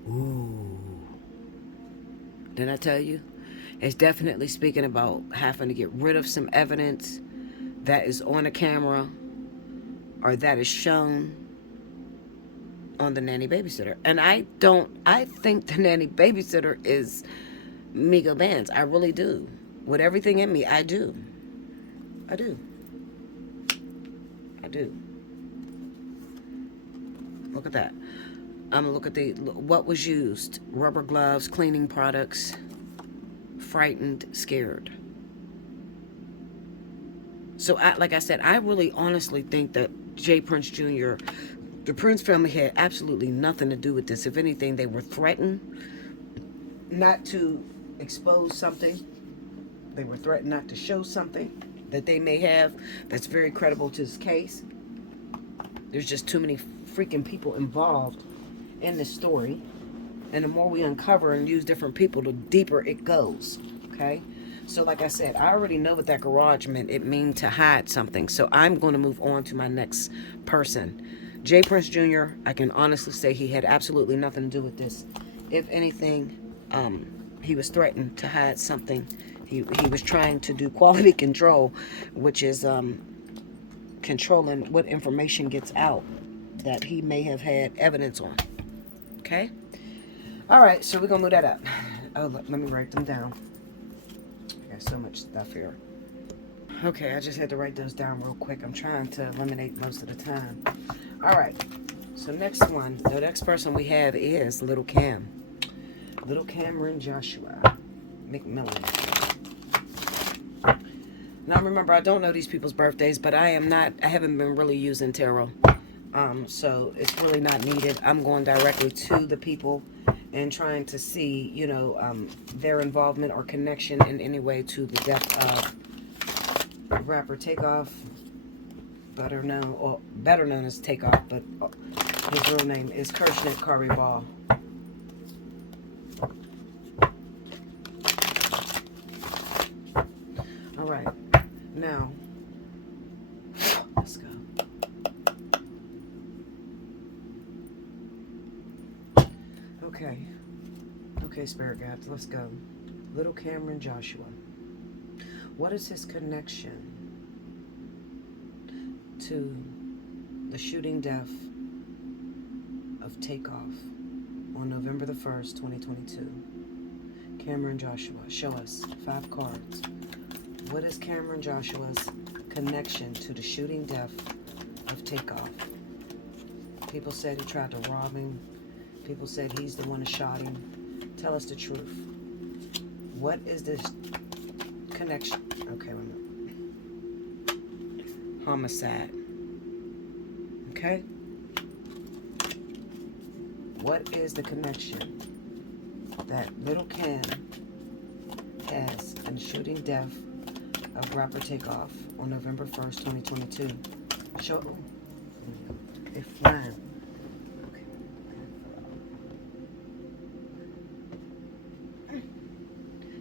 Ooh. Didn't I tell you? It's definitely speaking about having to get rid of some evidence that is on a camera or that is shown on the nanny babysitter. And I think the nanny babysitter is Migo Bands. I really do. With everything in me, I do. I do. I do. Look at that. Look at what was used. Rubber gloves, cleaning products, frightened, scared. So, like I said, I really honestly think that J. Prince Jr., the Prince family had absolutely nothing to do with this. If anything, they were threatened not to expose something. They were threatened not to show something that they may have that's very credible to this case. There's just too many freaking people involved in this story. And the more we uncover and use different people, the deeper it goes. Okay? So like I said, I already know what that garage meant. It means to hide something. So I'm going to move on to my next person. J. Prince Jr., I can honestly say he had absolutely nothing to do with this. If anything, he was threatened to hide something. He was trying to do quality control, which is controlling what information gets out that he may have had evidence on. Okay? All right, so we're going to move that up. Oh, let me write them down. I got so much stuff here. Okay, I just had to write those down real quick. I'm trying to eliminate most of the time. All right, so next one. The next person we have is Little Cam. Little Cameron Joshua McMillan. Now remember, I don't know these people's birthdays, but I haven't been really using tarot. So it's really not needed. I'm going directly to the people and trying to see, you know, their involvement or connection in any way to the death of rapper Takeoff, better known as Takeoff, but his real name is Kirshnet Kari Ball. All right, now let's go. Okay, Spirit Guides, let's go. Little Cameron Joshua. What is his connection to the shooting death of Takeoff on November the 1st, 2022? Cameron Joshua, show us 5 cards. What is Cameron Joshua's connection to the shooting death of Takeoff? People said he tried to rob him. People said he's the one who shot him. Tell us the truth. What is this connection? Okay, wait a minute. Homicide. Okay? What is the connection that Little Cam has in the shooting death of rapper Takeoff on November 1st, 2022? Show them. They're flying.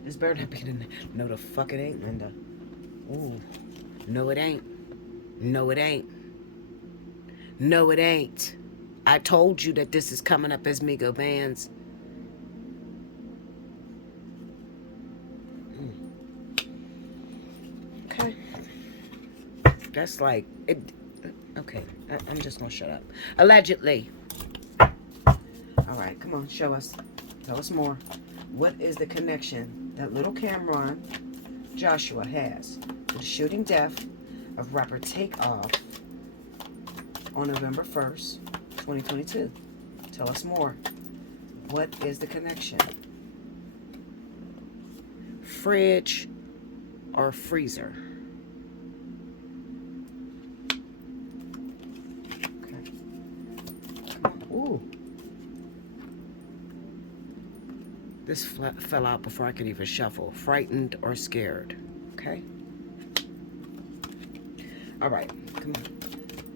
This better not be the... No, the fuck it ain't, Linda. Ooh. No, it ain't. No, it ain't. No, it ain't. I told you that this is coming up as Migo Bands. Okay. That's like... it. Okay, I'm just gonna shut up. Allegedly. Alright, come on, show us. Tell us more. What is the connection that Little Cameron Joshua has to the shooting death of rapper Takeoff on November 1st, 2022? Tell us more. What is the connection? Fridge or freezer? Okay. Ooh. This fell out before I could even shuffle. Frightened or scared. Okay? All right. Come on.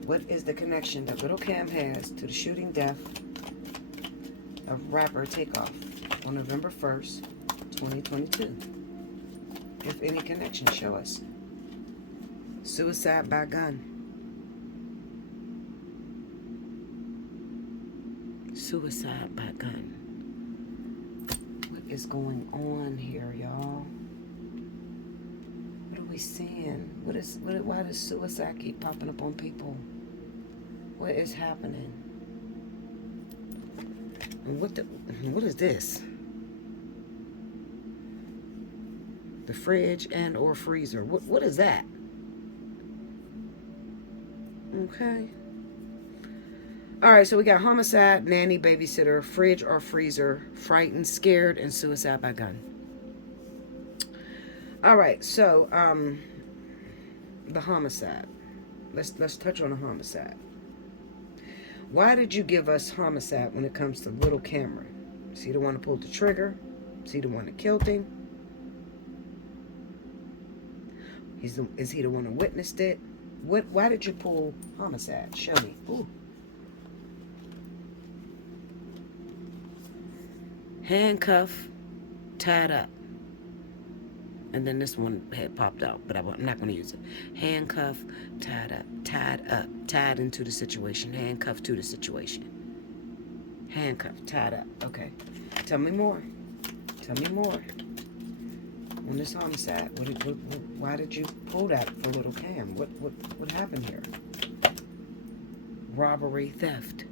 What is the connection that Little Cam has to the shooting death of rapper Takeoff on November 1st, 2022. If any connection, show us. Suicide by gun. Suicide by gun. What is going on here, y'all? What are we seeing? Why does suicide keep popping up on people? What is happening? And what is this? The fridge and or freezer. What is that? Okay. All right, so we got homicide, nanny, babysitter, fridge or freezer, frightened, scared, and suicide by gun. All right, so the homicide. Let's touch on the homicide. Why did you give us homicide when it comes to little Cameron? Is he the one that pulled the trigger? Is he the one that killed him? Is he the one that witnessed it? Why did you pull homicide? Show me. Ooh. Handcuff, tied up. And then this one had popped out, but I'm not going to use it. Handcuff, tied up, tied into the situation. Handcuffed to the situation. Handcuffed, tied up. Okay. Tell me more. Tell me more. On this homicide, why did you pull that for little Cam? What happened here? Robbery, theft.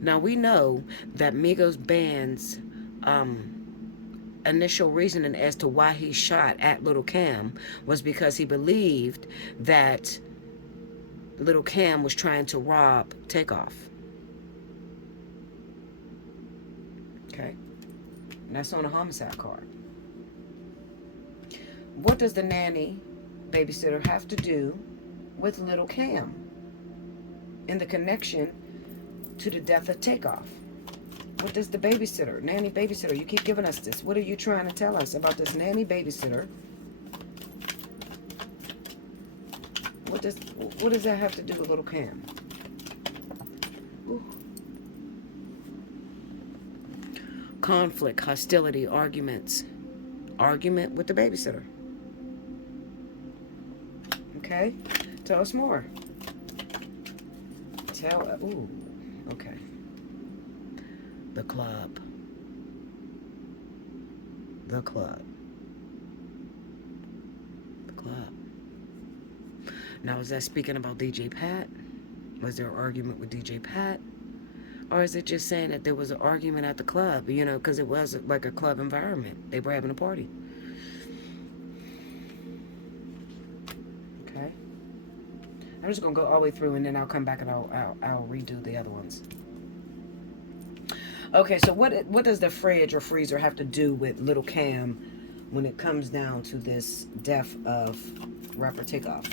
Now we know that Migos Band's initial reasoning as to why he shot at Little Cam was because he believed that Little Cam was trying to rob Takeoff. Okay. And that's on a homicide card. What does the nanny, babysitter, have to do with Little Cam in the connection to the death of Takeoff? What does the babysitter, nanny babysitter, you keep giving us this. What are you trying to tell us about this nanny babysitter? What does that have to do with Little Cam? Ooh. Conflict, hostility, arguments. Argument with the babysitter. Okay, tell us more. Ooh, okay. The club. The club. The club. Now, is that speaking about DJ Pat? Was there an argument with DJ Pat? Or is it just saying that there was an argument at the club, you know, because it was like a club environment. They were having a party. Okay. I'm just going to go all the way through and then I'll come back and I'll redo the other ones. Okay, so what does the fridge or freezer have to do with Little Cam when it comes down to this death of rapper Takeoff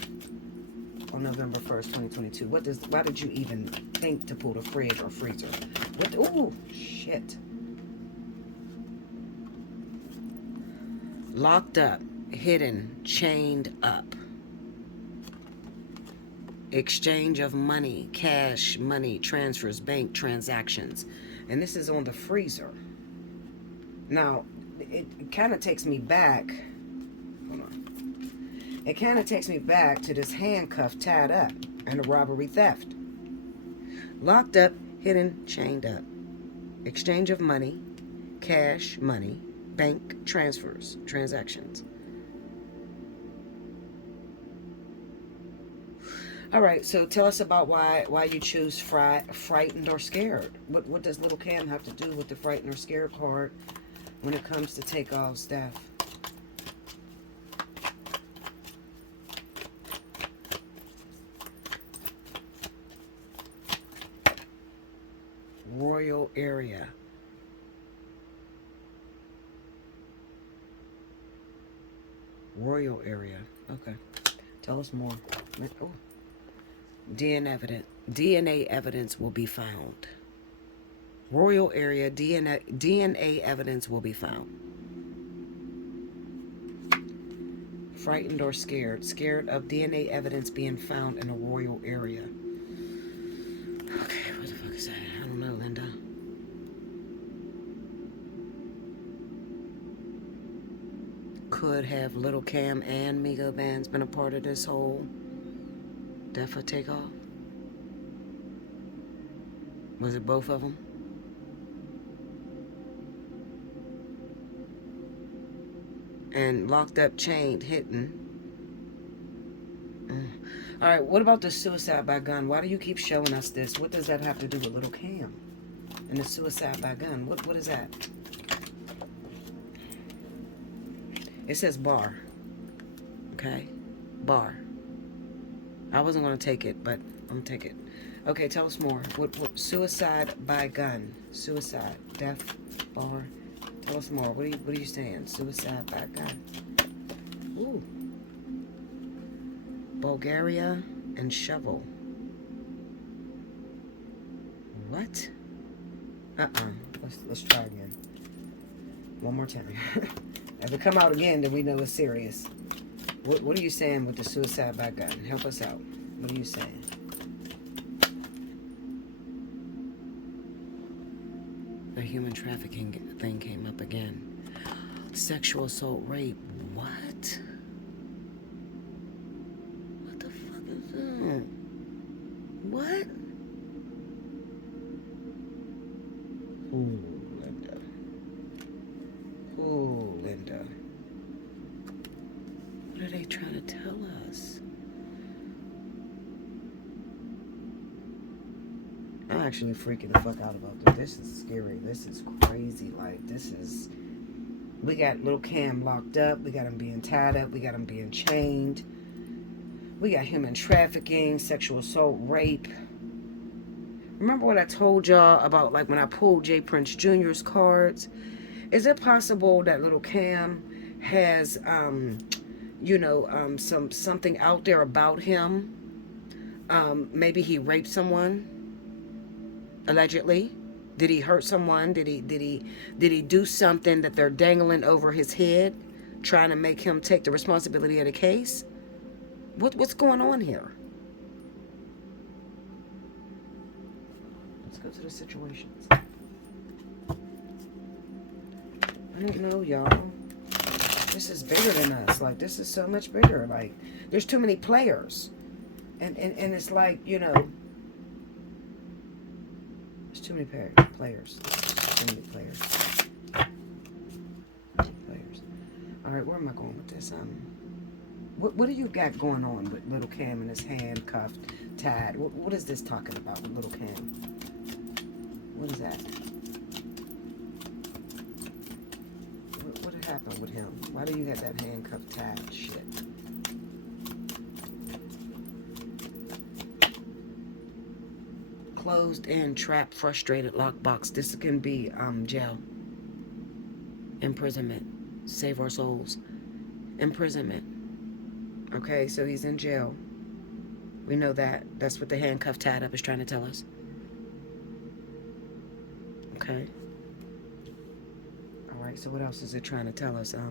on November 1st, 2022? Why did you even think to pull the fridge or freezer? Ooh, shit. Locked up, hidden, chained up. Exchange of money, cash, money, transfers, bank transactions. And this is on the freezer. Now, it kind of takes me back. Hold on. It kind of takes me back to this handcuff tied up and the robbery theft. Locked up, hidden, chained up. Exchange of money, cash, money, bank transfers, transactions. All right, so tell us about why you choose frightened or scared. What does Little Cam have to do with the frightened or scared card when it comes to Takeoff's death? Royal area. Royal area. Okay. Tell us more. Oh. DNA evidence will be found. Royal area, DNA evidence will be found. Frightened or scared? Scared of DNA evidence being found in a royal area. Okay, what the fuck is that? I don't know, Linda. Could have Little Cam and Migo Bands been a part of this whole death of Takeoff? Was it both of them? And locked up, chained, hidden. All right, what about the suicide by gun? Why do you keep showing us this? What does that have to do with Little Cam and the suicide by gun? What is that? It says bar. Okay, bar. I wasn't gonna take it, but I'm gonna take it. Okay, tell us more. What suicide by gun? Suicide, death, bar. Tell us more. What are you saying? Suicide by gun. Ooh. Bulgaria and shovel. What? Let's try again. One more time. If it come out again, then we know it's serious. What are you saying with the suicide by gun? Help us out. What are you saying? The human trafficking thing came up again. Sexual assault, rape. What? What the fuck is that? What? Ooh, Linda. Ooh, Linda. What are they trying to tell us? I'm actually freaking the fuck out about this. This is scary. This is crazy. Like, this is... We got Little Cam locked up. We got him being tied up. We got him being chained. We got human trafficking, sexual assault, rape. Remember what I told y'all about, like, when I pulled J. Prince Jr.'s cards? Is it possible that Little Cam has, something out there about him? Maybe he raped someone, allegedly. Did he hurt someone? Did he do something that they're dangling over his head, trying to make him take the responsibility of the case? What's going on here? Let's go to the situations. I don't know, y'all. This is bigger than us. Like, this is so much bigger. Like, there's too many players. And it's like, there's too many players. Too many players. All right, where am I going with this? What do you got going on with Little Cam and his handcuffed, tied? What is this talking about with Little Cam? What is that? What happened with him? Why do you have that handcuffed, tied shit? Closed in, trapped, frustrated, lockbox. This can be jail. Imprisonment. Save our souls. Imprisonment. Okay, so he's in jail. We know that. That's what the handcuff tied up is trying to tell us. Okay. All right, so what else is it trying to tell us? All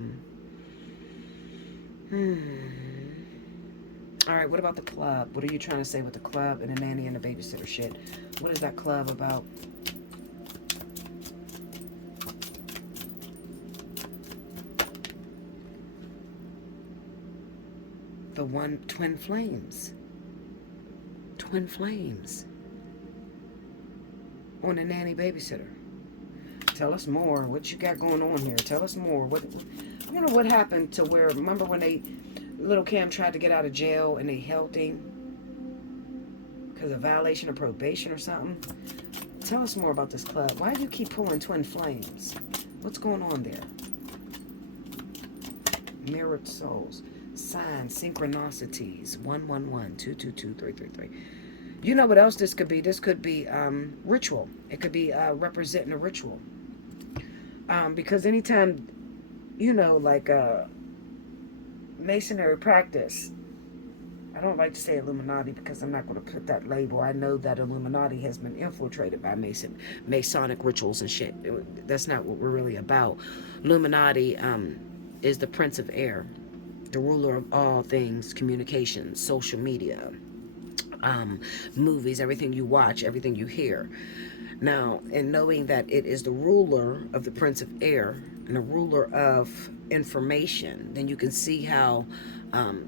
right, what about the club? What are you trying to say with the club and the nanny and the babysitter shit? What is that club about? The one, twin flames. Twin flames. On a nanny babysitter. Tell us more. What you got going on here? Tell us more. I wonder what happened to where, remember when Little Cam tried to get out of jail and they held him because of violation of probation or something? Tell us more about this club. Why do you keep pulling twin flames? What's going on there? Mirrored souls. Signs, synchronicities. 111 222 333. You know what else this could be? This could be ritual. It could be representing a ritual. Because anytime, like masonry practice, I don't like to say Illuminati because I'm not going to put that label. I know that Illuminati has been infiltrated by Masonic rituals and shit. That's not what we're really about. Illuminati is the prince of air, the ruler of all things, communications, social media, movies, everything you watch, everything you hear. Now, in knowing that it is the ruler of the Prince of Air and the ruler of information, then you can see how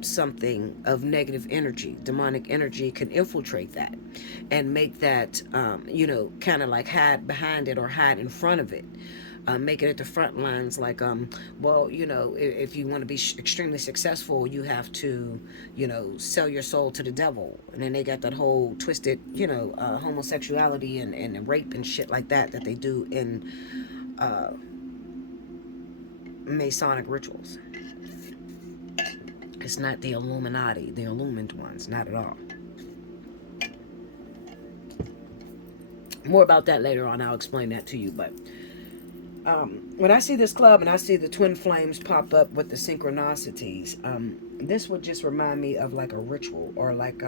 something of negative energy, demonic energy, can infiltrate that and make that, kind of like hide behind it or hide in front of it. Make it at the front lines, like, well, if you want to be extremely successful, you have to, sell your soul to the devil. And then they got that whole twisted, homosexuality and rape and shit like that they do in Masonic rituals. It's not the Illuminati, the illumined ones, not at all. More about that later on. I'll explain that to you. But when I see this club and I see the twin flames pop up with the synchronicities, this would just remind me of like a ritual, or like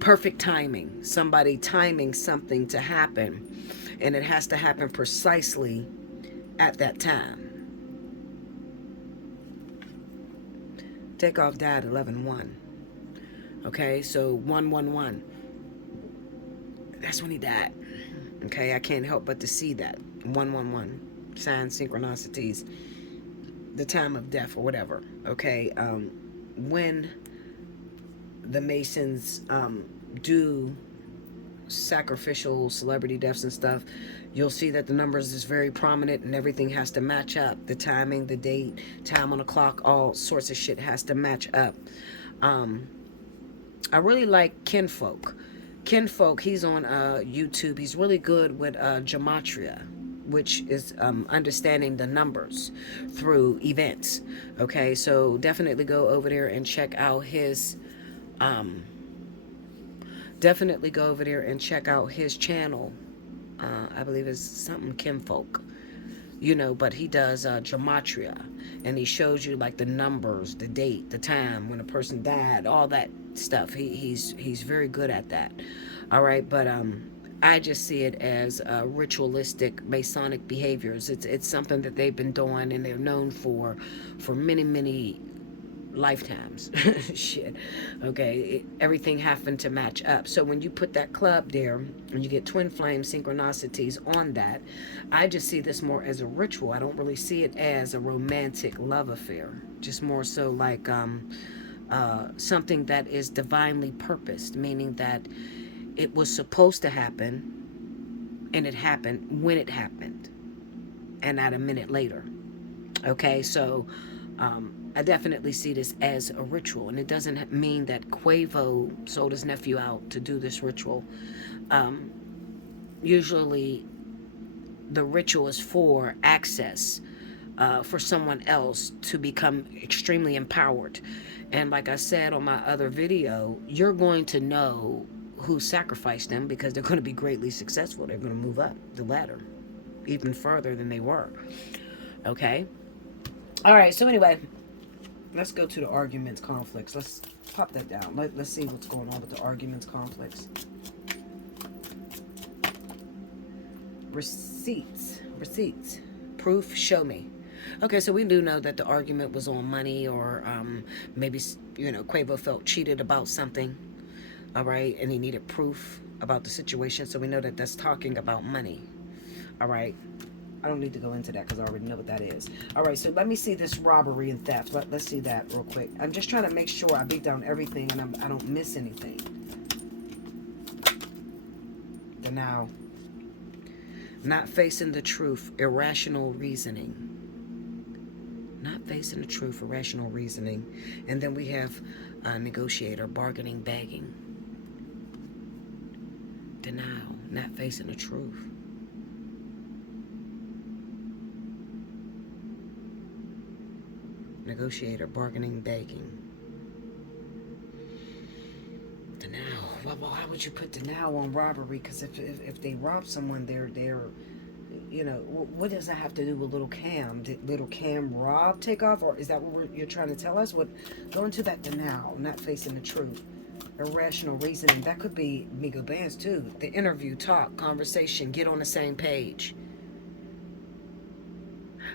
perfect timing. Somebody timing something to happen, and it has to happen precisely at that time. Takeoff died 11/1. Okay, so 111. That's when he died. Okay, I can't help but to see that 111 signs, synchronicities, the time of death or whatever. Okay, when the Masons do sacrificial celebrity deaths and stuff, you'll see that the numbers is very prominent and everything has to match up. The timing, the date, time on the clock, all sorts of shit has to match up. I really like Kinfolk. Kinfolk, he's on YouTube. He's really good with gematria, which is understanding the numbers through events. Okay, so definitely go over there and check out his channel. I believe it's something Kinfolk, but he does gematria, and he shows you like the numbers, the date, the time when a person died, all that stuff. He's very good at that. All right, but I just see it as ritualistic Masonic behaviors. It's something that they've been doing and they're known for many lifetimes. Shit. Okay, everything happened to match up. So when you put that club there and you get twin flame synchronicities on that, I just see this more as a ritual. I don't really see it as a romantic love affair. Just more so like something that is divinely purposed, meaning that it was supposed to happen and it happened when it happened and not a minute later. Okay, so I definitely see this as a ritual, and it doesn't mean that Quavo sold his nephew out to do this ritual. Usually the ritual is for access, for someone else to become extremely empowered. And like I said on my other video, you're going to know who sacrificed them because they're going to be greatly successful. They're going to move up the ladder even further than they were. Okay? All right, so anyway, let's go to the arguments, conflicts. Let's pop that down. Let's see what's going on with the arguments, conflicts. Receipts. Proof, show me. Okay, so we do know that the argument was on money, or maybe, Quavo felt cheated about something. All right, and he needed proof about the situation, so we know that that's talking about money. All right. I don't need to go into that because I already know what that is. All right, so let me see this robbery and theft. Let's see that real quick. I'm just trying to make sure I beat down everything and I don't miss anything. Denial. Not facing the truth, irrational reasoning. Not facing the truth, irrational reasoning. And then we have negotiator, bargaining, begging. Denial, not facing the truth. Negotiator, bargaining, begging. Denial. Well, why would you put denial on robbery? Because if they rob someone, they're what does that have to do with Little Cam? Did Little Cam rob Takeoff, or is that what you're trying to tell us? Go into that denial, not facing the truth, irrational reasoning. That could be Migo Bands too. The interview, talk, conversation, get on the same page.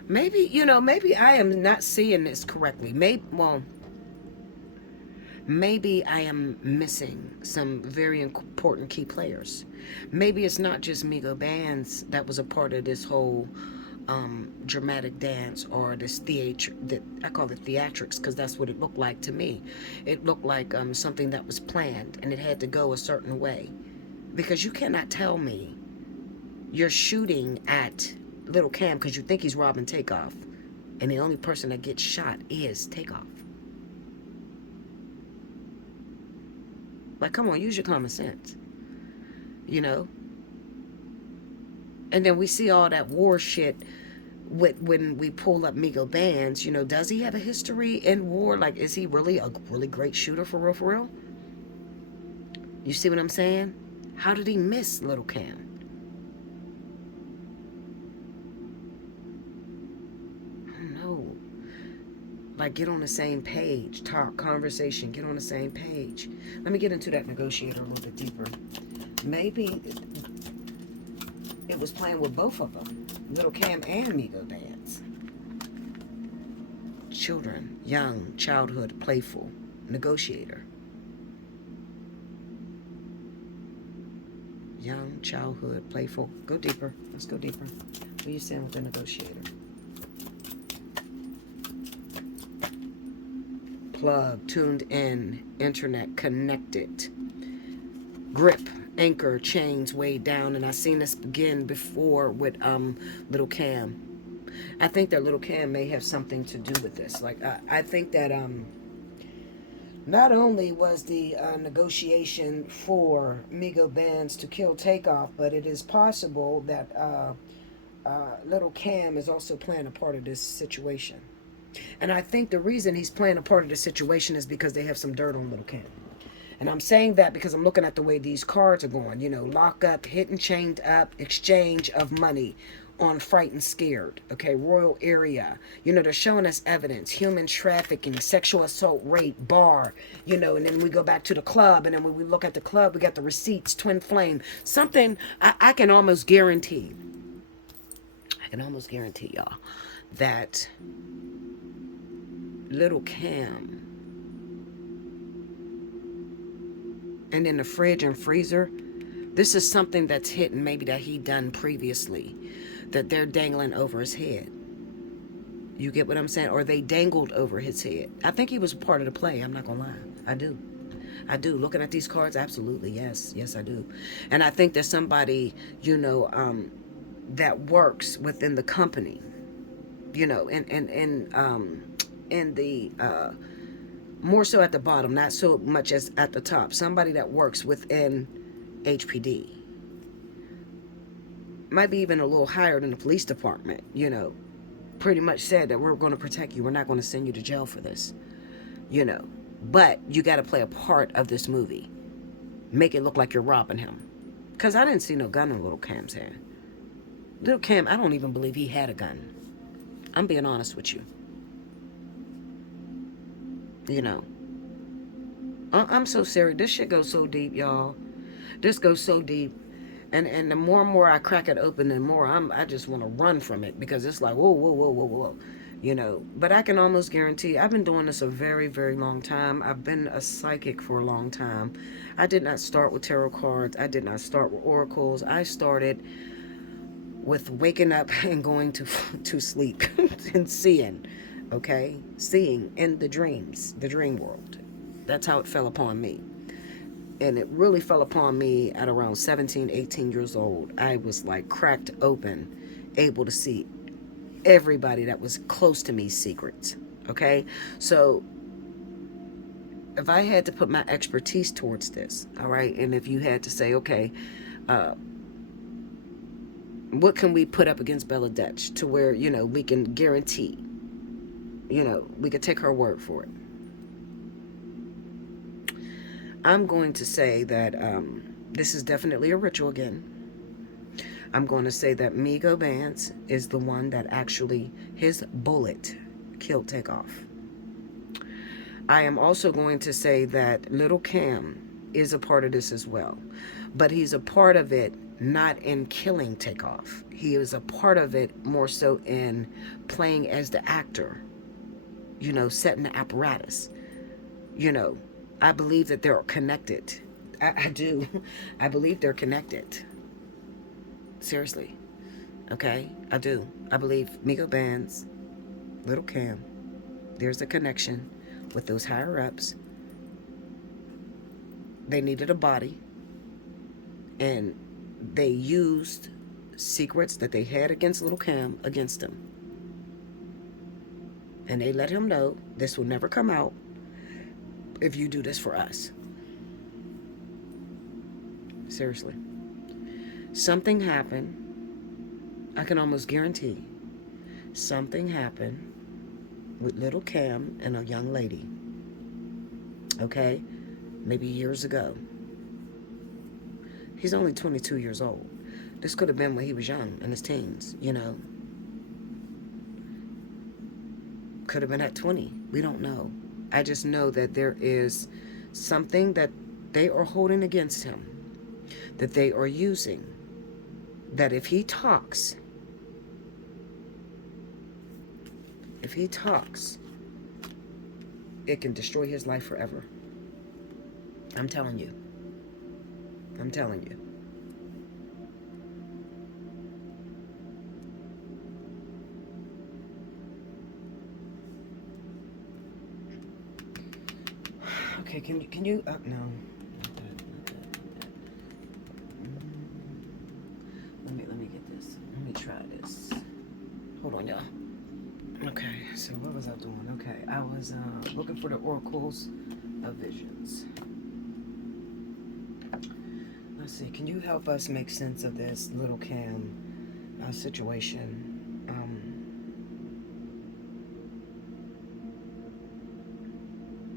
Maybe I am not seeing this correctly. Maybe I am missing some very important key players. Maybe it's not just Migo Bands that was a part of this whole dramatic dance, or this theater that I call it theatrics, because that's what it looked like to me. It looked like something that was planned, and it had to go a certain way. Because you cannot tell me you're shooting at little Cam because you think he's robbing Takeoff, and the only person that gets shot is Takeoff. Like, come on, use your common sense, you know? And then we see all that war shit when we pull up Migo Bands. Does he have a history in war? Like, is he really a really great shooter for real, for real? You see what I'm saying? How did he miss little Cam? I don't know. Like, get on the same page. Talk, conversation, get on the same page. Let me get into that negotiator a little bit deeper. Maybe it was playing with both of them, little Cam and Migo Bands. Children, young, childhood, playful, negotiator. Young, childhood, playful. Go deeper. Let's go deeper. What are you saying with the negotiator? Plug, tuned in, internet connected. Grip, anchor, chains weighed down. And I seen this again before with little Cam. I think that little Cam may have something to do with this. Like, I think that not only was the negotiation for Migo Bands to kill Takeoff, but it is possible that little Cam is also playing a part of this situation. And I think the reason he's playing a part of the situation is because they have some dirt on little Cam. And I'm saying that because I'm looking at the way these cards are going. Lock up, hit and chained up, exchange of money on frightened, scared. Okay, royal area. They're showing us evidence. Human trafficking, sexual assault, rape, bar. And then we go back to the club. And then when we look at the club, we got the receipts, twin flame. Something I can almost guarantee. Y'all, that little Cam, and in the fridge and freezer, this is something that's hidden, maybe that he done previously, that they're dangling over his head. You get what I'm saying? Or they dangled over his head. I think he was part of the play. I'm not gonna lie. I do. Looking at these cards, absolutely, yes, I do. And I think there's somebody, that works within the company, in the more so at the bottom, not so much as at the top. Somebody that works within HPD. Might be even a little higher than the police department, pretty much said that we're going to protect you. We're not going to send you to jail for this, But you got to play a part of this movie. Make it look like you're robbing him. Because I didn't see no gun in little Cam's hand. Little Cam, I don't even believe he had a gun. I'm being honest with you. I'm so serious. This shit goes so deep, y'all. This goes so deep. And the more and more I crack it open, the more I just want to run from it, because it's like, whoa. But I can almost guarantee, I've been doing this a very, very long time. I've been a psychic for a long time. I did not start with tarot cards. I did not start with oracles. I started with waking up and going to sleep and seeing, okay? Seeing in the dreams, the dream world. That's how it fell upon me. And it really fell upon me at around 17, 18 years old. I was like cracked open, able to see everybody that was close to me's secrets. Okay? So if I had to put my expertise towards this, all right, and if you had to say, okay, what can we put up against Bella Dutch to where, we can guarantee, we could take her word for it. I'm going to say that this is definitely a ritual again. I'm going to say that Migo Bands is the one that actually, his bullet killed Takeoff. I am also going to say that little Cam is a part of this as well. But he's a part of it not in killing Takeoff. He is a part of it more so in playing as the actor, setting the apparatus, I believe that they're connected. I do. I believe they're connected. Seriously. Okay? I do. I believe Migo Bands, Little Cam, there's a connection with those higher ups. They needed a body, and they used secrets that they had against Little Cam against him. And they let him know this will never come out if you do this for us. Seriously. Something happened. I can almost guarantee something happened with Little Cam and a young lady. Okay? Maybe years ago. He's only 22 years old. This could have been when he was young, in his teens, you know. Could have been at 20. We don't know. I just know that there is something that they are holding against him, that they are using, that if he talks, it can destroy his life forever. I'm telling you. I'm telling you. Okay, can you no. Not that, not that. Let me get this. Let me try this. Hold on, y'all. Okay, so what was I doing? Okay, I was looking for the oracles of visions. Let's see, can you help us make sense of this Little Cam situation?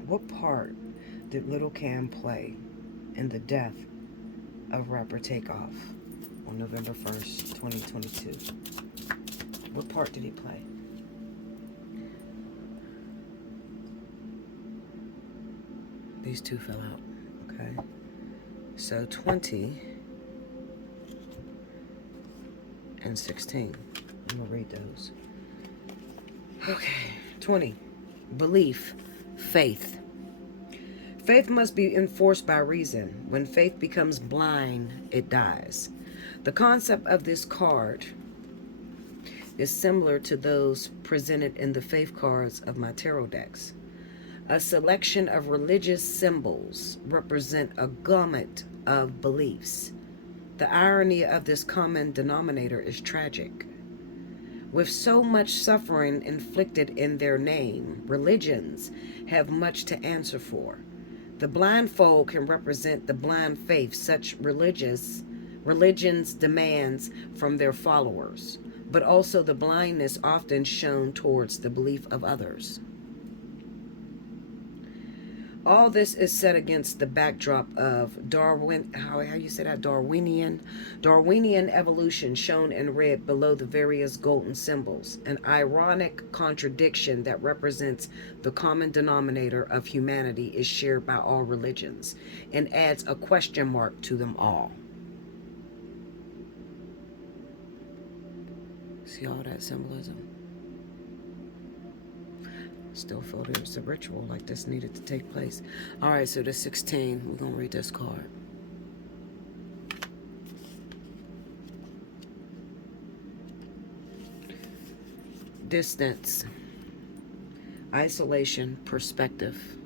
What part did Little Cam play in the death of rapper Takeoff on November 1st, 2022? What part did he play? These two fell out, okay? So 20 and 16. I'm gonna read those. Okay, 20. Belief, faith. Faith must be enforced by reason. When faith becomes blind, it dies. The concept of this card is similar to those presented in the faith cards of my tarot decks. A selection of religious symbols represent a gamut of beliefs. The irony of this common denominator is tragic. With so much suffering inflicted in their name, religions have much to answer for. The blindfold can represent the blind faith such religions demands from their followers, but also the blindness often shown towards the belief of others. All this is set against the backdrop of Darwinian evolution shown in red below the various golden symbols, an ironic contradiction that represents the common denominator of humanity is shared by all religions and adds a question mark to them all. See all that symbolism? Still feel there's a ritual like this needed to take place. All right, so the 16, we're going to read this card. Distance, isolation, perspective.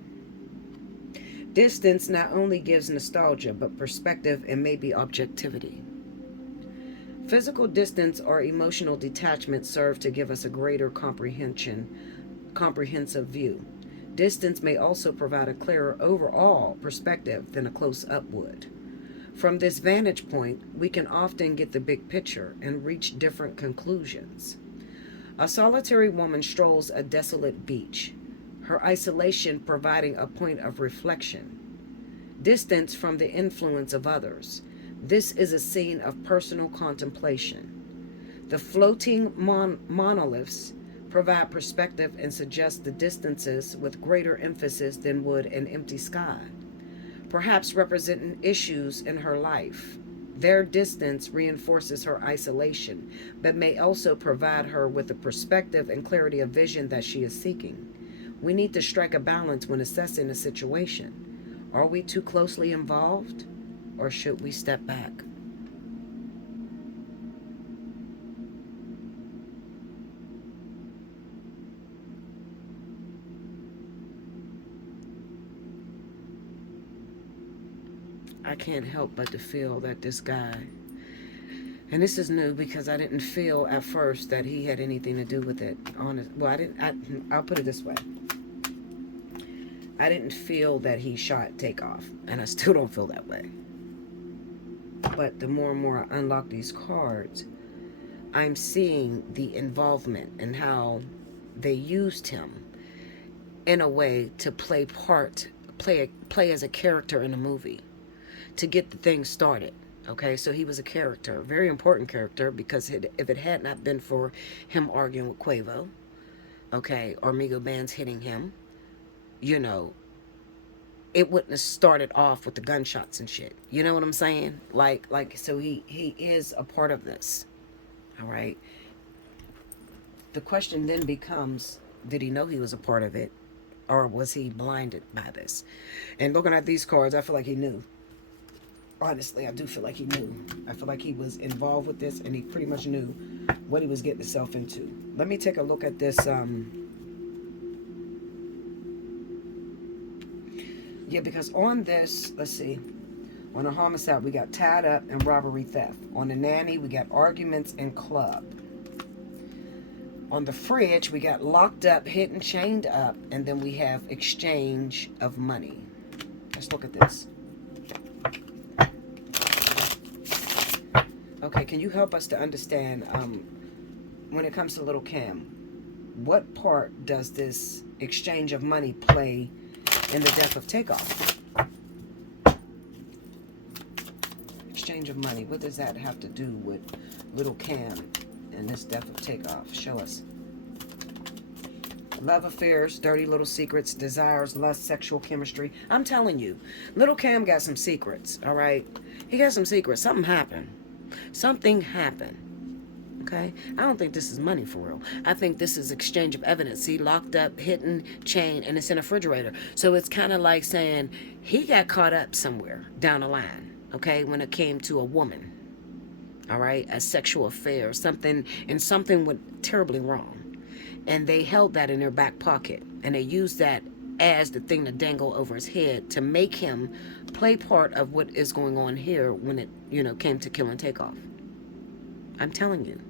Distance not only gives nostalgia, but perspective and maybe objectivity. Physical distance or emotional detachment serve to give us a greater comprehensive view. Distance may also provide a clearer overall perspective than a close-up would. From this vantage point, we can often get the big picture and reach different conclusions. A solitary woman strolls a desolate beach, her isolation providing a point of reflection. Distance from the influence of others. This is a scene of personal contemplation. The floating monoliths provide perspective and suggest the distances with greater emphasis than would an empty sky, perhaps representing issues in her life. Their distance reinforces her isolation, but may also provide her with the perspective and clarity of vision that she is seeking. We need to strike a balance when assessing a situation. Are we too closely involved, or should we step back? I can't help but to feel that this guy, and this is new because I didn't feel at first that he had anything to do with it. Honest, well, I didn't. I'll put it this way: I didn't feel that he shot Takeoff, and I still don't feel that way. But the more and more I unlock these cards, I'm seeing the involvement and how they used him in a way to play as a character in a movie to get the thing started. Okay, so he was a character, a very important character, because if it had not been for him arguing with Quavo, okay, or Migo Bands hitting him, you know, it wouldn't have started off with the gunshots and shit. You know what I'm saying? So he is a part of this. All right. The question then becomes, did he know he was a part of it, or was he blinded by this? And looking at these cards, I feel like he knew. Honestly, I do feel like he knew. I feel like he was involved with this, and he pretty much knew what he was getting himself into. Let me take a look at this. Yeah, because on this, let's see. On a homicide, we got tied up and robbery theft. On the nanny, we got arguments and club. On the fridge, we got locked up, hit and chained up, and then we have exchange of money. Let's look at this. Okay, can you help us to understand, when it comes to Little Cam, what part does this exchange of money play in the death of Takeoff? Exchange of money, what does that have to do with Little Cam and this death of Takeoff? Show us. Love affairs, dirty little secrets, desires, lust, sexual chemistry. I'm telling you, Little Cam got some secrets, all right? He got some secrets. Something happened. Something happened. Okay? I don't think this is money for real. I think this is exchange of evidence. See, locked up, hidden, chain, and it's in a refrigerator. So it's kind of like saying he got caught up somewhere down the line, okay, when it came to a woman, all right, a sexual affair, something, and something went terribly wrong. And they held that in their back pocket, and they used that as the thing to dangle over his head to make him play part of what is going on here when it, came to killing Takeoff. I'm telling you.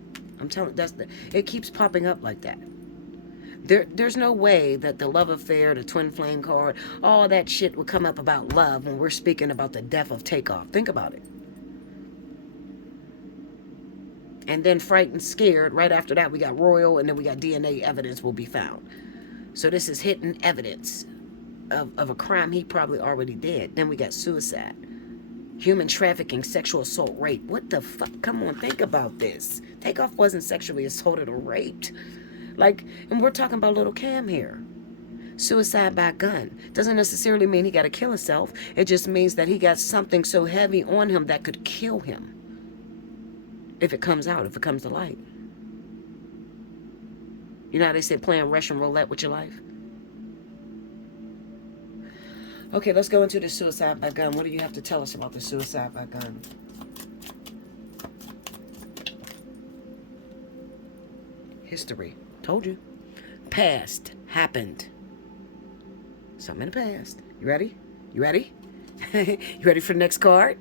It keeps popping up like that. There's no way that the love affair, the twin flame card, all that shit would come up about love when we're speaking about the death of Takeoff. Think about it. And then frightened, scared, right after that we got royal, and then we got DNA evidence will be found. So this is hidden evidence of a crime he probably already did. Then we got suicide, human trafficking, sexual assault, rape. What the fuck? Come on, think about this. Takeoff wasn't sexually assaulted or raped. And we're talking about Little Cam here. Suicide by gun. Doesn't necessarily mean he got to kill himself. It just means that he got something so heavy on him that could kill him. If it comes out, if it comes to light. You know how they say playing Russian roulette with your life? Okay, let's go into the suicide by gun. What do you have to tell us about the suicide by gun? History. Told you. Past. Happened. Something in the past. You ready? You ready? You ready for the next card?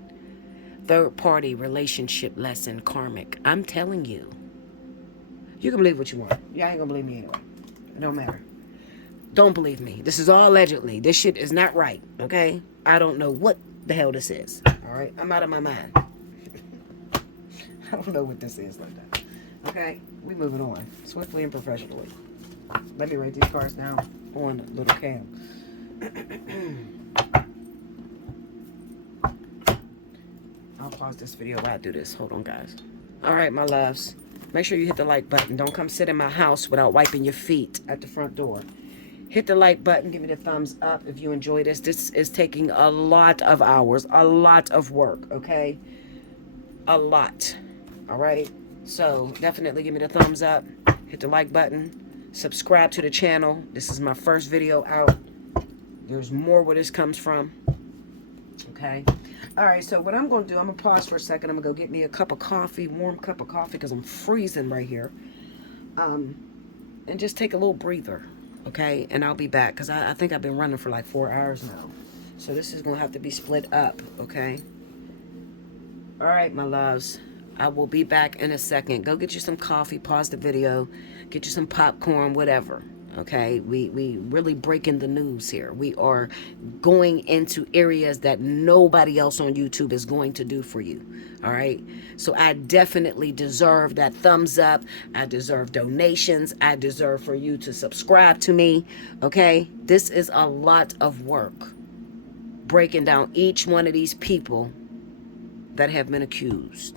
Third party relationship lesson, karmic. I'm telling you. You can believe what you want. You ain't gonna believe me anyway. It don't matter. Don't believe me. This is all allegedly. This shit is not right, okay? I don't know what the hell this is, all right? I'm out of my mind. I don't know what this is like that. Okay? We moving on. Swiftly and professionally. Let me write these cards down on Little Cam. I'll pause this video while I do this. Hold on, guys. All right, my loves. Make sure you hit the like button. Don't come sit in my house without wiping your feet at the front door. Hit the like button. Give me the thumbs up if you enjoy this. This is taking a lot of hours, a lot of work, okay? A lot. All right? So definitely give me the thumbs up. Hit the like button. Subscribe to the channel. This is my first video out. There's more where this comes from. okay? All right, so what I'm going to do, I'm going to pause for a second. I'm going to go get me a cup of coffee, warm cup of coffee, because I'm freezing right here. And just take a little breather, okay? And I'll be back, because I think I've been running for like 4 hours now. So this is going to have to be split up, okay? All right, my loves. I will be back in a second. Go get you some coffee, pause the video, get you some popcorn, whatever. Okay, we really breaking the news here. We are going into areas that nobody else on YouTube is going to do for you. All right, so I definitely deserve that thumbs up. I deserve donations. I deserve for you to subscribe to me. Okay, this is a lot of work breaking down each one of these people that have been accused.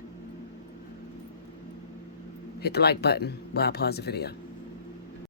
Hit the like button while I pause the video.